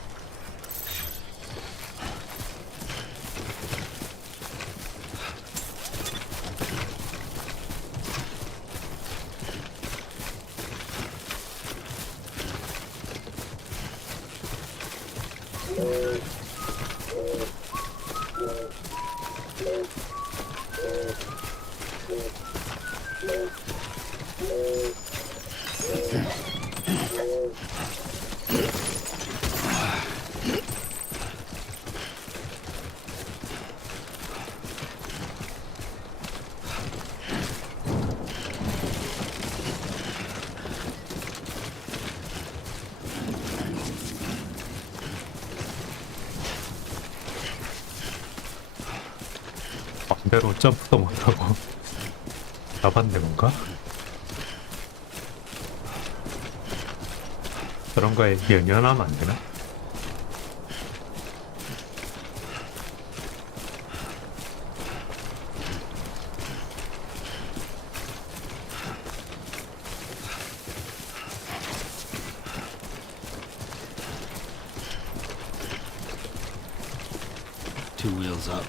반대로 점프도 못하고 잡았네 뭔가? 그런 거에 연연하면 안 되나? Two wheels up.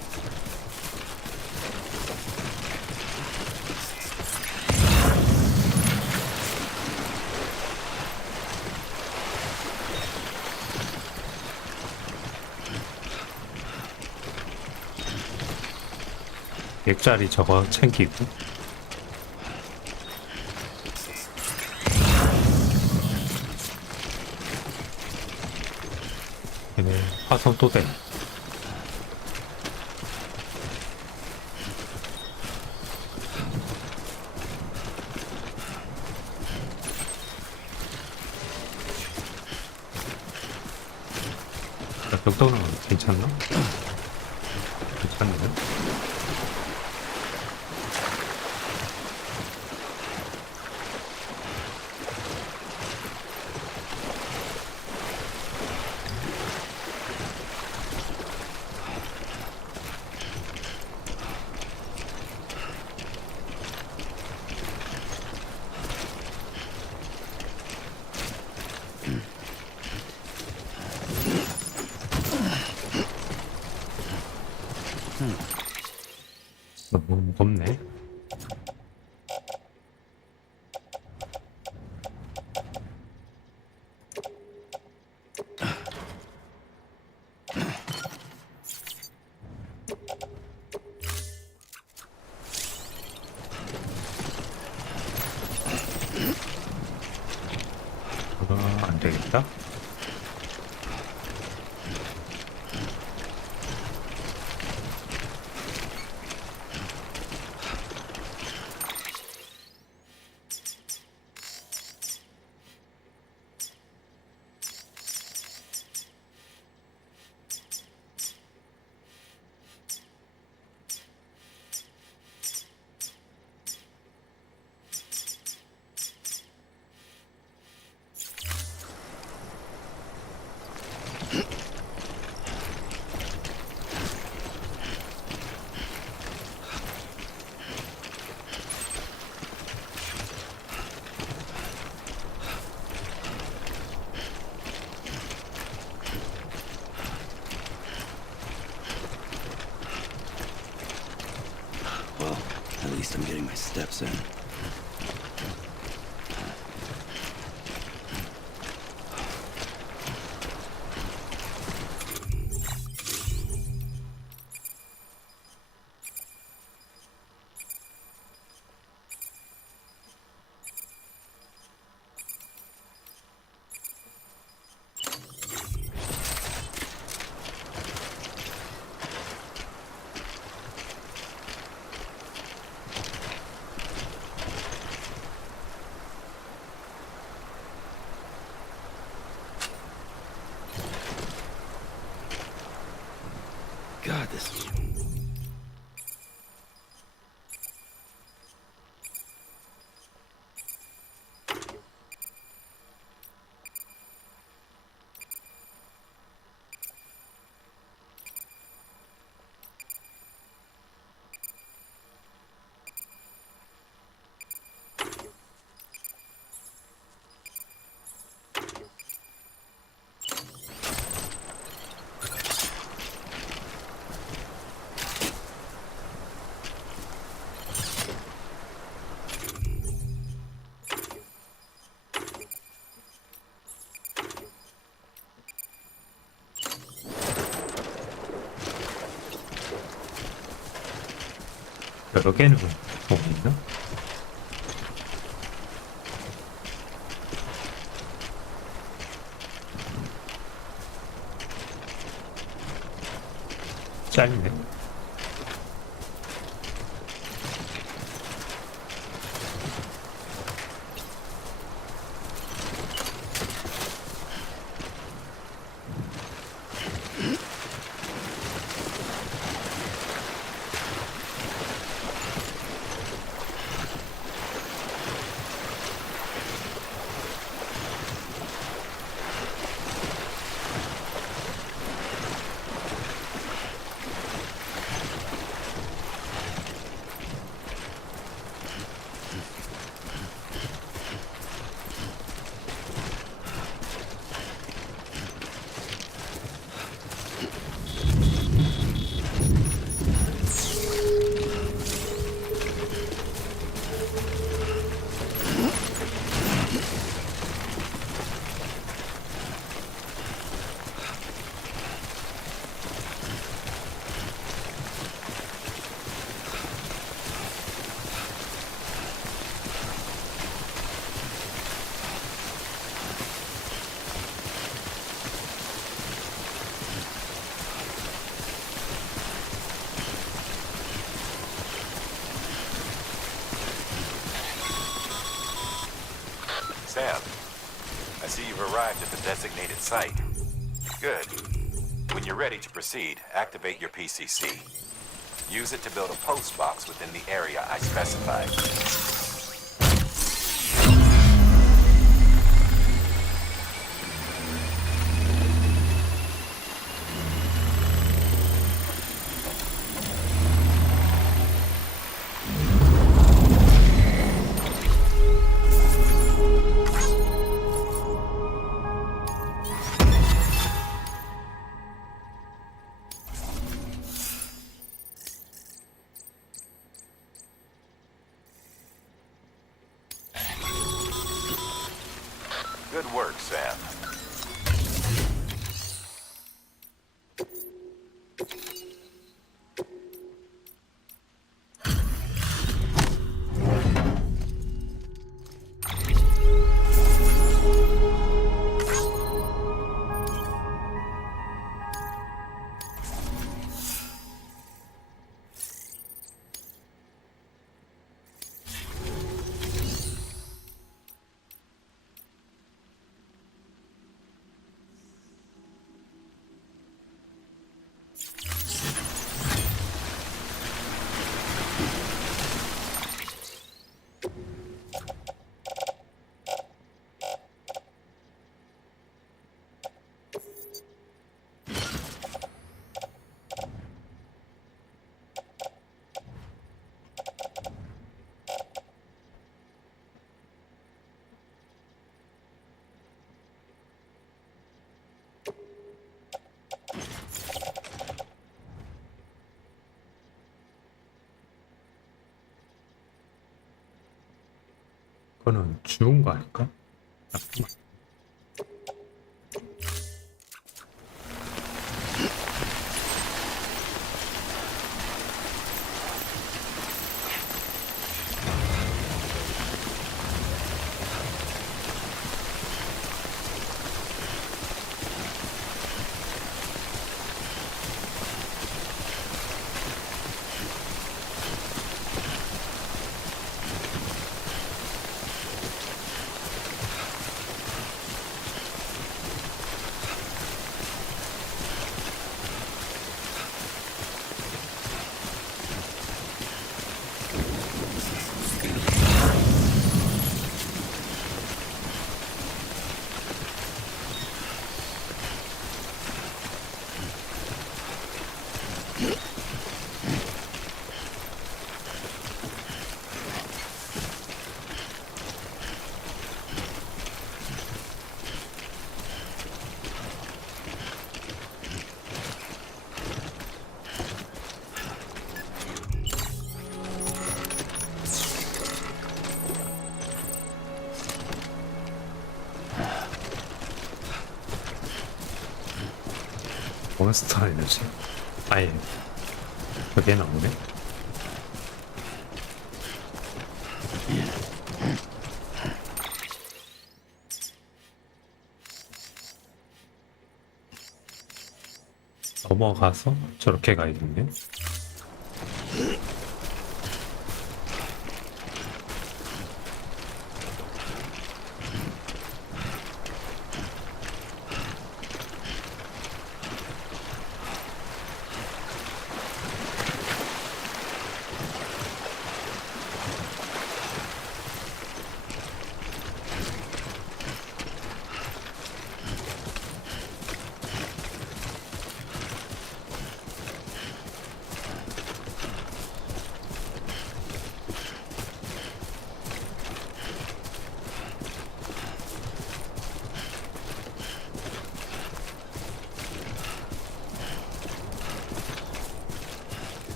액자리 저거 챙기고 얘네 화성 또 되네. 벽돌은 괜찮나? 괜찮네. 너무 무겁네. 안 되겠다. Well, at least I'm getting my steps in. God, this is... 여러 개는 뭐 있나? 짧네. Sam, I see you've arrived at the designated site. Good. When you're ready to proceed, activate your PCC. Use it to build a post box within the area I specified. Good work, Sam. 그거는 주운 거 아닐까? 잠깐만. 몬스터 에너지. 아예 그게 나오네. 넘어가서 저렇게 가야겠네.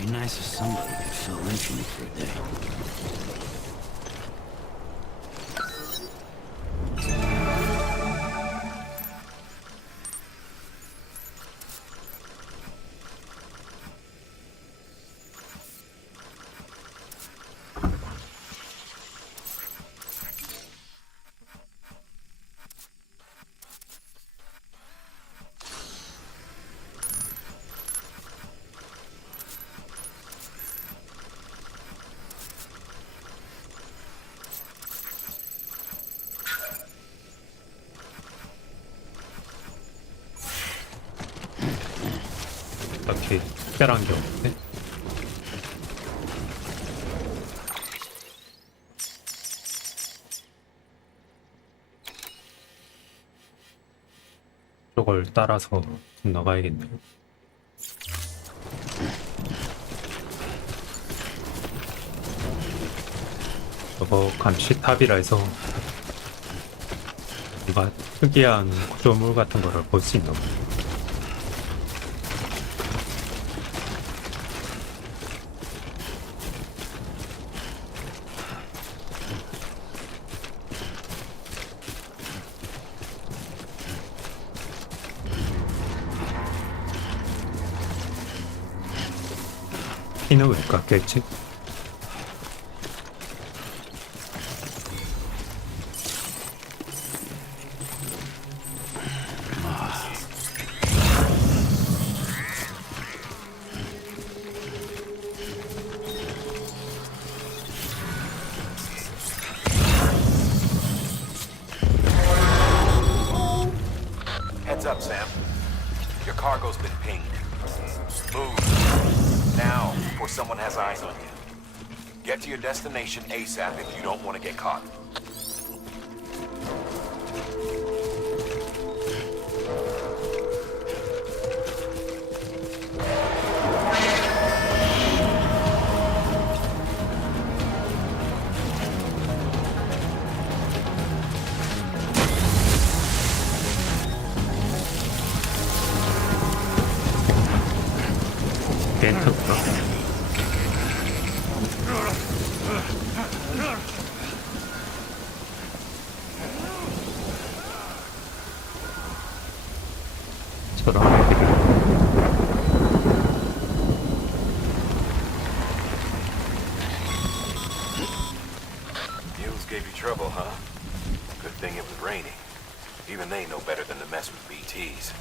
Be nice if somebody could fill in for me for a day. 딱히 특별한 게 없네. 저걸 따라서 건너가야겠네. 저거 감시탑이라 해서 뭔가 특이한 구조물 같은 거를 볼 수 있나 보네. 키는 왜 깎겠지? Heads up, Sam. Your cargo's been pinged. Move. Now, before someone has eyes on you. Get to your destination ASAP if you don't want to get caught. 렌트구나. 저런 애들이 Mules gave you trouble, huh? Good thing it was raining. Even they know better than to mess with BTs.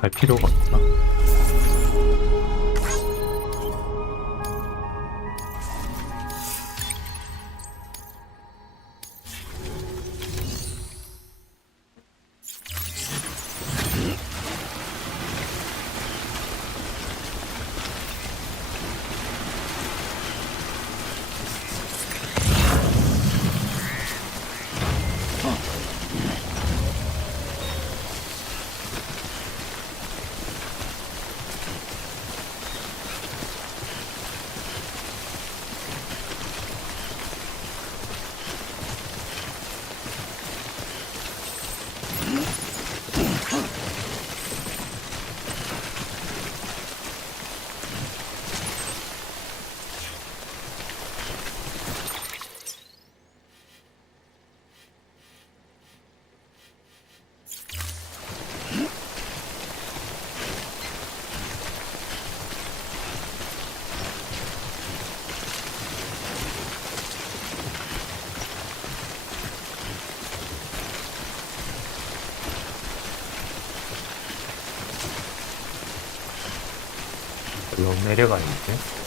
갈 필요가 없나? 별로 내려가 있는데.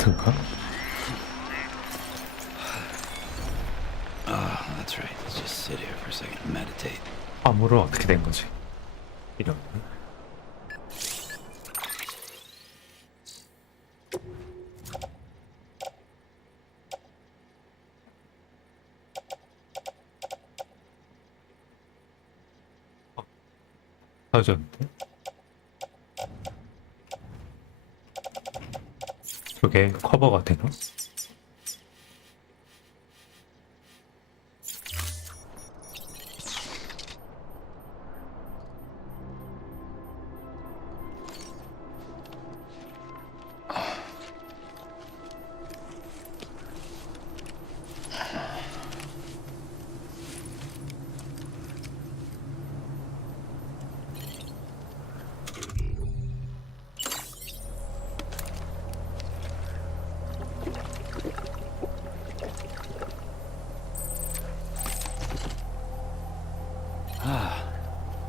같은가? That's right. Let's just sit here for a second and meditate. 화물은 어떻게 된 거지? 이런. 사전인데? 저게 커버가 되나?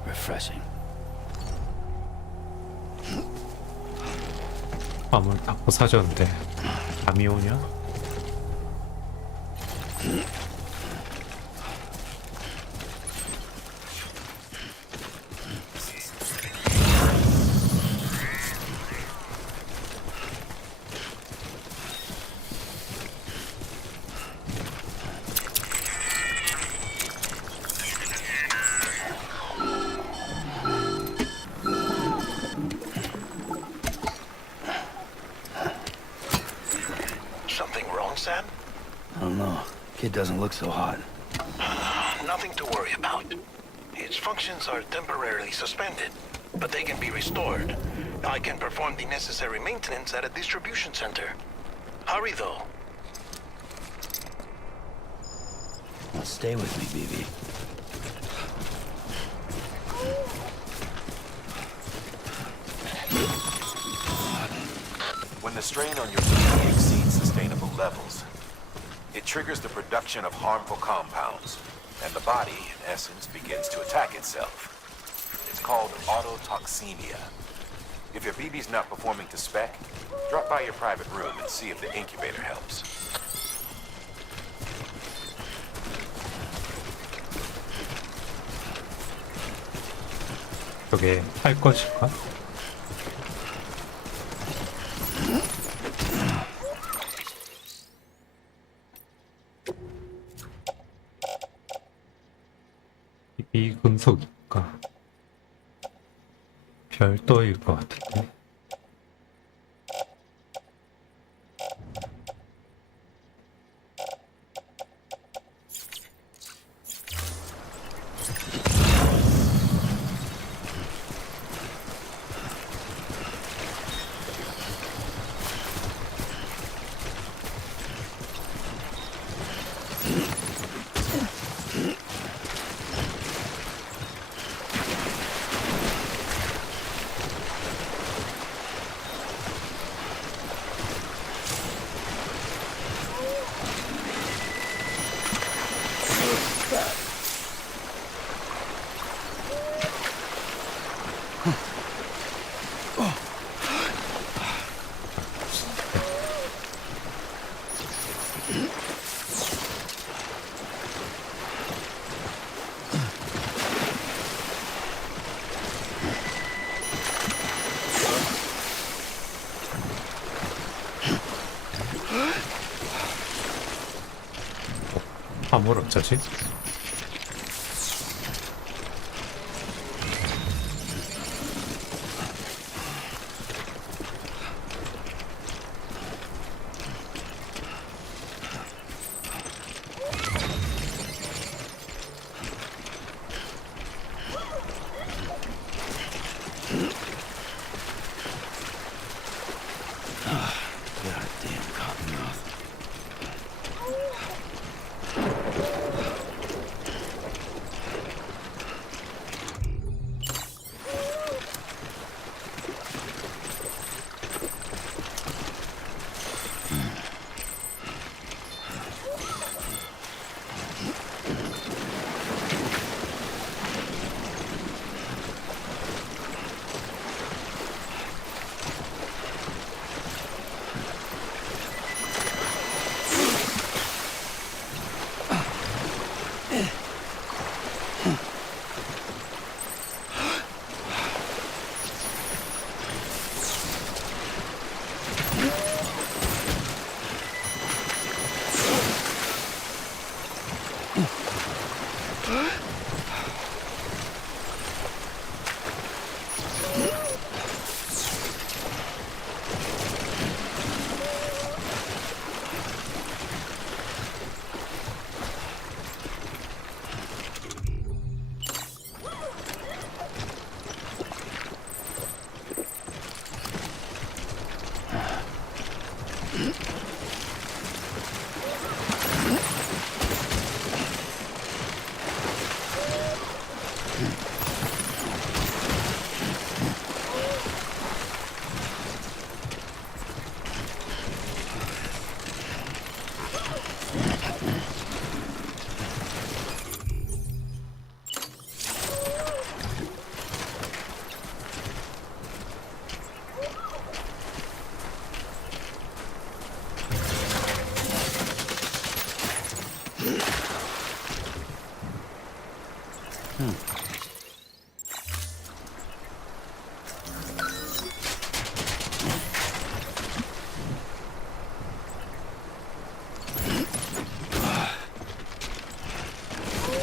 Refreshing. 화물 닦고 사전인데 감이 오냐? Something wrong, Sam? I don't know. Kid doesn't look so hot. Nothing to worry about. Its functions are temporarily suspended, but they can be restored. I can perform the necessary maintenance at a distribution center. Hurry, though. Well, stay with me, BB. When the strain on your body exceeds sustainable levels, it triggers the production of harmful compounds, and the body, in essence, begins to attack itself. It's called autotoxemia. If your BB's not performing to spec, drop by your private room and see if the incubator helps. 저게 할 것일까? 비금속일까? 별도일 것 같은데. 화물 어쩌지? Goddamn cottonmouth.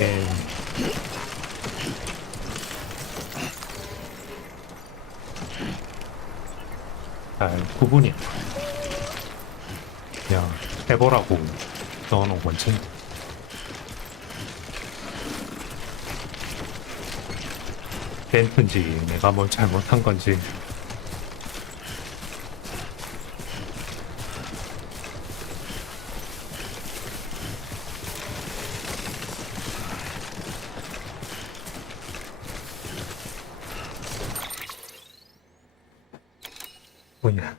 예. 잘 구분이 그냥 해보라고 넣어놓은 건지 벤트인지 내가 뭘 잘못한 건지. 뭐냐.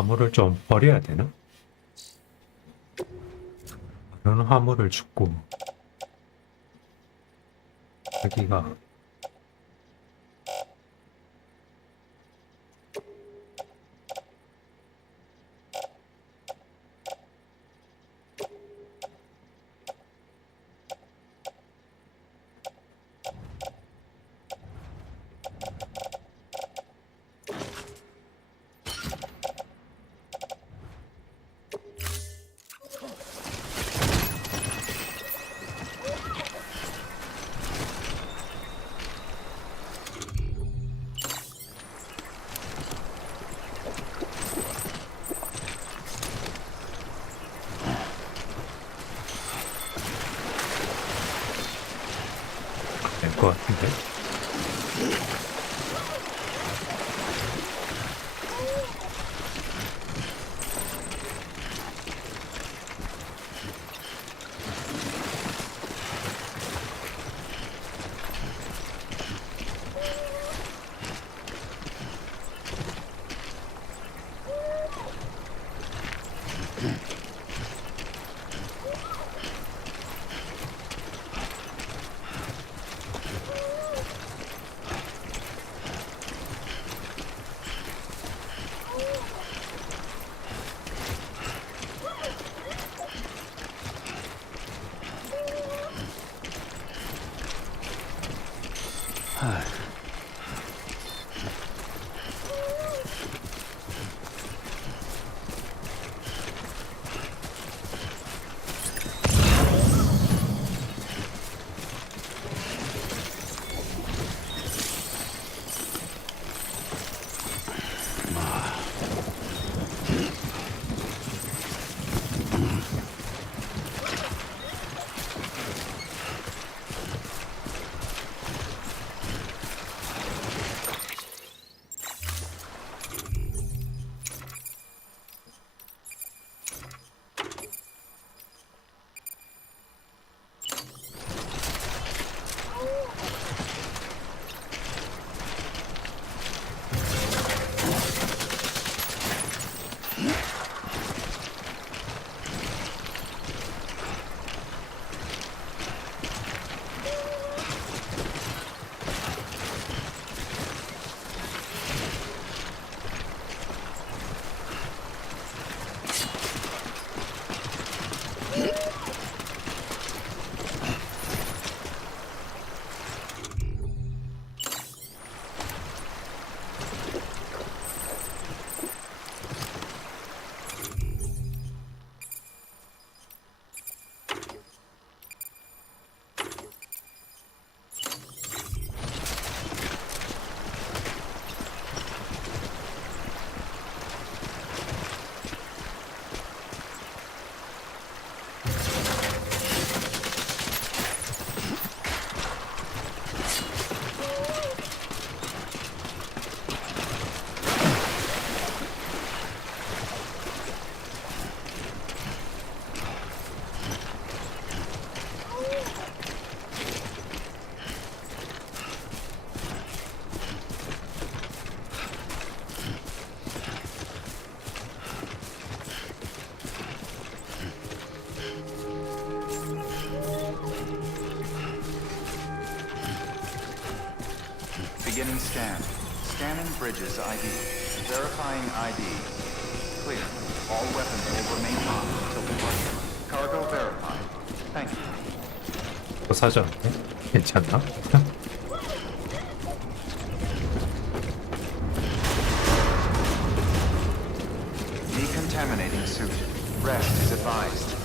화물을 좀 버려야 되나? 그런 화물을 줍고 여기가 될 것 같은데? Beginning scan. Scanning bridges ID. Verifying ID. Clear. All weapons will remain on until departure. Cargo verified. Thank you. 또 사졌네. 괜찮나? Decontaminating suit. Rest is advised.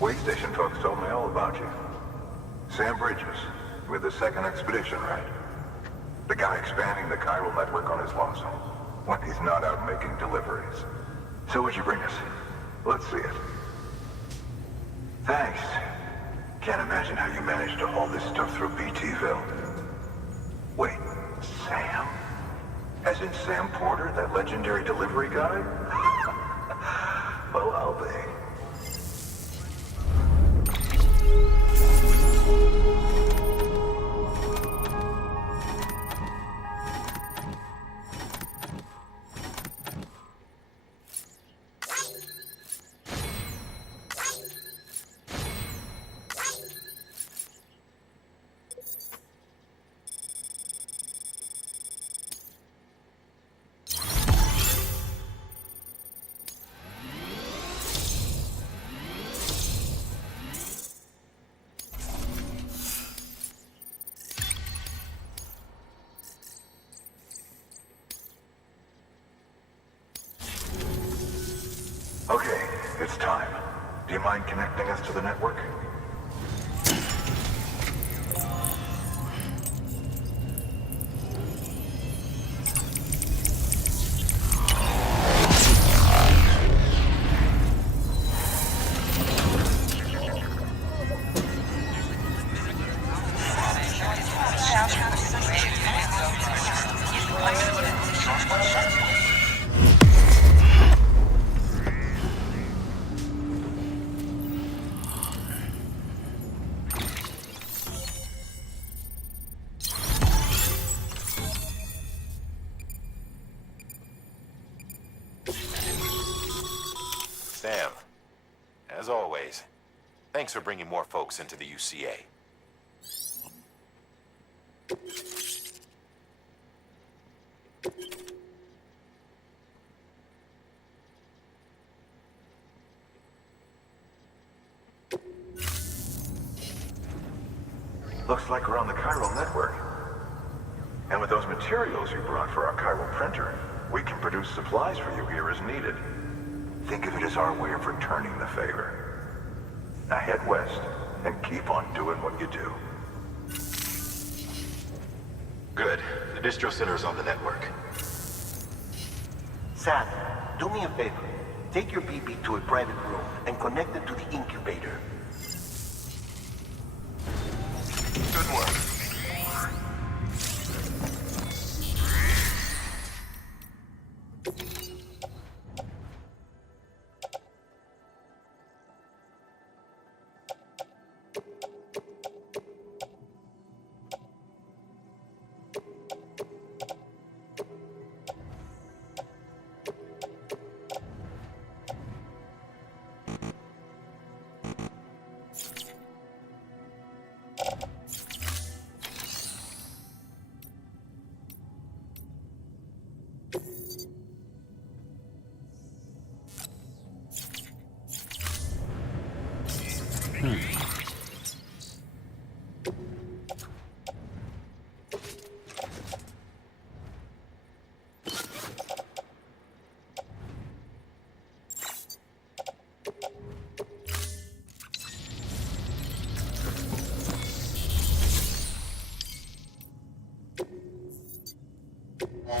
Way station folks told me all about you. Sam Bridges, with the second expedition, right? The guy expanding the chiral network on his lonesome, when he's not out making deliveries. So what'd you bring us? Let's see it. Thanks. Can't imagine how you managed to haul this stuff through BTville. Wait, Sam? As in Sam Porter, that legendary delivery guy? Well, I'll be. Okay, it's time. Do you mind connecting us to the network? Sam, as always, thanks for bringing more folks into the UCA. Looks like we're on the chiral network. And with those materials you brought for our chiral printer, we can produce supplies for you here as needed. Think of it as our way of returning the favor. Now head west and keep on doing what you do. Good. The distro center is on the network. Sam, do me a favor. Take your BB to a private room and connect it to the incubator. Good work.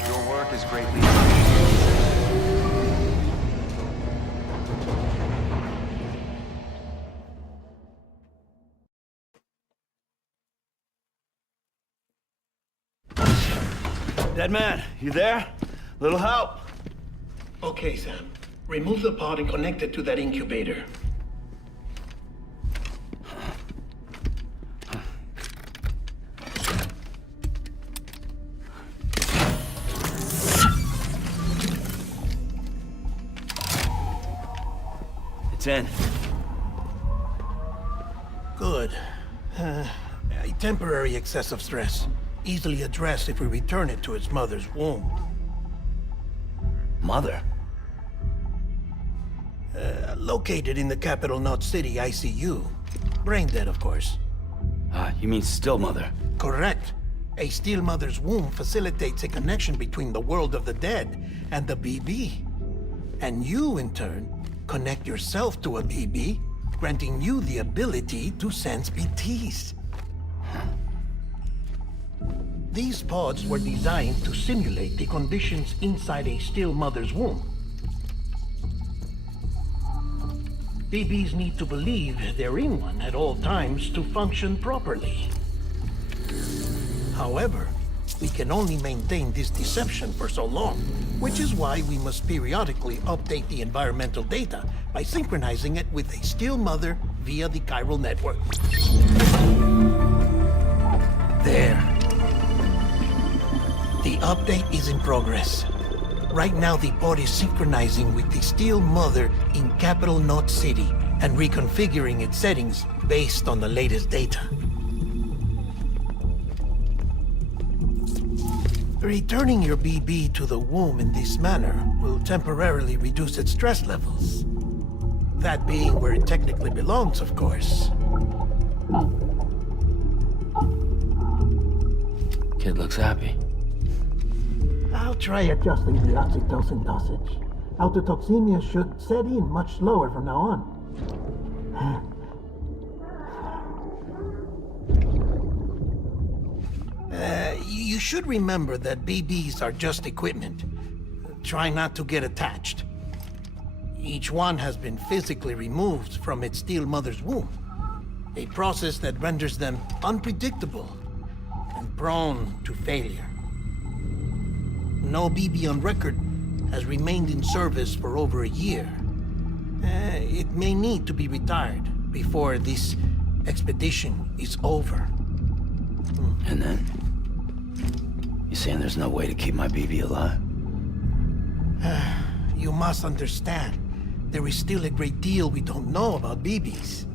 Your work is greatly appreciated. Dead man, you there? Little help? Okay, Sam. Remove the pod and connect it to that incubator. It's in. Good. A temporary excess of stress. Easily addressed if we return it to its mother's womb. Mother? Located in the capital Knot City ICU. Brain dead, of course. You mean still mother? Correct. A still mother's womb facilitates a connection between the world of the dead and the BB. And you, in turn, connect yourself to a BB, granting you the ability to sense BTs. These pods were designed to simulate the conditions inside a still mother's womb. BBs need to believe they're in one at all times to function properly. However, we can only maintain this deception for so long, which is why we must periodically update the environmental data by synchronizing it with a still mother via the chiral network. There. The update is in progress. Right now, the pod is synchronizing with the still mother in capital Knot City and reconfiguring its settings based on the latest data. Returning your BB to the womb in this manner will temporarily reduce its stress levels. That being where it technically belongs, of course. Kid looks happy. I'll try adjusting the oxytocin dosage. Autotoxemia should set in much slower from now on. You should remember that BBs are just equipment. Try not to get attached. Each one has been physically removed from its still mother's womb. A process that renders them unpredictable and prone to failure. No BB on record has remained in service for over a year. It may need to be retired before this expedition is over. And then? You saying there's no way to keep my BB alive? You must understand, there is still a great deal we don't know about BBs.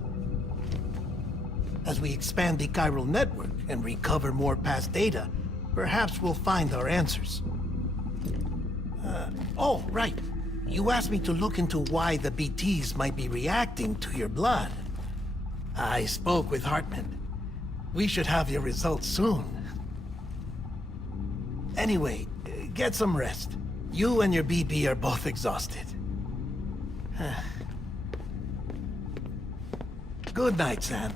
As we expand the chiral network and recover more past data, perhaps we'll find our answers. Oh, right. You asked me to look into why the BTs might be reacting to your blood. I spoke with Hartman. We should have your results soon. Anyway, get some rest. You and your BB are both exhausted. Good night, Sam.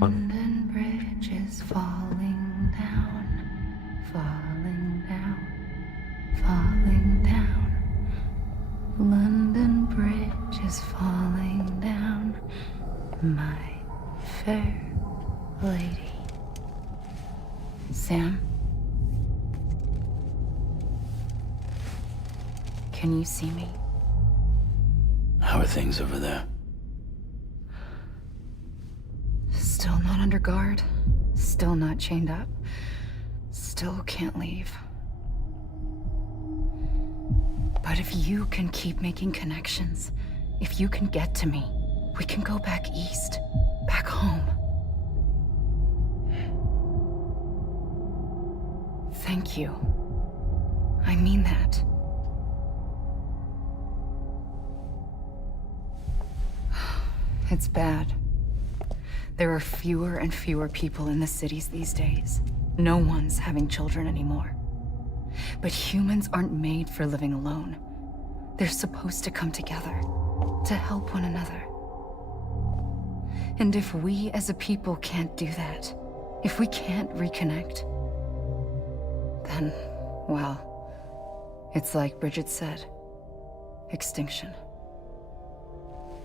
London Bridge is falling down, falling down, falling down. London Bridge is falling down, my fair lady. Sam? Can you see me? How are things over there? Still not under guard. Still not chained up. Still can't leave. But if you can keep making connections, if you can get to me, we can go back east, back home. Thank you. I mean that. It's bad. There are fewer and fewer people in the cities these days. No one's having children anymore. But humans aren't made for living alone. They're supposed to come together, to help one another. And if we as a people can't do that, if we can't reconnect, then, well, it's like Bridget said, extinction.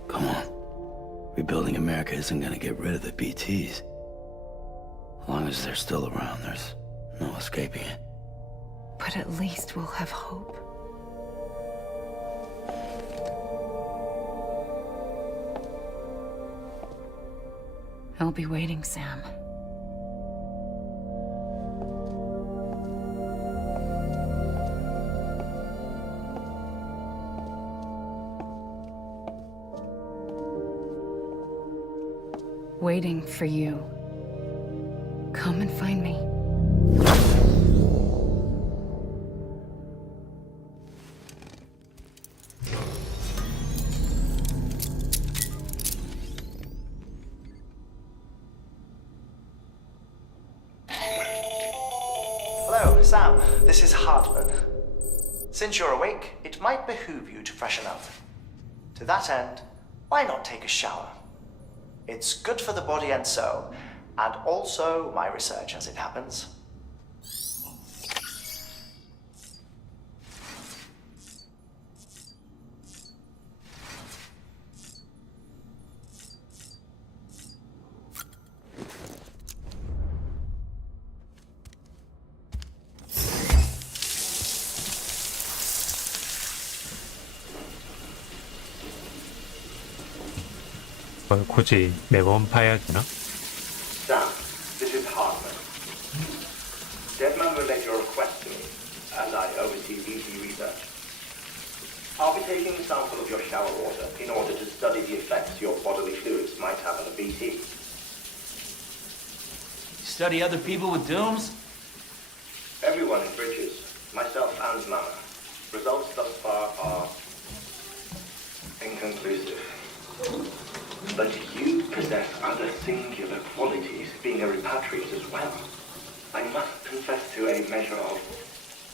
Come on. Rebuilding America isn't gonna get rid of the BTs. As long as they're still around, there's no escaping it. But at least we'll have hope. I'll be waiting, Sam. Waiting for you. Come and find me. Hello, Sam. This is Hartman. Since you're awake, it might behoove you to freshen up. To that end, why not take a shower? It's good for the body and soul, and also my research as it happens. 뭘 굳이 매번 파야 되나? Sam, this is Hartman. Deadman relayed your request to me, as I oversee BT research. I'll be taking a sample of your shower water in order to study the effects your bodily fluids might have on a BT. Study other people with dooms? Everyone in Bridges, myself and Mama. Results thus far are inconclusive. But you possess other singular qualities, being a repatriate as well. I must confess to a measure of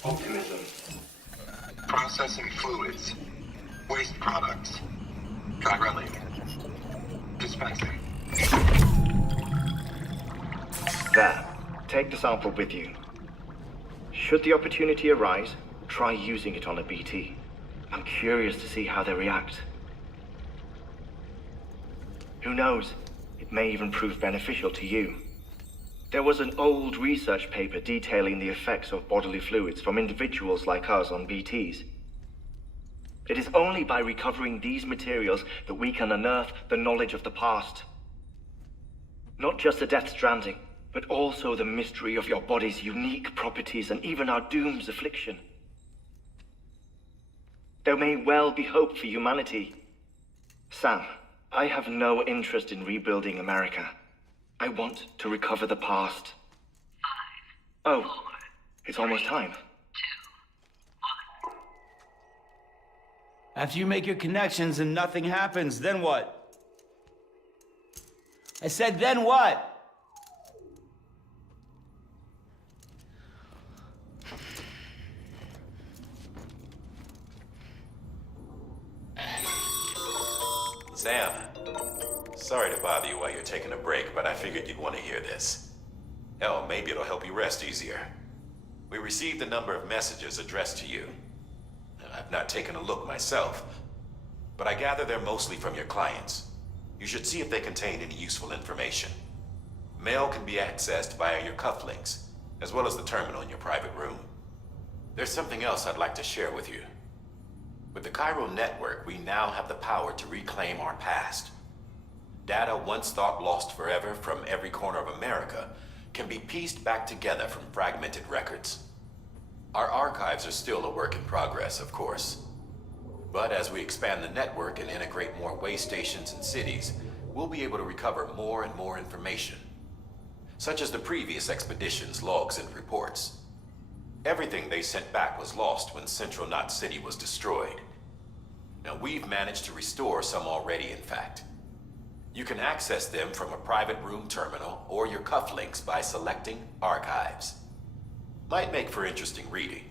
optimism. Processing fluids, waste products, dry relic, dispensing. There, take the sample with you. Should the opportunity arise, try using it on a BT. I'm curious to see how they react. Who knows? It may even prove beneficial to you. There was an old research paper detailing the effects of bodily fluids from individuals like us on BTs. It is only by recovering these materials that we can unearth the knowledge of the past. Not just the Death Stranding, but also the mystery of your body's unique properties and even our doom's affliction. There may well be hope for humanity. Sam, I have no interest in rebuilding America. I want to recover the past. 5, 4, it's almost time. 2, 1. After you make your connections and nothing happens, then what? I said, then what? Sam, sorry to bother you while you're taking a break, but I figured you'd want to hear this. Hell, maybe it'll help you rest easier. We received a number of messages addressed to you. I've not taken a look myself, but I gather they're mostly from your clients. You should see if they contain any useful information. Mail can be accessed via your cufflinks, as well as the terminal in your private room. There's something else I'd like to share with you. With the Chiral Network, we now have the power to reclaim our past. Data once thought lost forever from every corner of America can be pieced back together from fragmented records. Our archives are still a work in progress, of course. But as we expand the network and integrate more way stations and cities, we'll be able to recover more and more information, such as the previous expedition's logs and reports. Everything they sent back was lost when Central Knot City was destroyed. Now, we've managed to restore some already, in fact. You can access them from a private room terminal or your cufflinks by selecting Archives. Might make for interesting reading.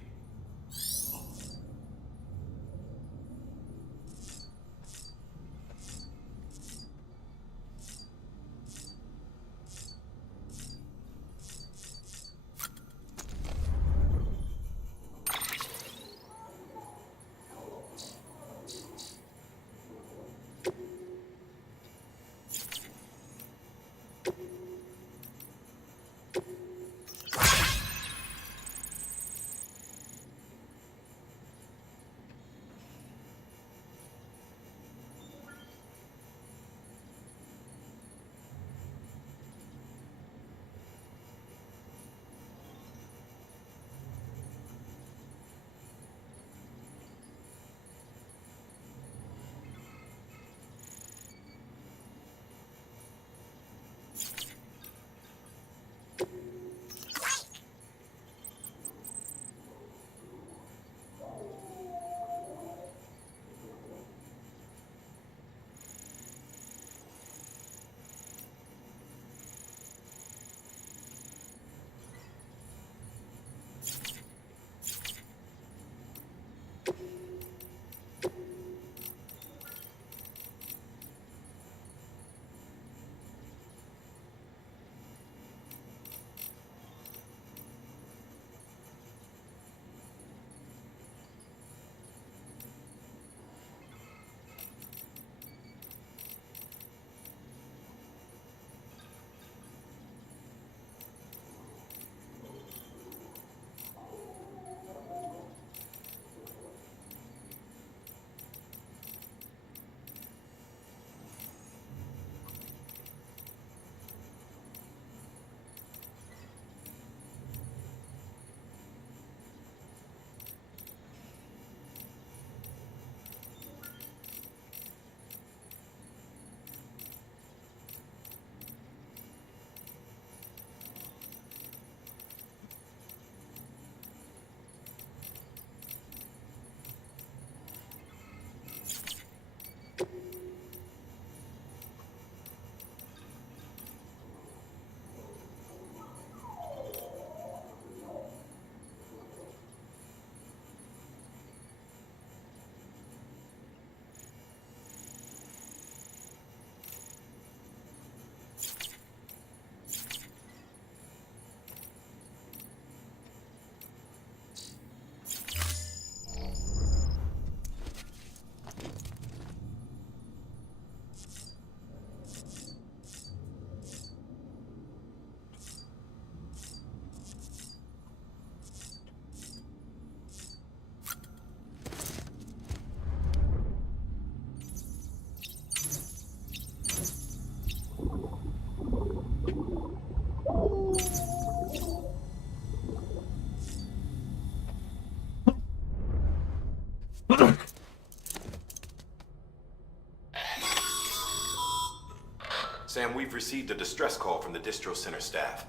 Sam, we've received a distress call from the distro center staff.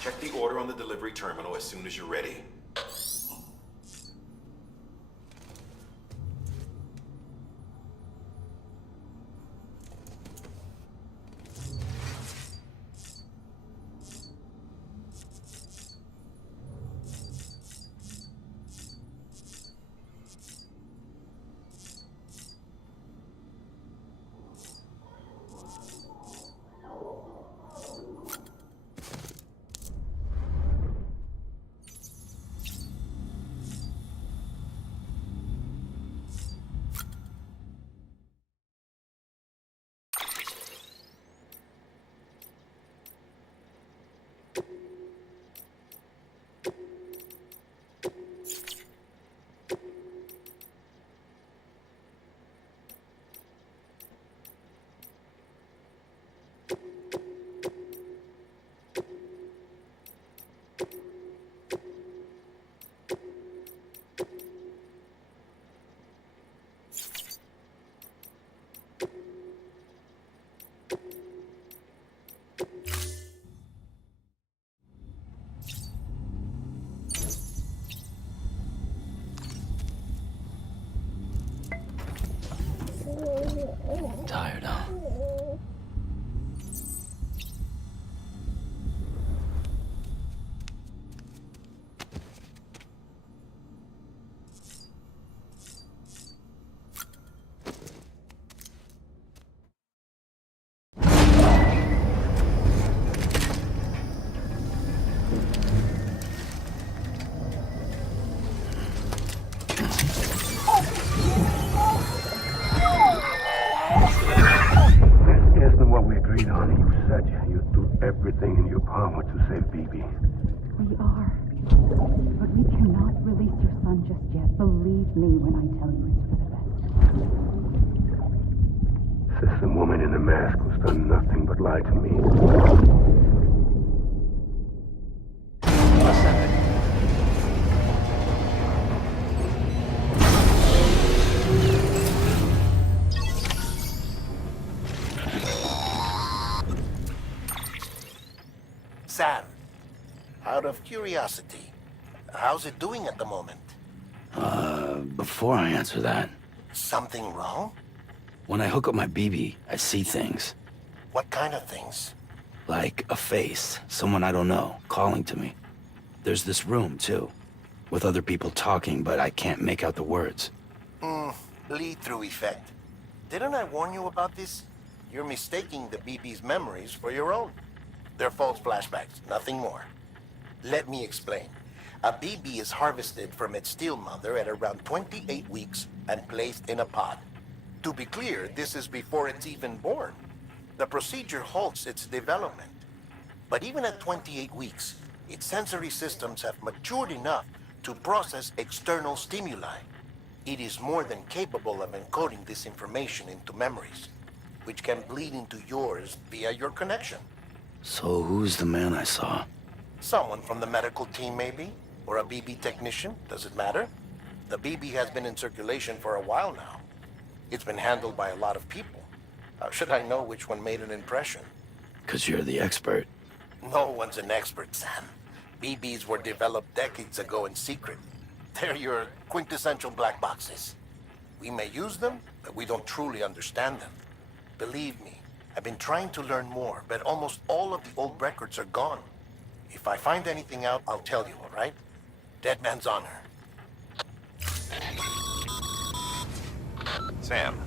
Check the order on the delivery terminal as soon as you're ready. Tired, huh? everything in your power to save BB. We are. But we cannot release your son just yet. Believe me when I tell you it's for the best. Says the woman in the mask who's done nothing but lie to me. Sam, out of curiosity, how's it doing at the moment? Before I answer that, Something wrong? when I hook up my BB, I see things. What kind of things? Like a face, someone I don't know, calling to me. There's this room, too, with other people talking, but I can't make out the words. Lead-through effect. Didn't I warn you about this? You're mistaking the BB's memories for your own. They're false flashbacks, nothing more. Let me explain. A BB is harvested from its steel mother at around 28 weeks and placed in a pod. To be clear, this is before it's even born. The procedure halts its development. But even at 28 weeks, its sensory systems have matured enough to process external stimuli. It is more than capable of encoding this information into memories, which can bleed into yours via your connection. So who's the man I saw? Someone from the medical team, maybe? Or a BB technician? Does it matter? The BB has been in circulation for a while now. It's been handled by a lot of people. How should I know which one made an impression? 'Cause you're the expert. No one's an expert, Sam. BBs were developed decades ago in secret. They're your quintessential black boxes. We may use them, but we don't truly understand them. Believe me, I've been trying to learn more, but almost all of the old records are gone. If I find anything out, I'll tell you, all right? Dead man's honor. Sam,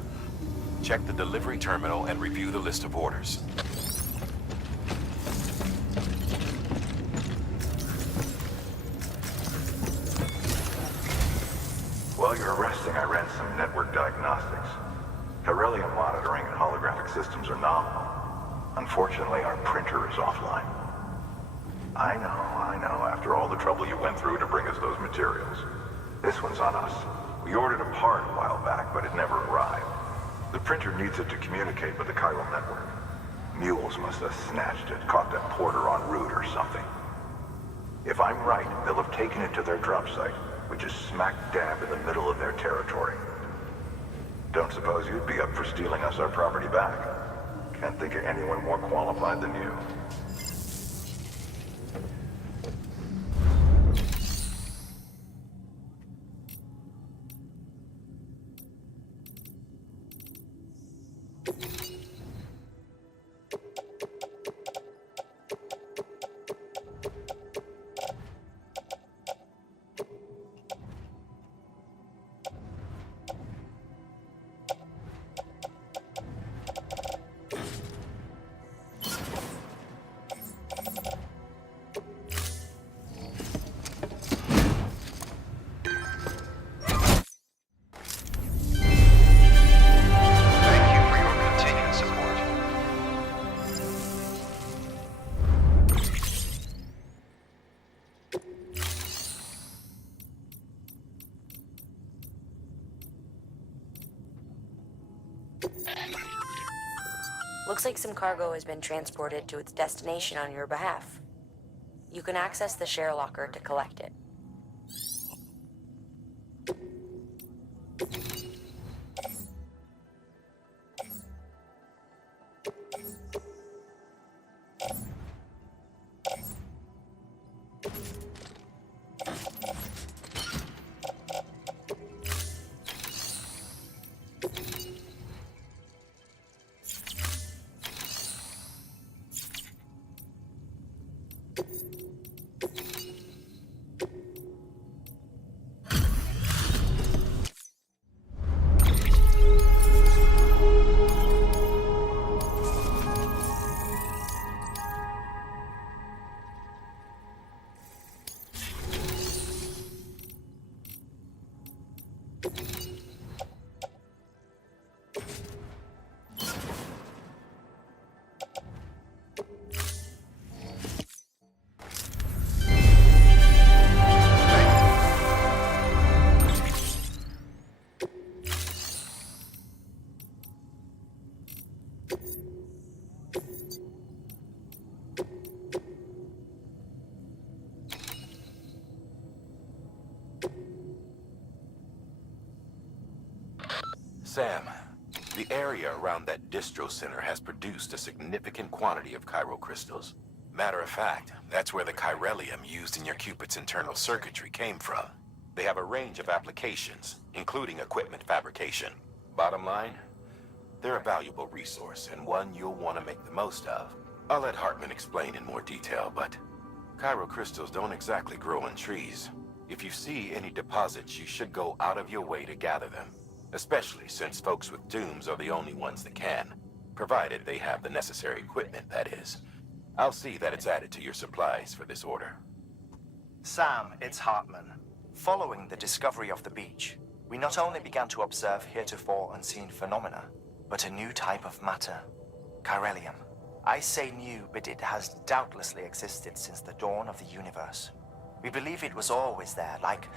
check the delivery terminal and review the list of orders. While you're resting, I ran some network diagnostics. Beryllium monitoring and holographic systems are nominal. Unfortunately, our printer is offline. I know, after all the trouble you went through to bring us those materials. This one's on us. We ordered a part a while back, but it never arrived. The printer needs it to communicate with the chiral network. Mules must have snatched it, caught that porter en route or something. If I'm right, they'll have taken it to their drop site, which is smack dab in the middle of their territory. Don't suppose you'd be up for stealing us our property back? Can't think of anyone more qualified than you. Looks like some cargo has been transported to its destination on your behalf. You can access the share locker to collect it. Sam, the area around that distro center has produced a significant quantity of chiral crystals. Matter of fact, that's where the chiralium used in your Cupid's internal circuitry came from. They have a range of applications, including equipment fabrication. Bottom line, they're a valuable resource and one you'll want to make the most of. I'll let Hartman explain in more detail, but chiral crystals don't exactly grow on trees. If you see any deposits, you should go out of your way to gather them. Especially since folks with dooms are the only ones that can. Provided they have the necessary equipment, that is. I'll see that it's added to your supplies for this order. Sam, it's Hartman. Following the discovery of the beach, we not only began to observe heretofore unseen phenomena, but a new type of matter. Chiralium. I say new, but it has doubtlessly existed since the dawn of the universe. We believe it was always there, like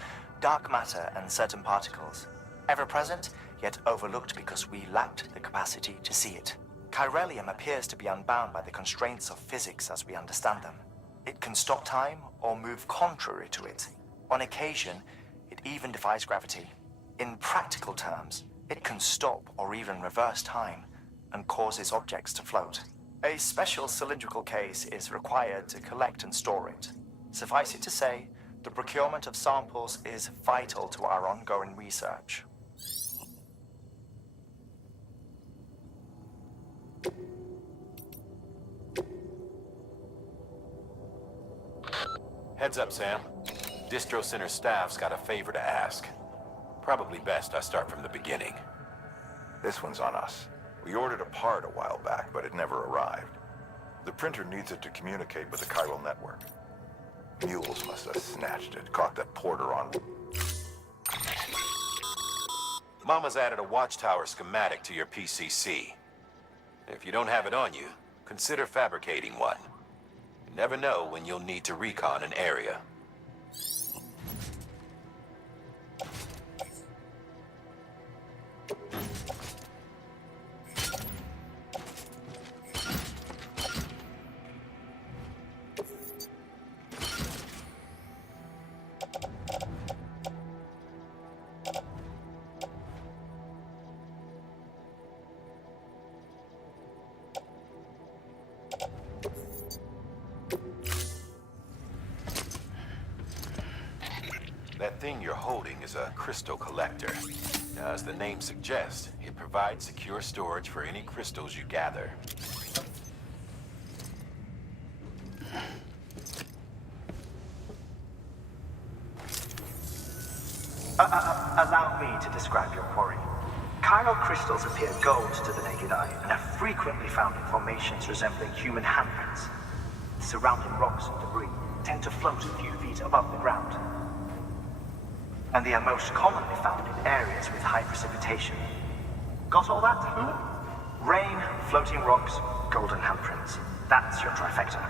dark matter and certain particles. Ever present, yet overlooked because we lacked the capacity to see it. Chiralium appears to be unbound by the constraints of physics as we understand them. It can stop time or move contrary to it. On occasion, it even defies gravity. In practical terms, it can stop or even reverse time and causes objects to float. A special cylindrical case is required to collect and store it. Suffice it to say, the procurement of samples is vital to our ongoing research. Heads up, Sam. Distro Center staff's got a favor to ask. Probably best I start from the beginning. This one's on us. We ordered a part a while back, but it never arrived. The printer needs it to communicate with the chiral network. Mules must have snatched it, caught that porter on... Mama's added a watchtower schematic to your PCC. If you don't have it on you, consider fabricating one. You never know when you'll need to recon an area. That thing you're holding is a crystal collector. Now, as the name suggests, it provides secure storage for any crystals you gather. Allow me to describe your quarry. Chiral crystals appear gold to the naked eye and are frequently found in formations resembling human handprints. Surrounding rocks and debris tend to float a few feet above the ground. And they are most commonly found in areas with high precipitation. Got all that? Rain, floating rocks, golden handprints. That's your trifecta.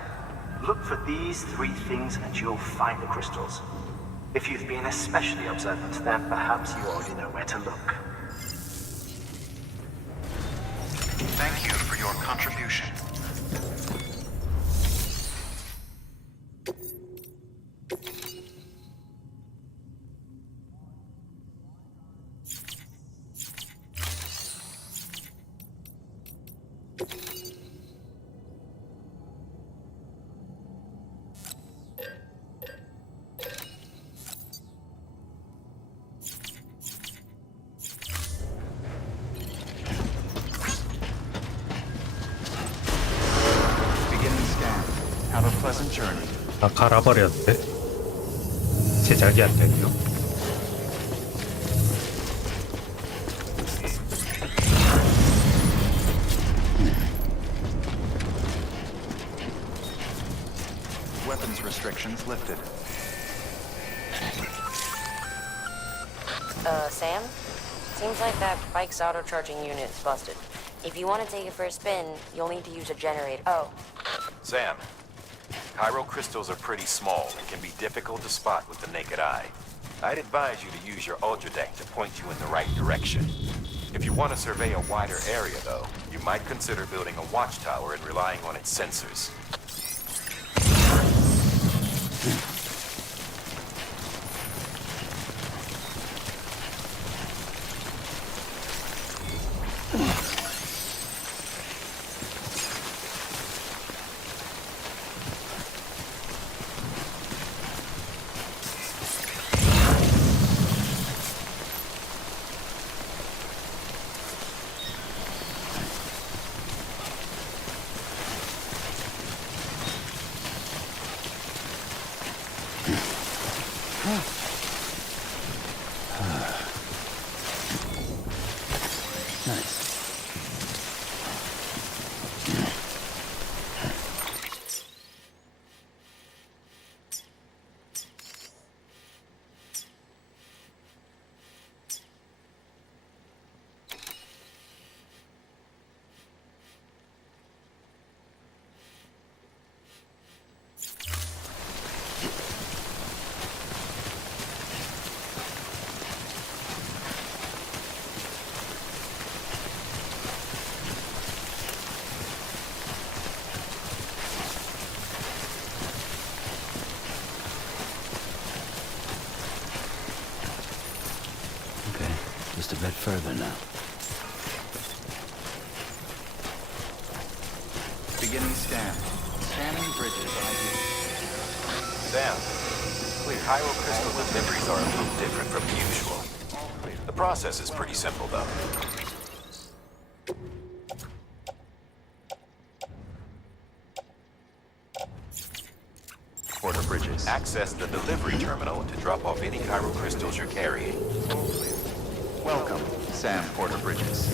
Look for these three things and you'll find the crystals. If you've been especially observant, then perhaps you already know where to look. Thank you for your contribution. Have a pleasant journey. 다 갈아버렸대. 제작이 안 됐나? Weapons restrictions lifted. Sam? Seems like that bike's auto-charging unit is busted. If you want to take it for a spin, you'll need to use a generator. Oh. Sam, chiral crystals are pretty small and can be difficult to spot with the naked eye. I'd advise you to use your ultra deck to point you in the right direction. If you want to survey a wider area, though, you might consider building a watchtower and relying on its sensors. just a bit further now. Beginning scan. Scanning bridges ID. Sam, chiral crystal deliveries are a little different from usual. The process is pretty simple, though. Porter Bridges. Access the delivery terminal to drop off any chiral crystals you're carrying. Welcome, Sam Porter Bridges.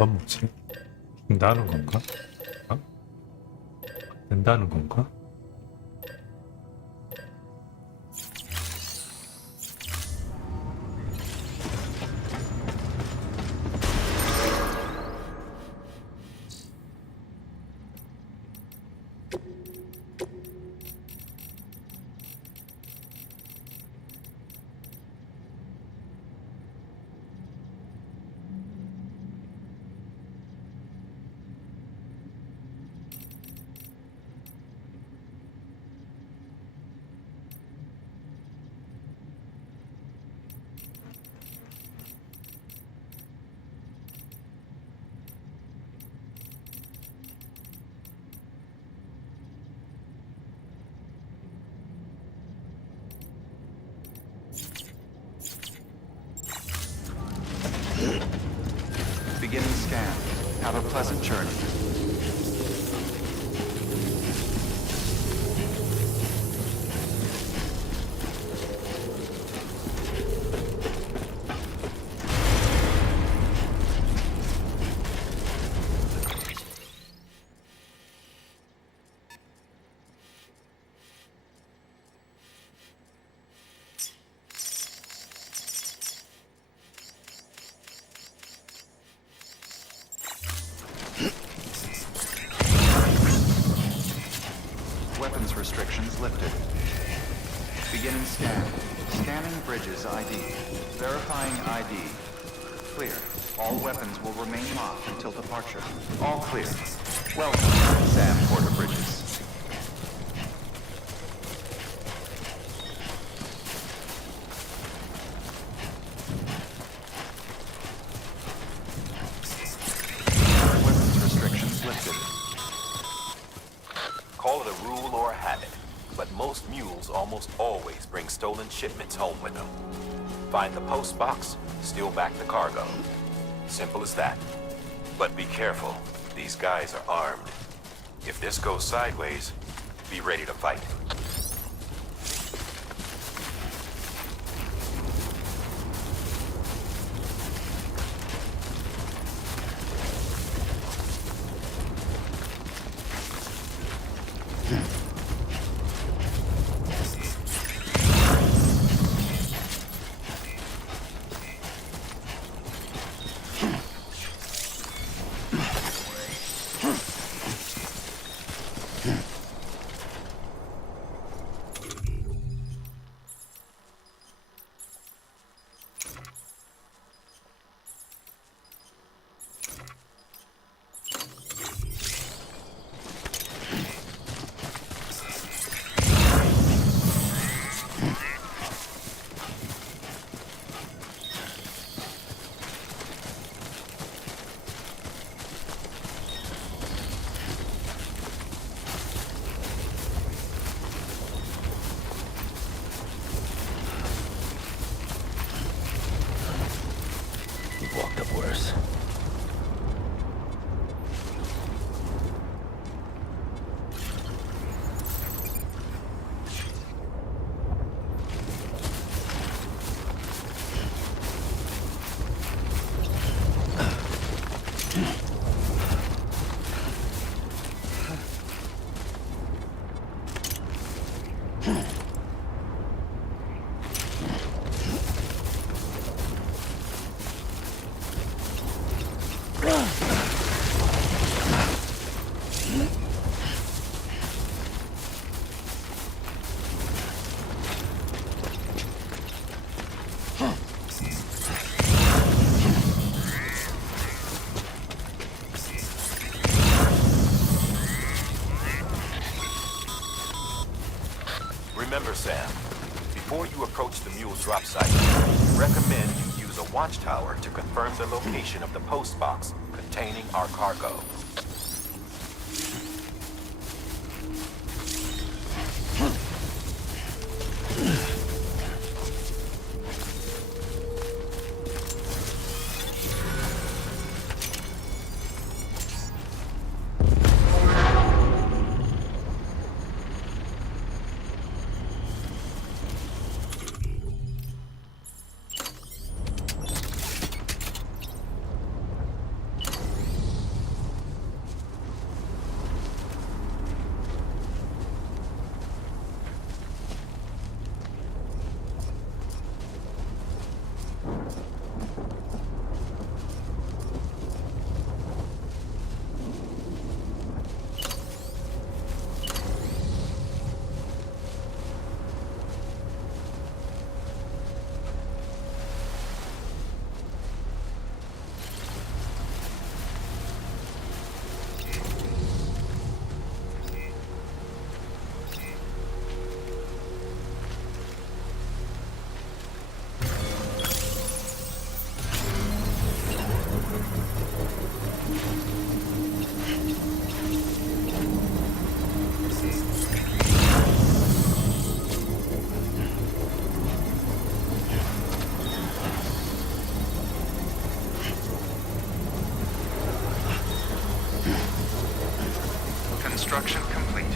그건 뭐지? 된다는 건가? 어? 된다는 건가? Beginning scan. Have a pleasant journey. Weapons restrictions lifted. Beginning scan. Scanning bridges ID. Verifying ID. Clear. All weapons will remain locked until departure. All clear. Welcome, Sam Porter Bridges. Weapons restrictions lifted. Call it a rule or a habit, but most mules almost always bring stolen shipments home with them. Find the post box, steal back the cargo. Simple as that. But be careful, these guys are armed. If this goes sideways, be ready to fight. Remember, Sam, before you approach the mule drop site, recommend you use a watchtower to confirm the location of the post box containing our cargo. Construction complete.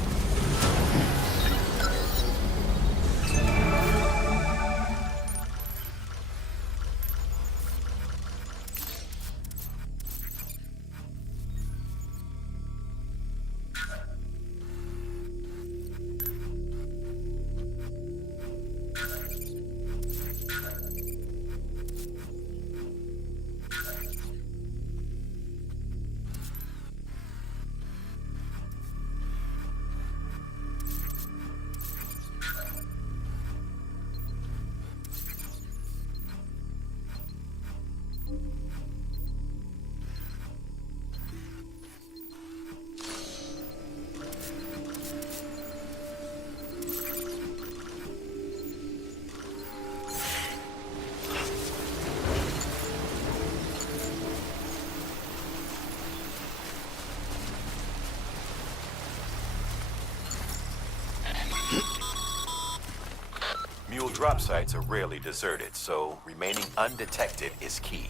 Mule drop sites are rarely deserted, so remaining undetected is key.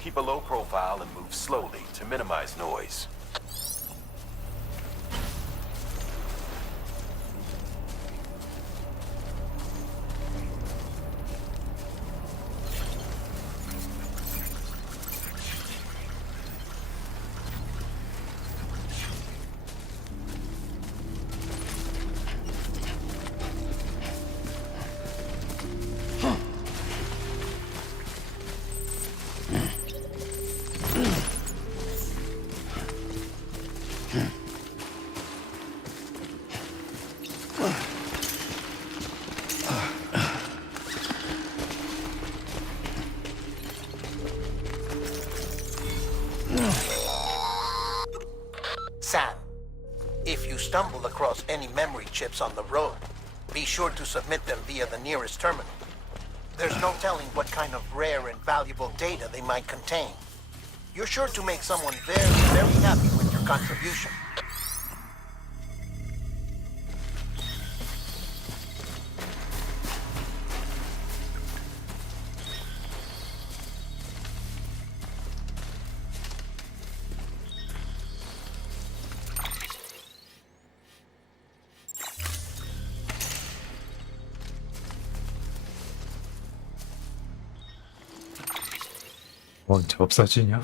Keep a low profile and move slowly to minimize noise. Sam, if you stumble across any memory chips on the road, be sure to submit them via the nearest terminal. There's no telling what kind of rare and valuable data they might contain. You're sure to make someone very, very happy with your contribution. 언제 없어지냐?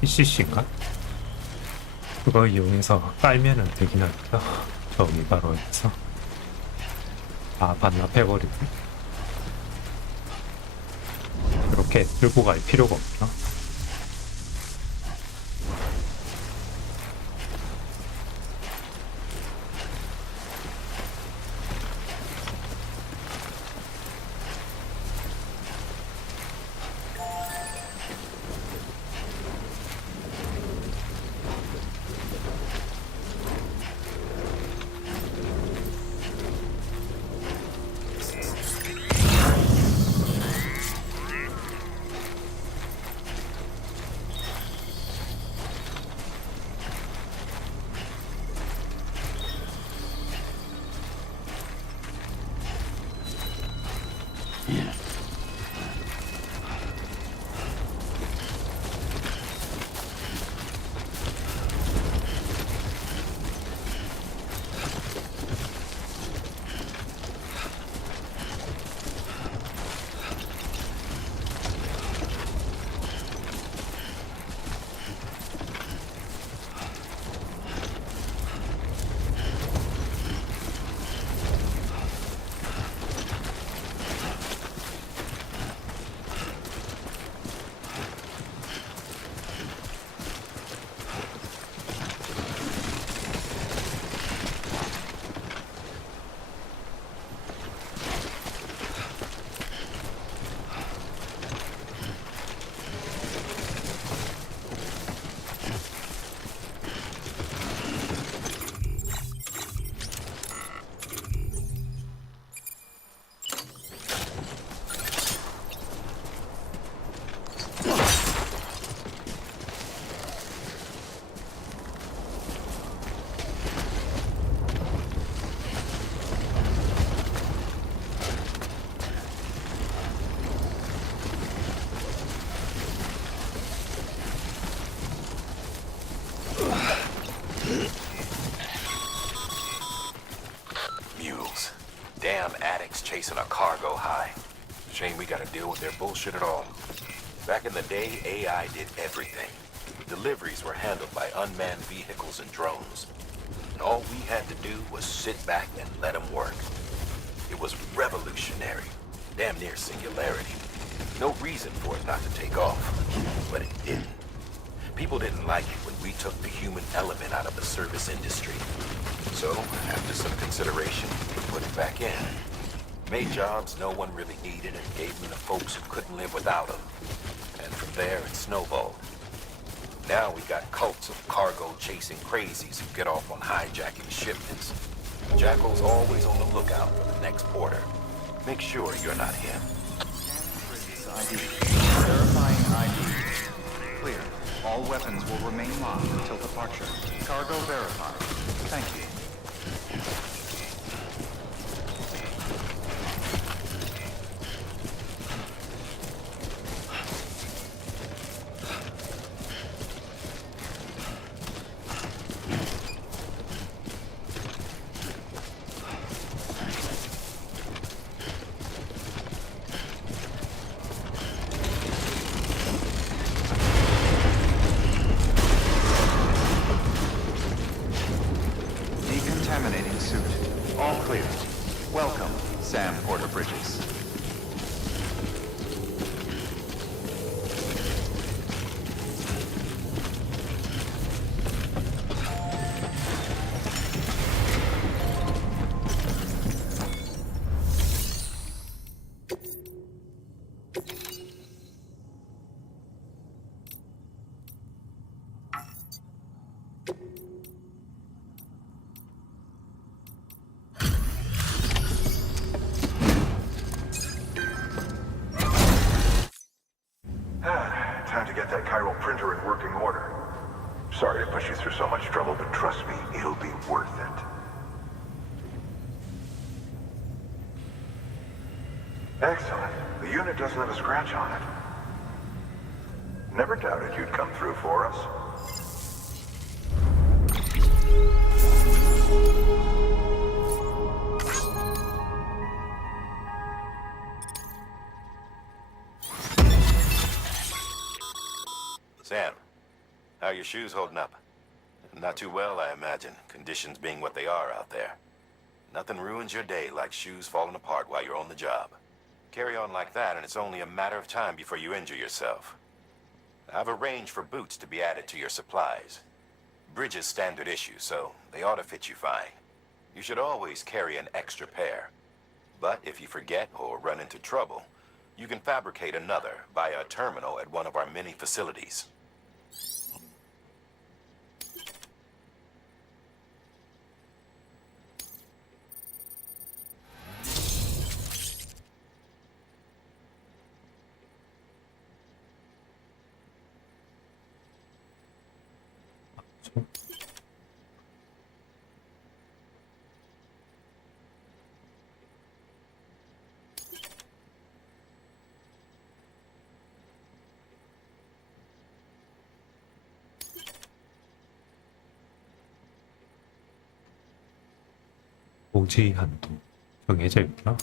PCC인가? 그거 이용해서 깔면은 되긴 하겠다. 저기 바로 여기서. 아, 반납해버리고. 이렇게 들고 갈 필요가 없나? Mules. Damn addicts chasing a cargo high. Shame we gotta deal with their bullshit at all. Back in the day, AI did everything. Deliveries were handled by unmanned vehicles and drones. And all we had to do was sit back and let them work. It was revolutionary. Damn near singularity. No reason for it not to take off. But it didn't. People didn't like it when we took the human element out of the service industry. So, after some consideration, we put it back in. Made jobs no one really needed and gave them to folks who couldn't live without them. And from there, it snowballed. Now we got cults of cargo-chasing crazies who get off on hijacking shipments. Jackal's always on the lookout for the next order. Make sure you're not him. ID. Verifying ID. Clear. All weapons will remain locked until departure. Cargo verified. Thank you. Decontaminating suit. All clear. Welcome, Sam Porter Bridges. Sorry to put you through so much trouble, but trust me, it'll be worth it. Excellent. The unit doesn't have a scratch on it. Never doubted you'd come through for us. Sam, how are your shoes holding up? Not too well, I imagine, conditions being what they are out there. Nothing ruins your day like shoes falling apart while you're on the job. Carry on like that, and it's only a matter of time before you injure yourself. I've arranged for boots to be added to your supplies. Bridges standard issue, so they ought to fit you fine. You should always carry an extra pair. But if you forget or run into trouble, you can fabricate another via a terminal at one of our many facilities. 고지 한도 정해져 있구나.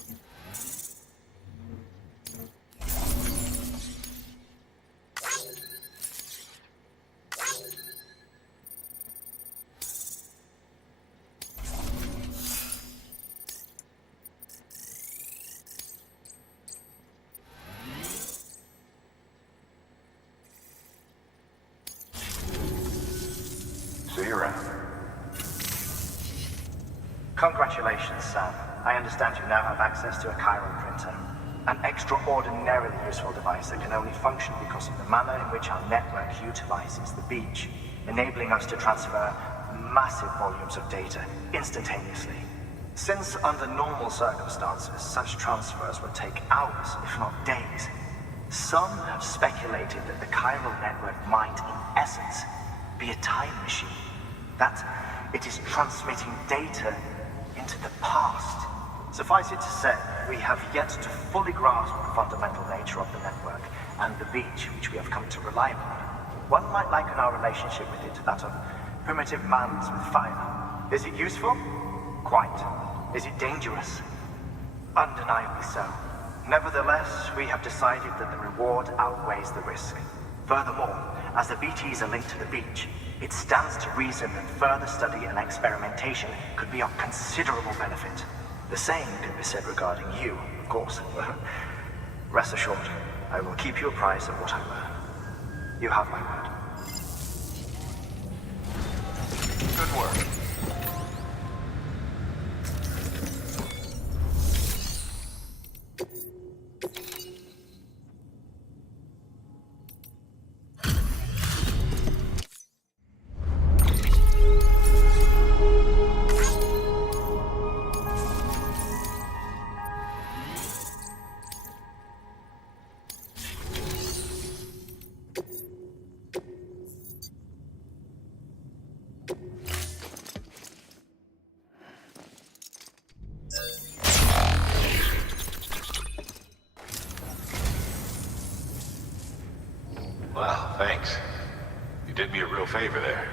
See you around. Congratulations, Sam. I understand you now have access to a chiral printer. An extraordinarily useful device that can only function because of the manner in which our network utilizes the beach, enabling us to transfer massive volumes of data instantaneously. Since under normal circumstances, such transfers would take hours, if not days, some have speculated that the chiral network might, in essence, be a time machine. That it is transmitting data into the past. Suffice it to say, we have yet to fully grasp the fundamental nature of the network and the beach which we have come to rely upon. One might liken our relationship with it to that of primitive mans with fire. Is it useful? Quite. Is it dangerous? Undeniably so. Nevertheless, we have decided that the reward outweighs the risk. Furthermore, as the BTs are linked to the beach, it stands to reason that further study and experimentation could be of considerable benefit. The same can be said regarding you, of course. Rest assured, I will keep you apprised of what I learn. You have my word. Good work. Wow, thanks. You did me a real favor there.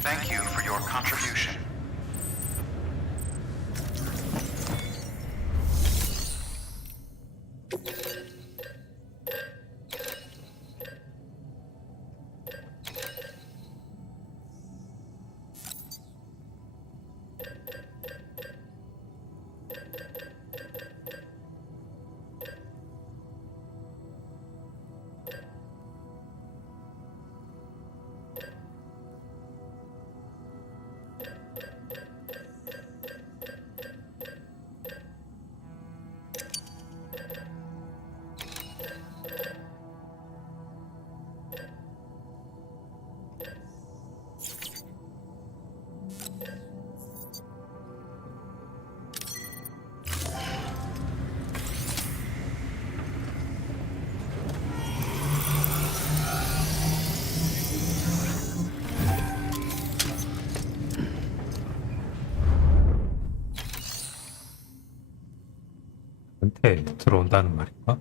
Thank you for your contribution. 나한테 들어온다는 말인가?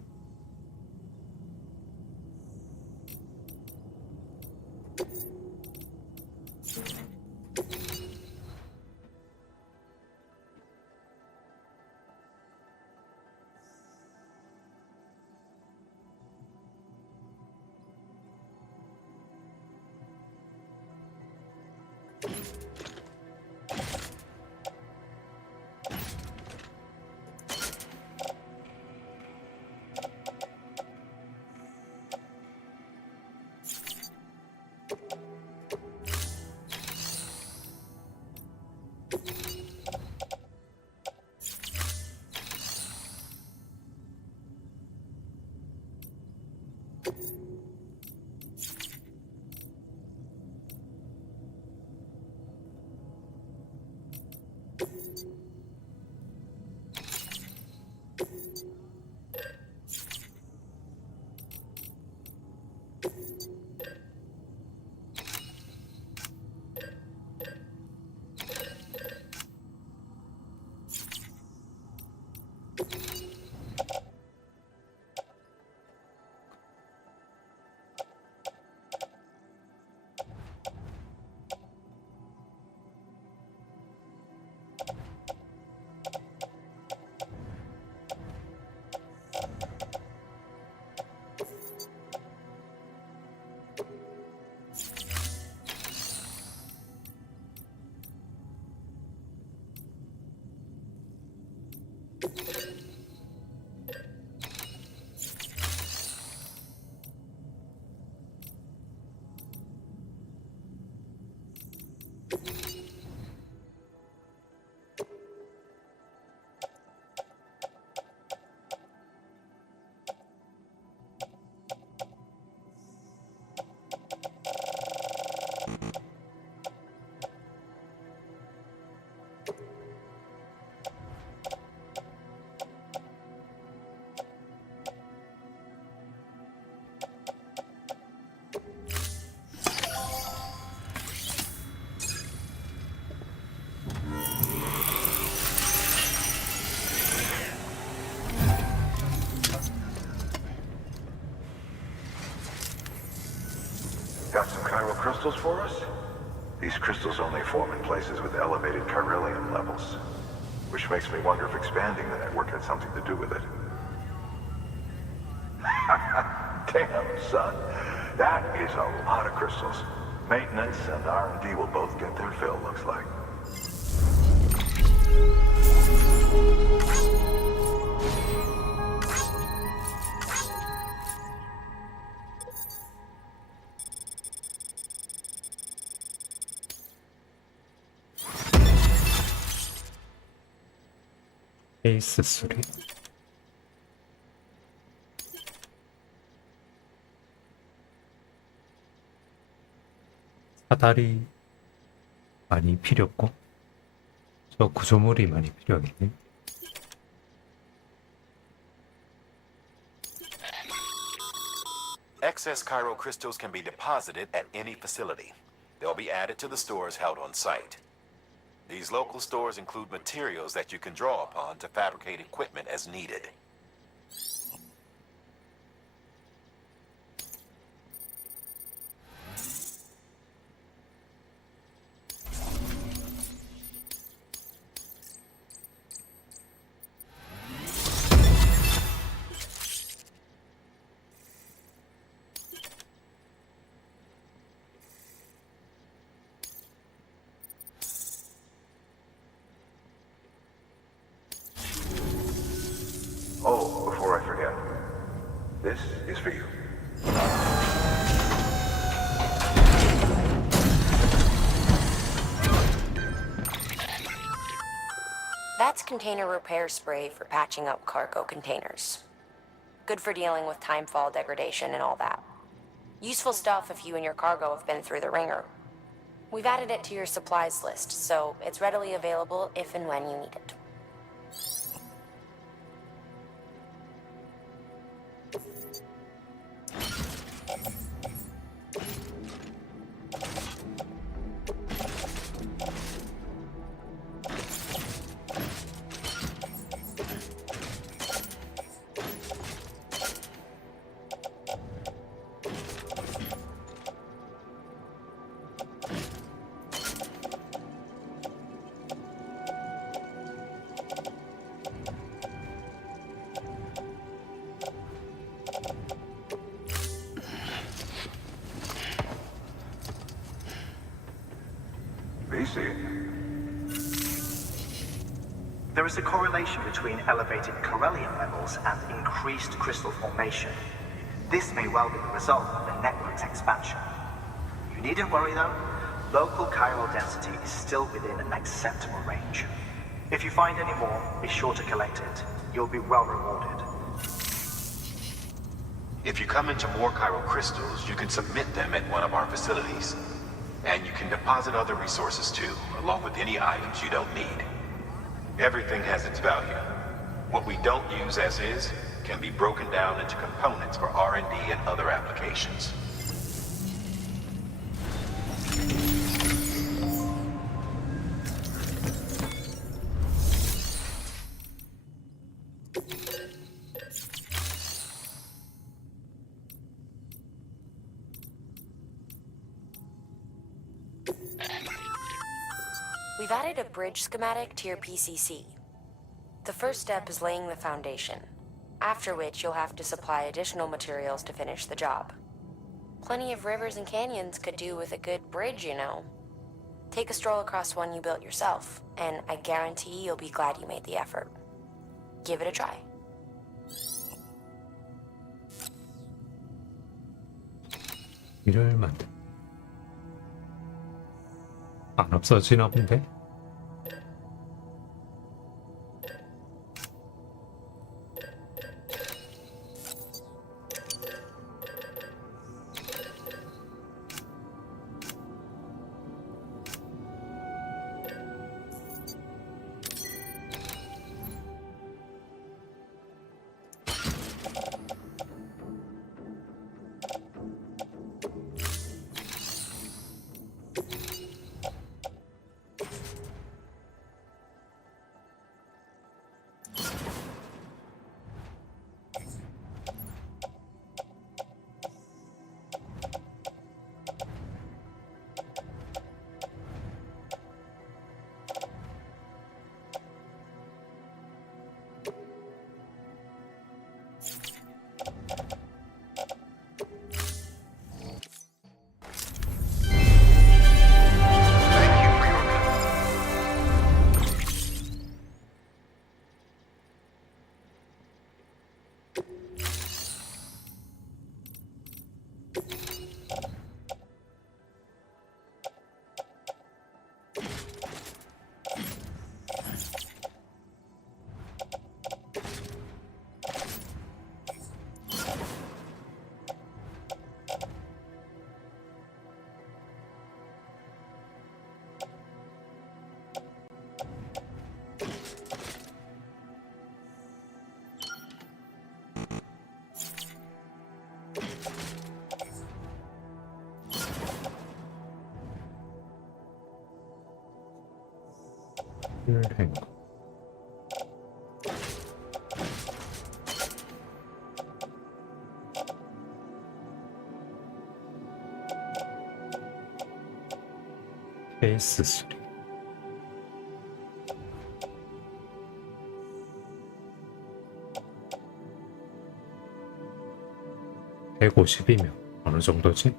Got some chiral crystals for us? These crystals only form in places with elevated chiralium levels, which makes me wonder if expanding the network had something to do with it. Damn, son. That is a lot of crystals. Maintenance and R&D will both get their fill, looks like. 베이스 소리. 사다리 많이 필요 없고 저 구조물이 많이 필요하겠네. Excess chiral crystals can be deposited at any facility. They'll be added to the stores held on site. These local stores include materials that you can draw upon to fabricate equipment as needed. Oh, before I forget, this is for you. That's container repair spray for patching up cargo containers. Good for dealing with timefall degradation and all that. Useful stuff if you and your cargo have been through the ringer. We've added it to your supplies list, so it's readily available if and when you need it. BC. There is a correlation between elevated Corellium levels and increased crystal formation. This may well be the result of the network's expansion. You needn't worry though. Local chiral density is still within an acceptable range. If you find any more, be sure to collect it. You'll be well rewarded. If you come into more chiral crystals, you can submit them at one of our facilities. And you can deposit other resources too, along with any items you don't need. Everything has its value. What we don't use as is can be broken down into components for R&D and other applications. We've added a bridge schematic to your PCC. The first step is laying the foundation, after which you'll have to supply additional materials to finish the job. Plenty of rivers and canyons could do with a good bridge, you know. Take a stroll across one you built yourself, and I guarantee you'll be glad you made the effort. Give it a try. 길을 만든. 안 없어지나 본데? 행. 케이스 3. (150이면) 어느 정도지?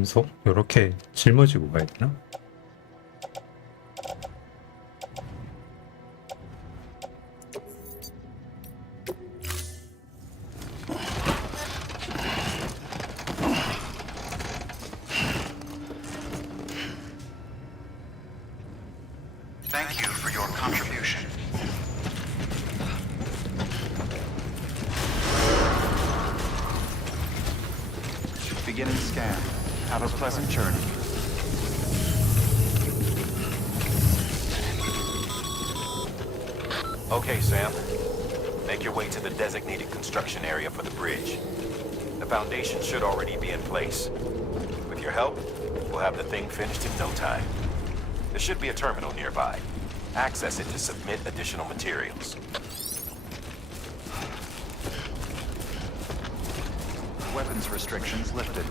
금속? 요렇게 짊어지고 가야 되나? Thank you for your contribution. Beginning scan. Have a pleasant journey. Okay, Sam. Make your way to the designated construction area for the bridge. The foundation should already be in place. With your help, we'll have the thing finished in no time. There should be a terminal nearby. Access it to submit additional materials. Weapons restrictions lifted.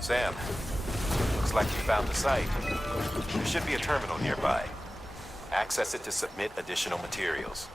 Sam, looks like you found the site. There should be a terminal nearby. Access it to submit additional materials.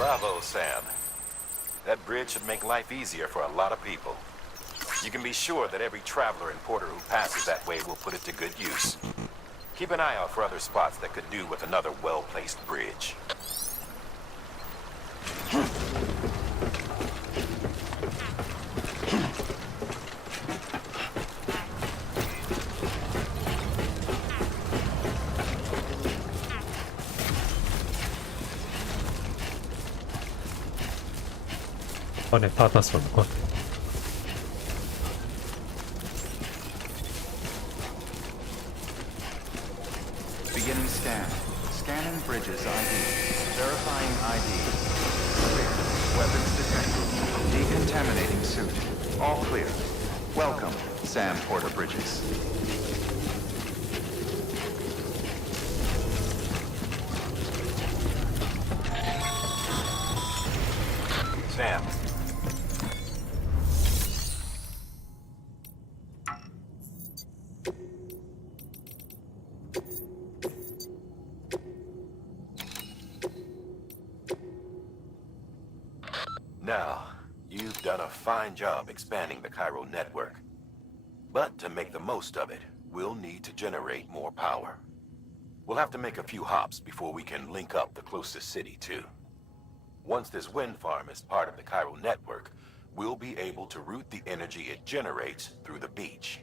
Bravo, Sam. That bridge should make life easier for a lot of people. You can be sure that every traveler and porter who passes that way will put it to good use. Keep an eye out for other spots that could do with another well-placed bridge. 번에 받아서 올 것. Beginning scan. Scanning bridges ID. Verifying ID. Clear. Weapons detected. Decontaminating suit. All clear. Welcome, Sam Porter Bridges. Sam. Now, you've done a fine job expanding the Cairo network. But to make the most of it, we'll need to generate more power. We'll have to make a few hops before we can link up the closest city, too. Once this wind farm is part of the Cairo network, we'll be able to route the energy it generates through the beach.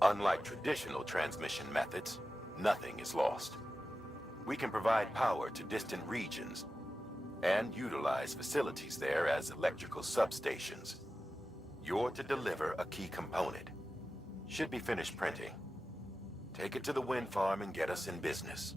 Unlike traditional transmission methods, nothing is lost. We can provide power to distant regions and utilize facilities there as electrical substations. You're to deliver a key component. Should be finished printing. Take it to the wind farm and get us in business.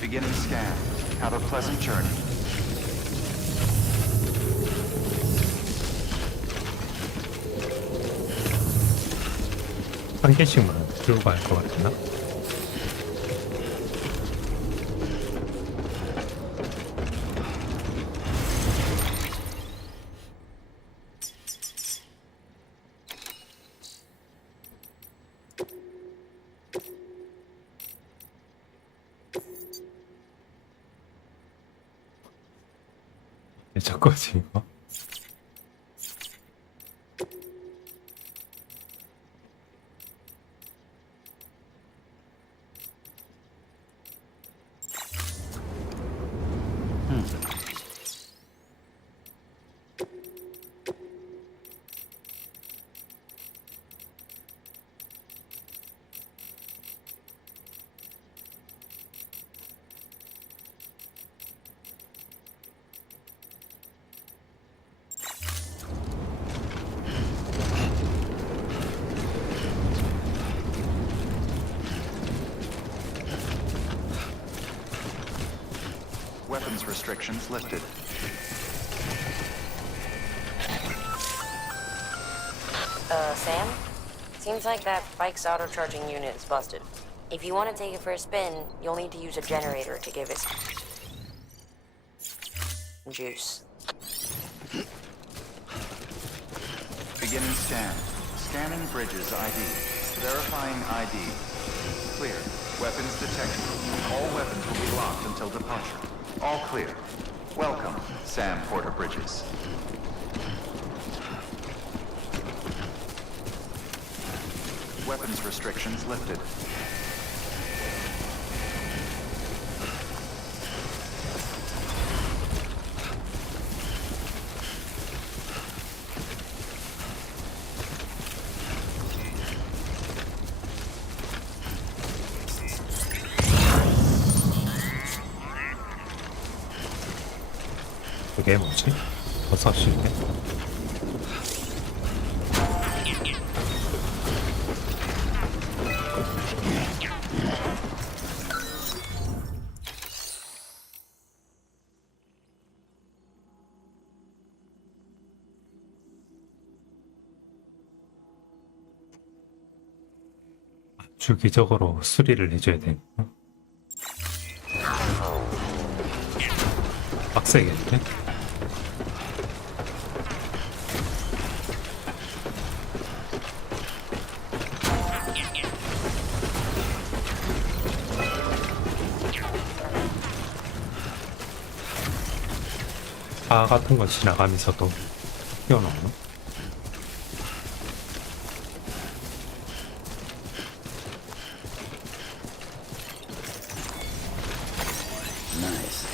Beginning scan. Have a pleasant journey. 한 개씩만 들고 갈 것 같나? 저거지 이거? Weapons restrictions lifted. Sam? Seems like that bike's auto-charging unit is busted. If you want to take it for a spin, you'll need to use a generator to give it juice. Beginning scan. Scanning bridges ID. Verifying ID. Clear. Weapons detected. All weapons will be locked until departure. All clear. Welcome, Sam Porter Bridges. Weapons restrictions lifted. 그게 뭐지? 버섯인데? 주기적으로 수리를 해줘야 되나? 빡세겠네? 바 같은 거 지나가면서도 띄워놓나? Nice.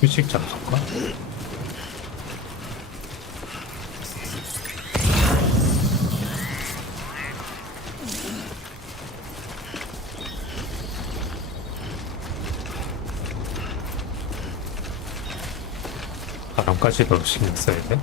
휴식 장소인가? 바람까지도 신경 써야 돼?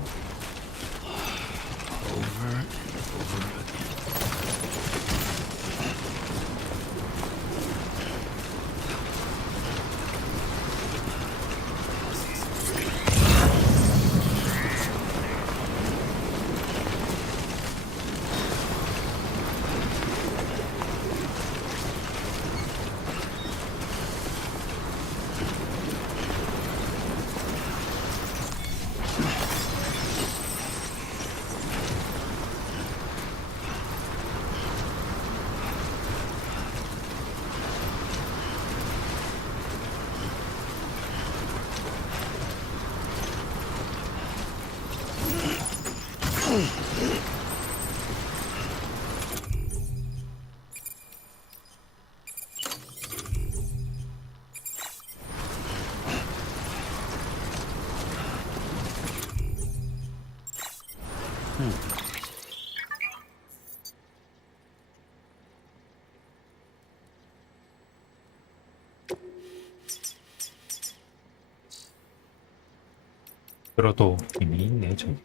들어도 이미 있네 저기.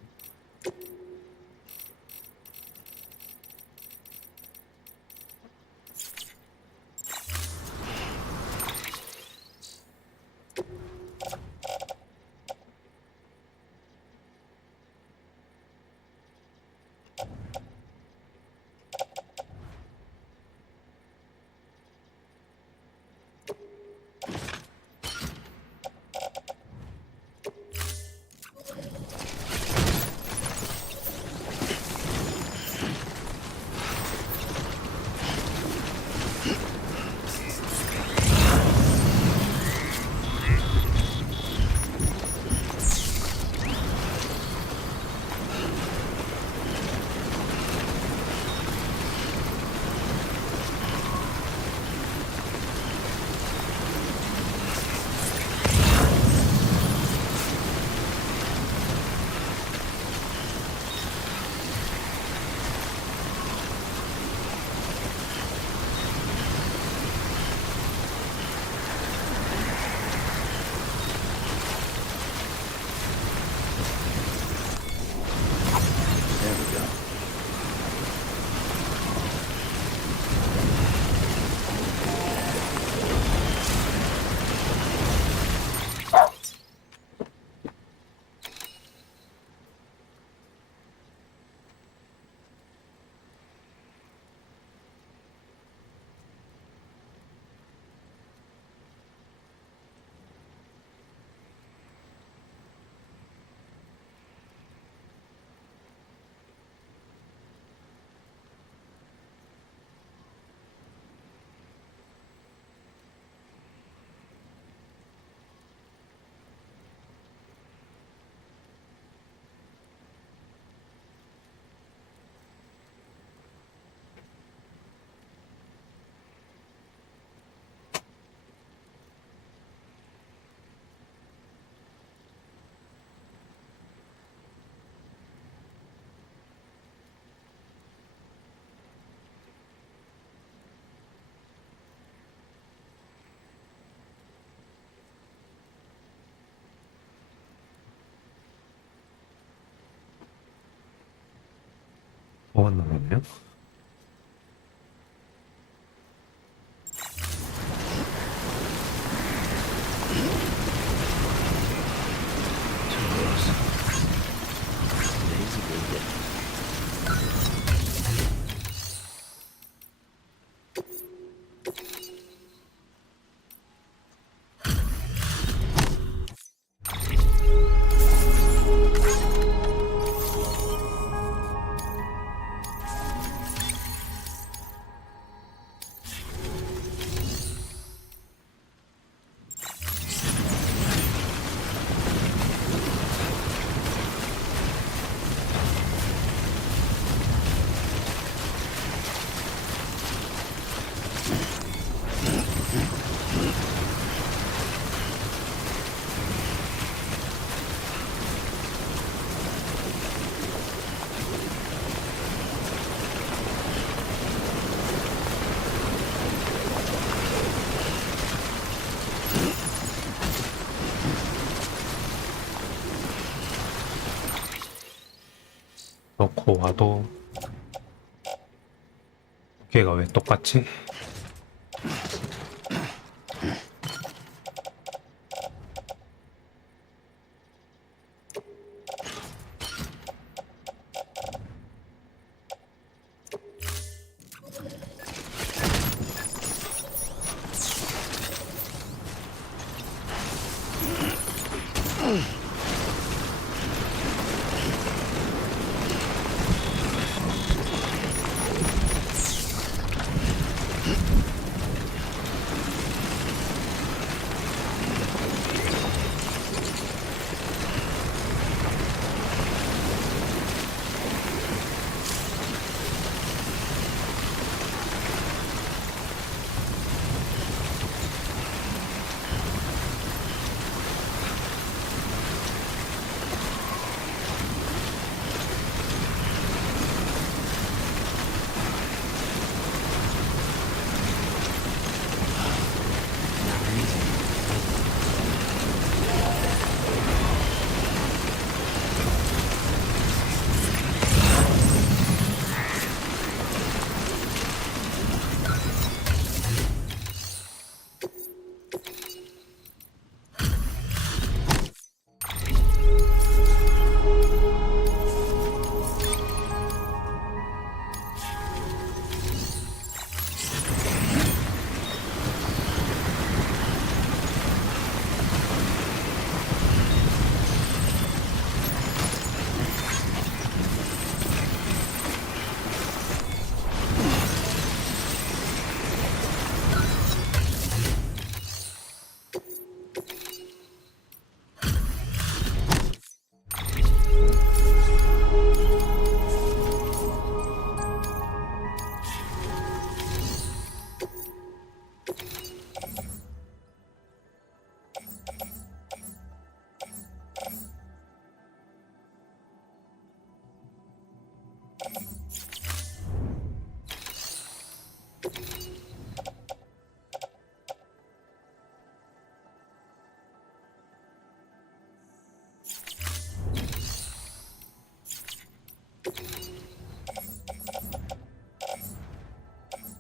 뭐 나오면? 넣고 와도 걔가 왜 똑같지?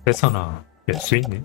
해서나 열 수 있네.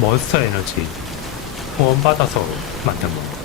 몬스터 에너지 후원받아서 만든 거.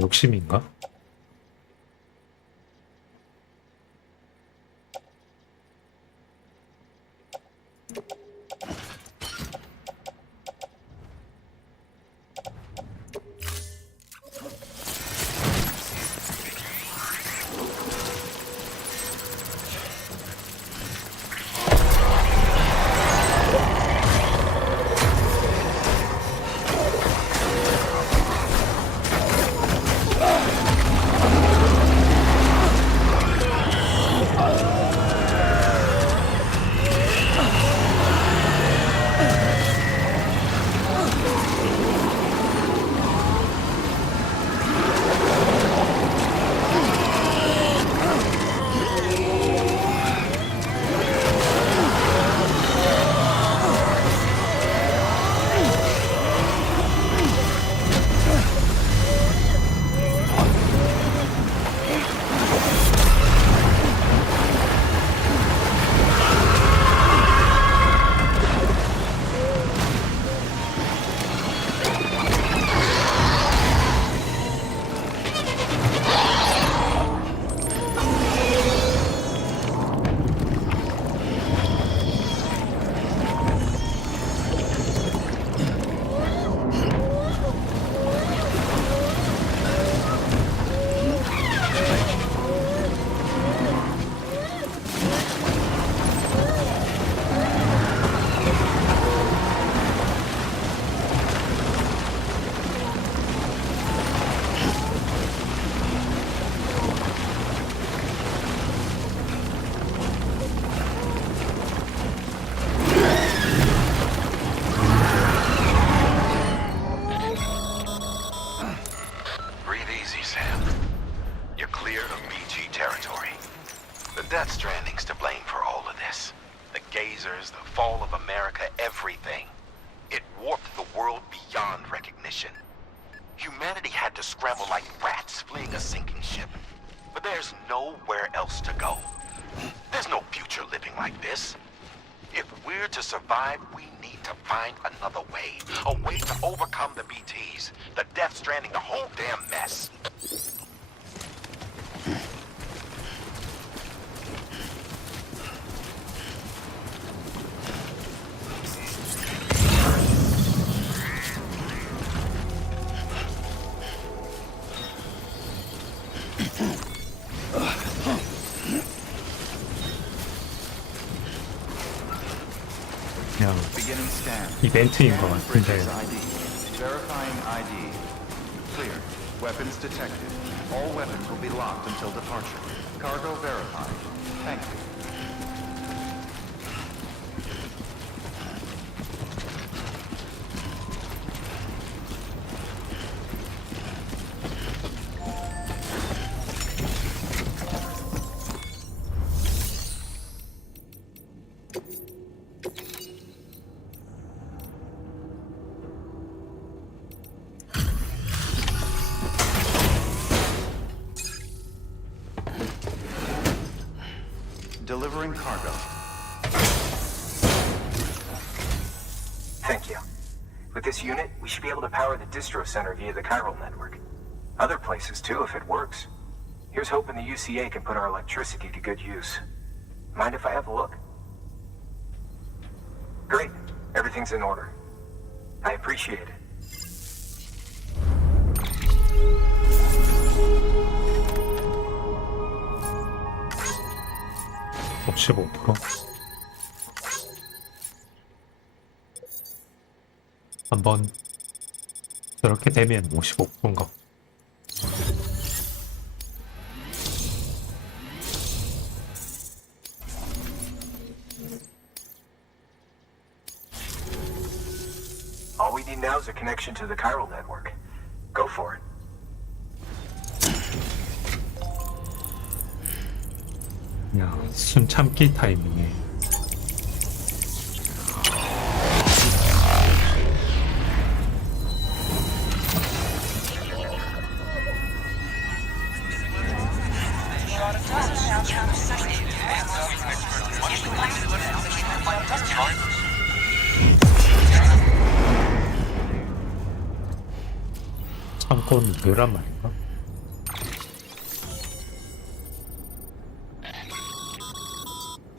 욕심인가? survive, we need to find another way. A way to overcome the BTs. The Death Stranding, the whole damn mess. 그냥 Beginning scan. 이벤트인 것 Scanning 같은데 bridges ID. Verifying ID. Clear. Weapons detected. All weapons will be locked until departure. Cargo verified. Thank you. Delivering cargo. Thank you. With this unit, we should be able to power the distro center via the chiral network. Other places too, if it works. Here's hoping the UCA can put our electricity to good use. Mind if I have a look? Great. Everything's in order. I appreciate it. (55%) 한번 저렇게 되면 55%인가? All we need now is a connection to the chiral network. Go for it. 그냥 숨 참기 타이밍에 창고는 그란 말인가?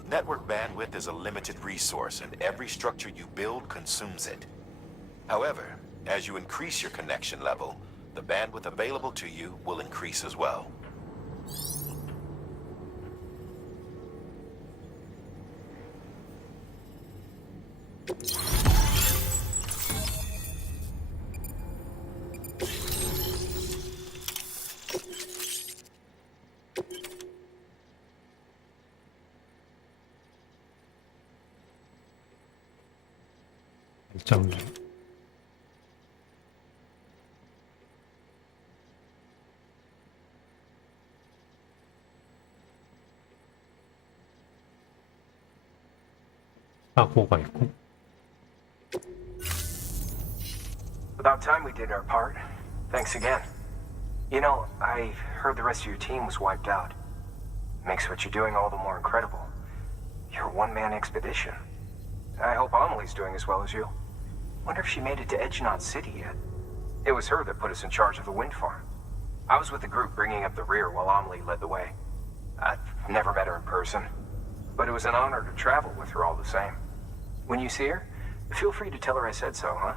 Network bandwidth is a limited resource, and every structure you build consumes it. However, as you increase your connection level, the bandwidth available to you will increase as well. 일정 사고가 있고 About time we did our part. Thanks again. You know, I heard the rest of your team was wiped out. Makes what you're doing all the more incredible. You're a one-man expedition. I hope Amelie's doing as well as you. Wonder if she made it to Edgenot City yet. It was her that put us in charge of the wind farm. I was with the group bringing up the rear while Amelie led the way. I've never met her in person, but it was an honor to travel with her all the same. When you see her, feel free to tell her I said so, huh?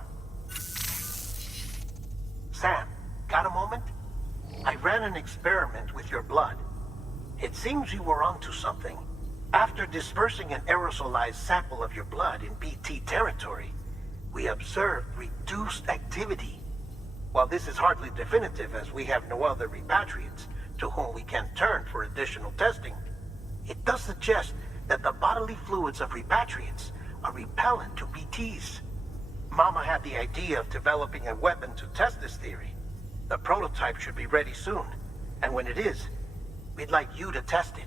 Sam, got a moment? I ran an experiment with your blood. It seems you were onto something. After dispersing an aerosolized sample of your blood in BT territory, we observed reduced activity. While this is hardly definitive as we have no other repatriates to whom we can turn for additional testing, it does suggest that the bodily fluids of repatriates are repellent to BTs. Mama had the idea of developing a weapon to test this theory. The prototype should be ready soon, and when it is, we'd like you to test it.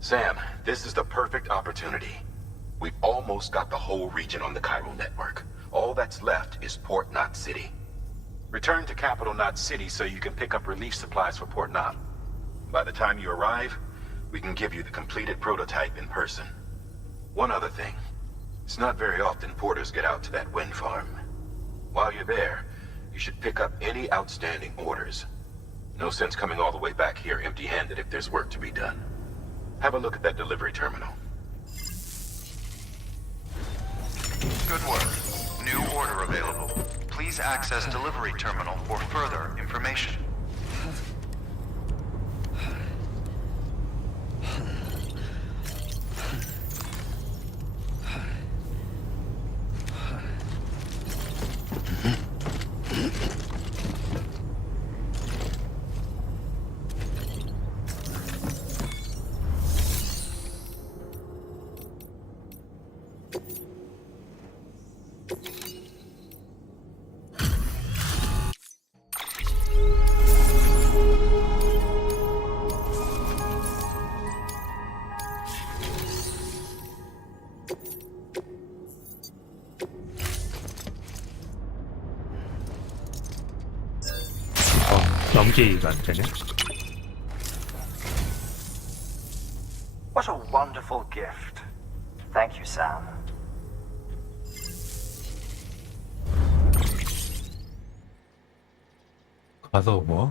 Sam, this is the perfect opportunity. We've almost got the whole region on the chiral network. All that's left is Port Knot City. Return to Capital Knot City so you can pick up relief supplies for Port Knot. By the time you arrive, we can give you the completed prototype in person. One other thing. It's not very often porters get out to that wind farm. While you're there, you should pick up any outstanding orders. No sense coming all the way back here empty-handed if there's work to be done. Have a look at that delivery terminal. Good work. New order available. Please access delivery terminal for further information. 넘기기가 안 되네. What a wonderful gift. Thank you, Sam. 가서 뭐?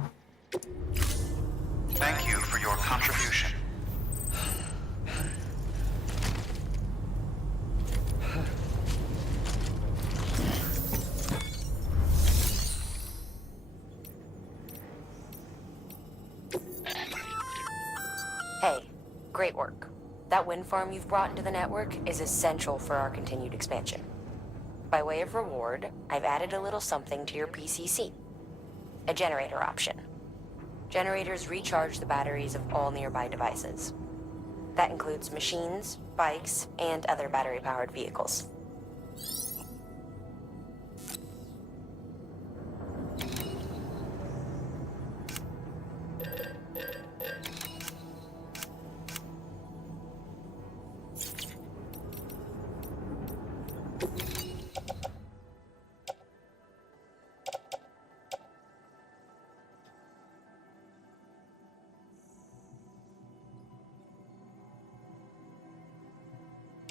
Thank you for your contribution. Hey, great work. That wind farm you've brought into the network is essential for our continued expansion. By way of reward, I've added a little something to your PCC. A generator option. Generators recharge the batteries of all nearby devices. That includes machines, bikes, and other battery-powered vehicles.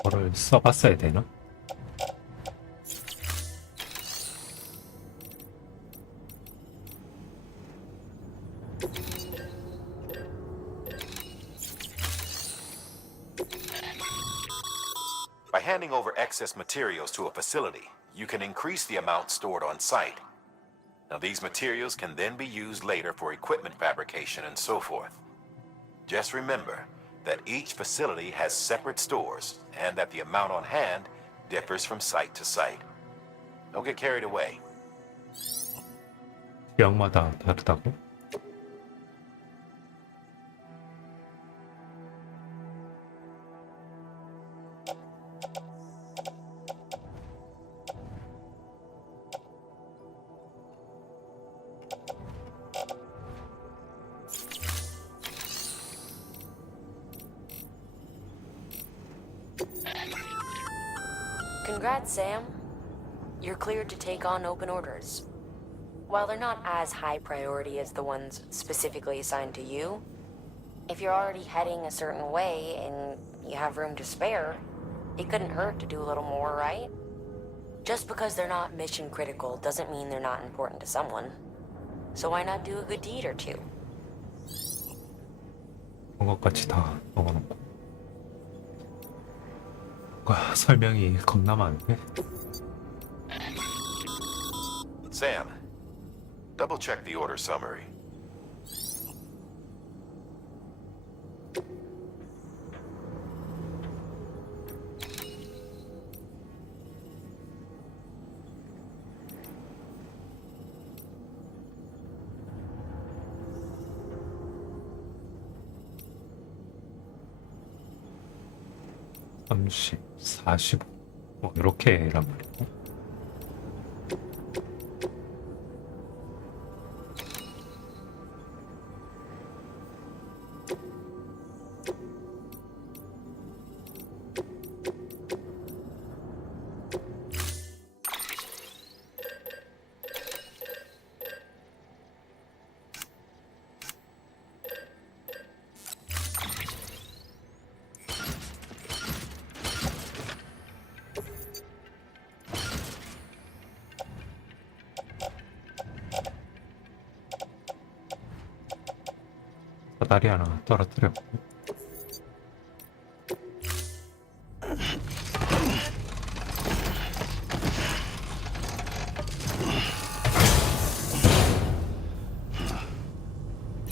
뭐를 써봤어야 되나? By handing over excess materials to a facility, you can increase the amount stored on site. Now, these materials can then be used later for equipment fabrication and so forth. Just remember that each facility has separate stores and that the amount on hand differs from site to site. Don't get carried away. 지역마다 다르다고? Congrats, Sam. You're cleared to take on open orders. While they're not as high priority as the ones specifically assigned to you, if you're already heading a certain way and you have room to spare, it couldn't hurt to do a little more, right? Just because they're not mission critical doesn't mean they're not important to someone. So why not do a good deed or two? 그런 것까지 다 넣어놓고. 와, 설명이 겁나 많네. Sam, double check the order summary. (30, 45) 뭐 이렇게란 말이고. 사다리 하나 떨어뜨렸고.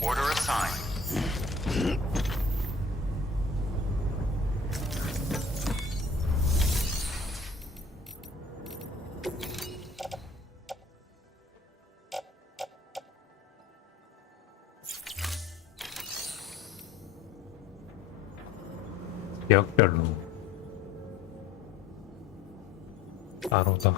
Order assigned. 지역별로 따로다.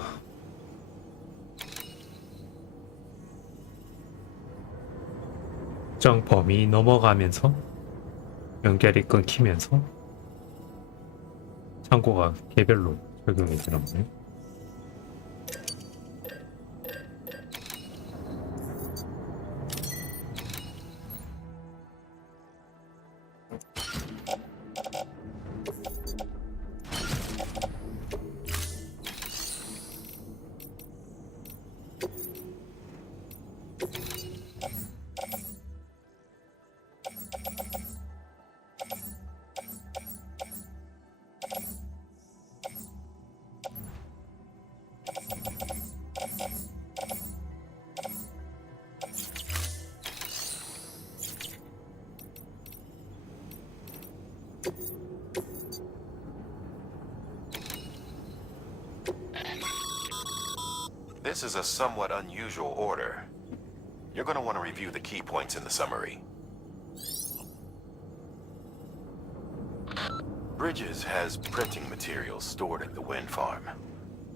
특정 범위 넘어가면서 연결이 끊기면서 창고가 개별로 적용이 되는 거네. This is a somewhat unusual order. You're going to want to review the key points in the summary. Bridges has printing materials stored at the wind farm.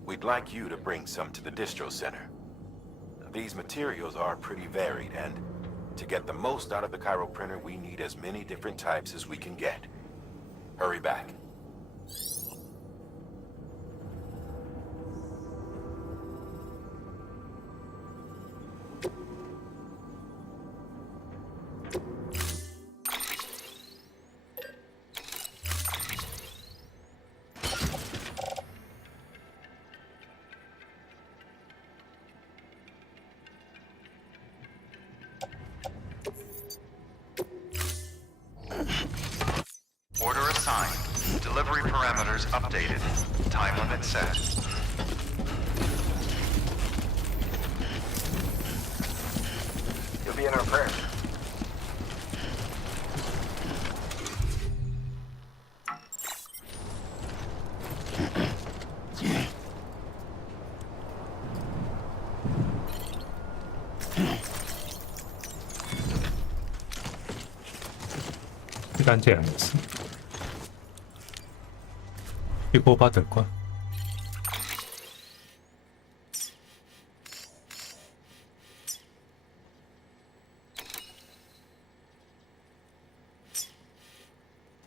We'd like you to bring some to the distro center. These materials are pretty varied, and to get the most out of the Chiral printer, we need as many different types as we can get. Hurry back. Order assigned. Delivery parameters updated. Time limit set. You'll be in our prayers. 시간 제한이 있어. 이거 받을 거야.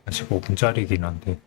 아직 5분짜리긴 한데.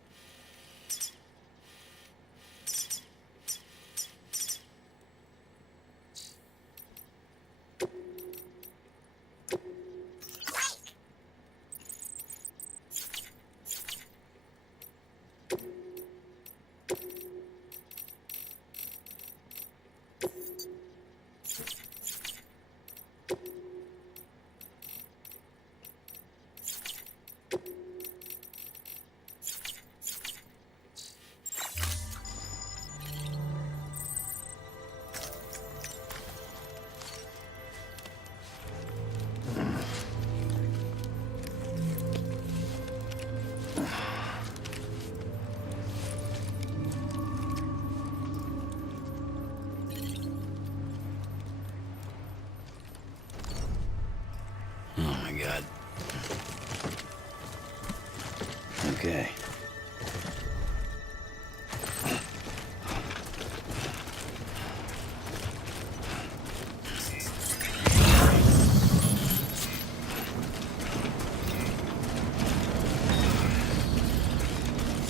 Oh my god. Okay.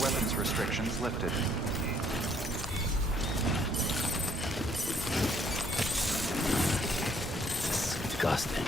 Weapons restrictions lifted. Disgusting.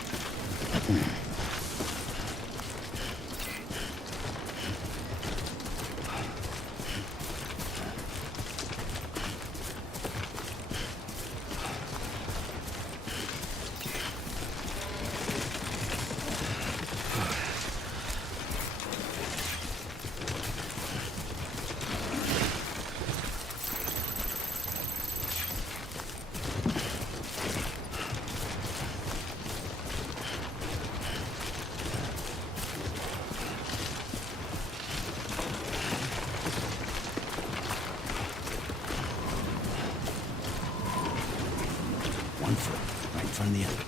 on foot, right in front of the other.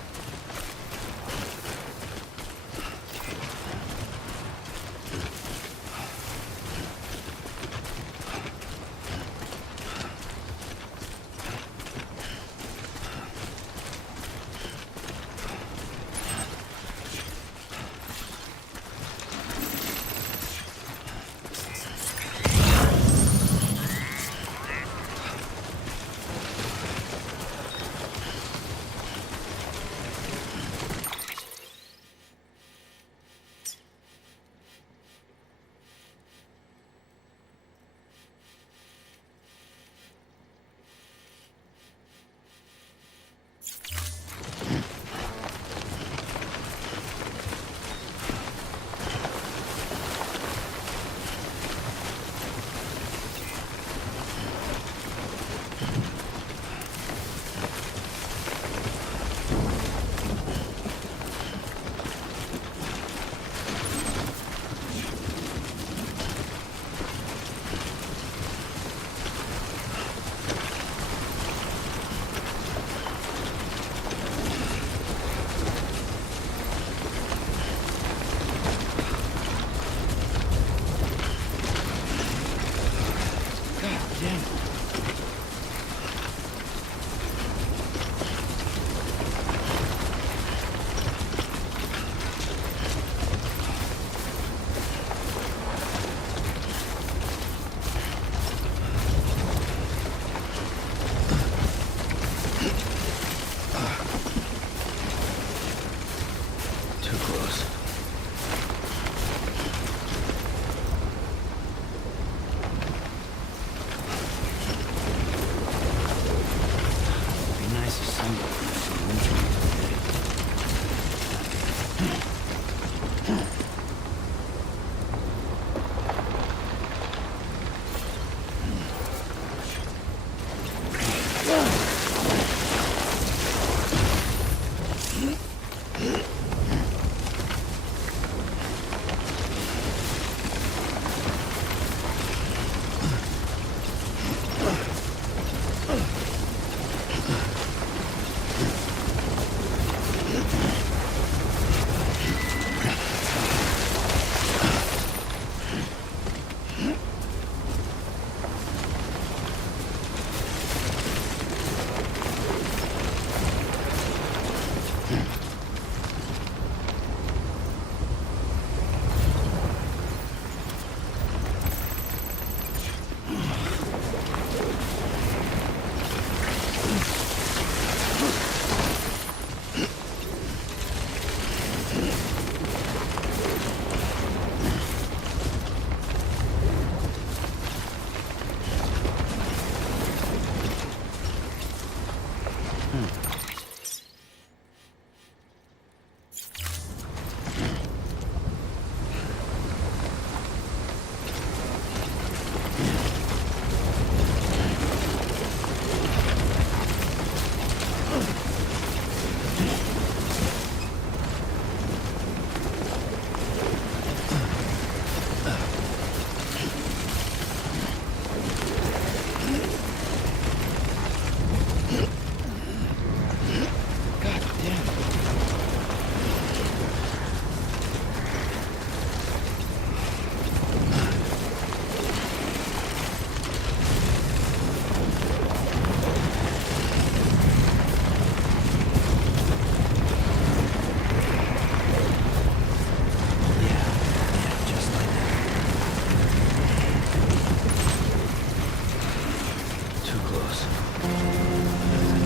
Too close.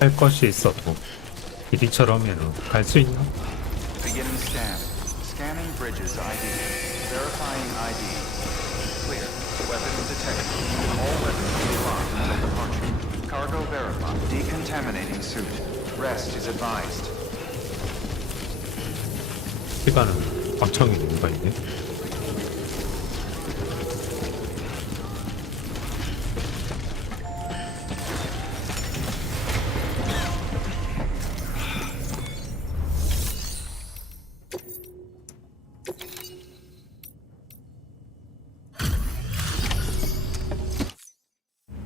할 것이 있어도 길이처럼에는 갈 수 있나? Beginning scan. Scanning bridges ID. Verifying ID. Clear. Weapons detected. All weapons will be locked until departure. Cargo verified. Decontaminating suit. Rest is advised. 시간은 엄청 있는 거 있네.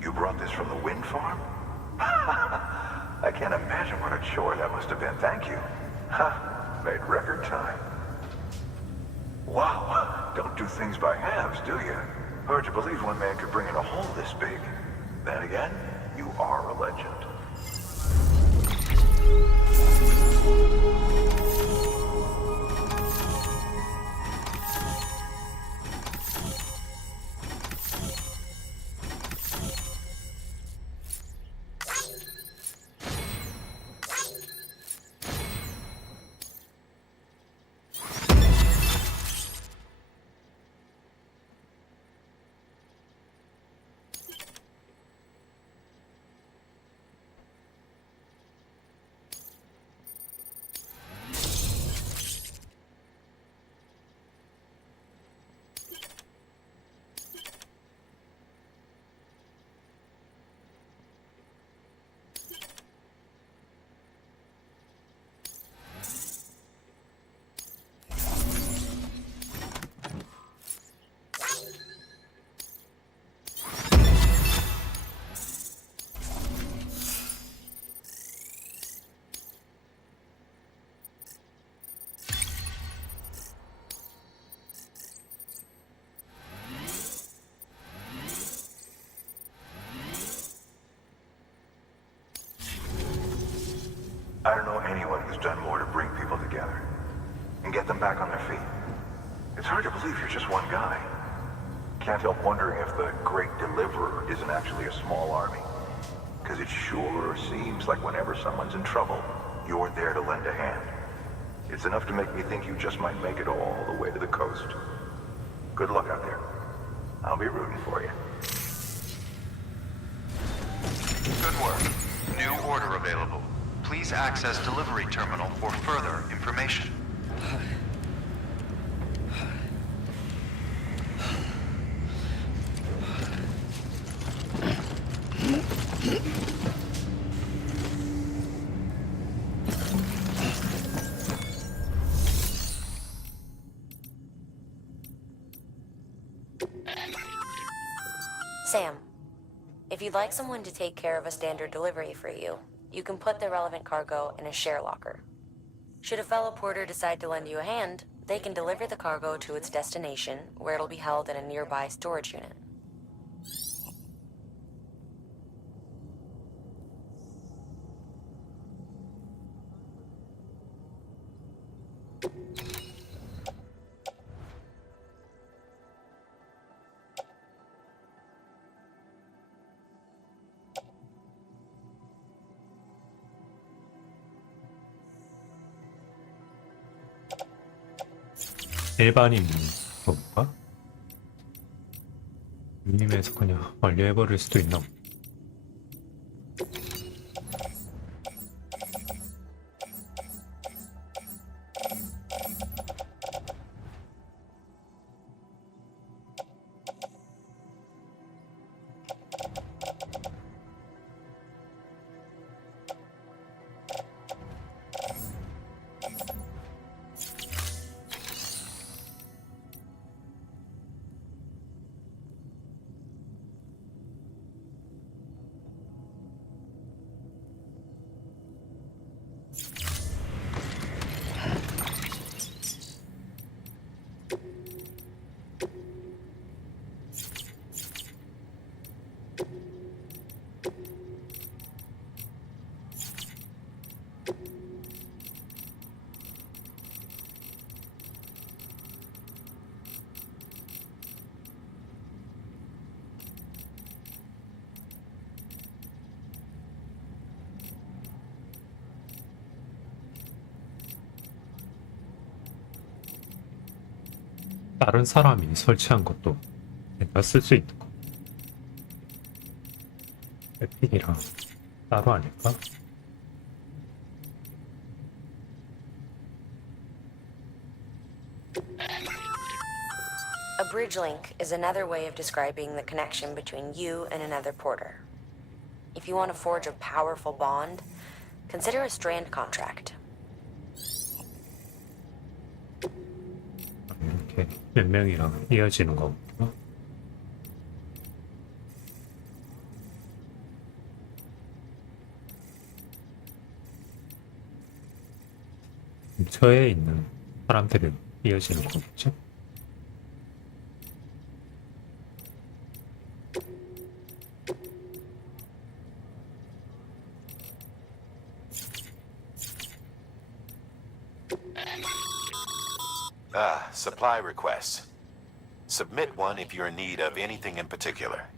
You brought this from the wind farm? I can't imagine what a chore that must have been. Thank you. Ha! Made record time. Wow! Don't do things by halves, do you? Hard to believe one man could bring in a hole this big. Then again, you are a legend. I don't know anyone who's done more to bring people together and get them back on their feet. It's hard to believe you're just one guy. Can't help wondering if the Great Deliverer isn't actually a small army. Because it sure seems like whenever someone's in trouble, you're there to lend a hand. It's enough to make me think you just might make it all the way to the coast. Good luck out there. I'll be rooting for you. Good work. New order available. Please access delivery terminal for further information. Sam, if you'd like someone to take care of a standard delivery for you, you can put the relevant cargo in a share locker. Should a fellow porter decide to lend you a hand, they can deliver the cargo to its destination, where it'll be held in a nearby storage unit. 일반인 건가? 유님에서 그냥 완료해버릴 수도 있나? 다른 사람이 설치한 것도 내가 쓸 수 있는 거. 에픽이랑 따로 아닐까? A bridge link is another way of describing the connection between you and another porter. If you want to forge a powerful bond, consider a strand contract. 이렇게 몇 명이랑 이어지는 거구나. 근처에 있는 사람들은 이어지는 거겠지? Ah, supply requests. Submit one if you're in need of anything in particular.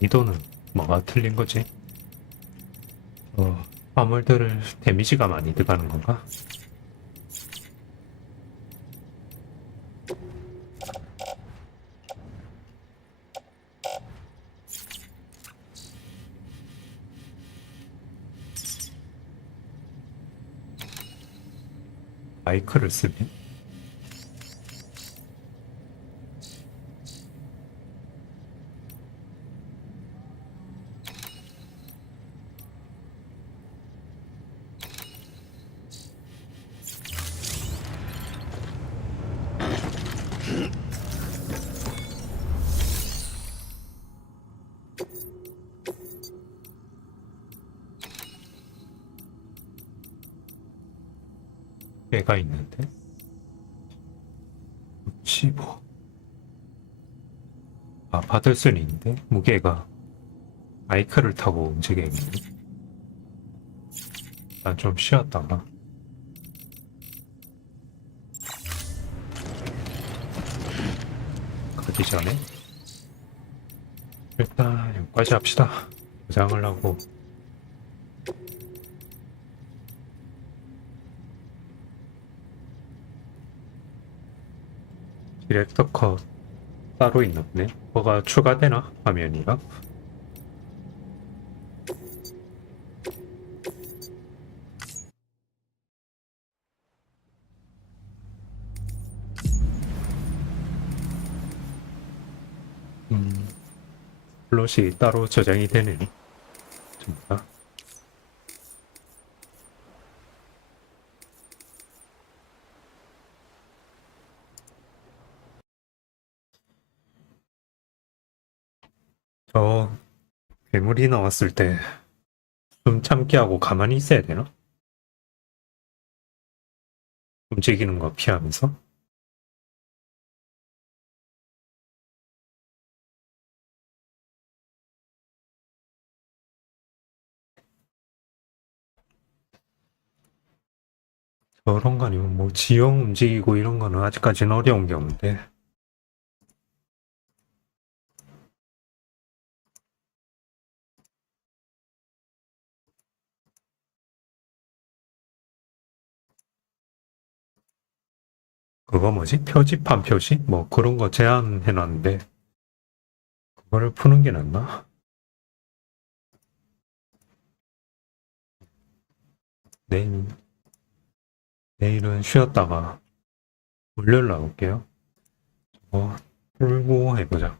이도는 뭐가 틀린 거지? 화물들을 데미지가 많이 들어가는 건가? 마이크를 쓰면? 개가 있는데 15. 아, 받을 수는 있는데 무게가 마이크를 타고 움직여야겠네. 난 좀 쉬었다가 가기 전에 일단 여기까지 합시다. 저장을 하고 디렉터 컷 따로 있나 보네. 뭐가 추가되나? 화면이랑? 플롯이 따로 저장이 되네. 진짜. 저 괴물이 나왔을 때 숨 참기 하고 가만히 있어야 되나? 움직이는 거 피하면서? 저런 거 아니면 뭐 지형 움직이고 이런 거는 아직까지는 어려운 게 없는데 그거 뭐지? 표지판 표시? 뭐 그런 거 제한해놨는데 그거를 푸는 게 낫나? 내일은 쉬었다가 월요일 나올게요. 풀고 해보자.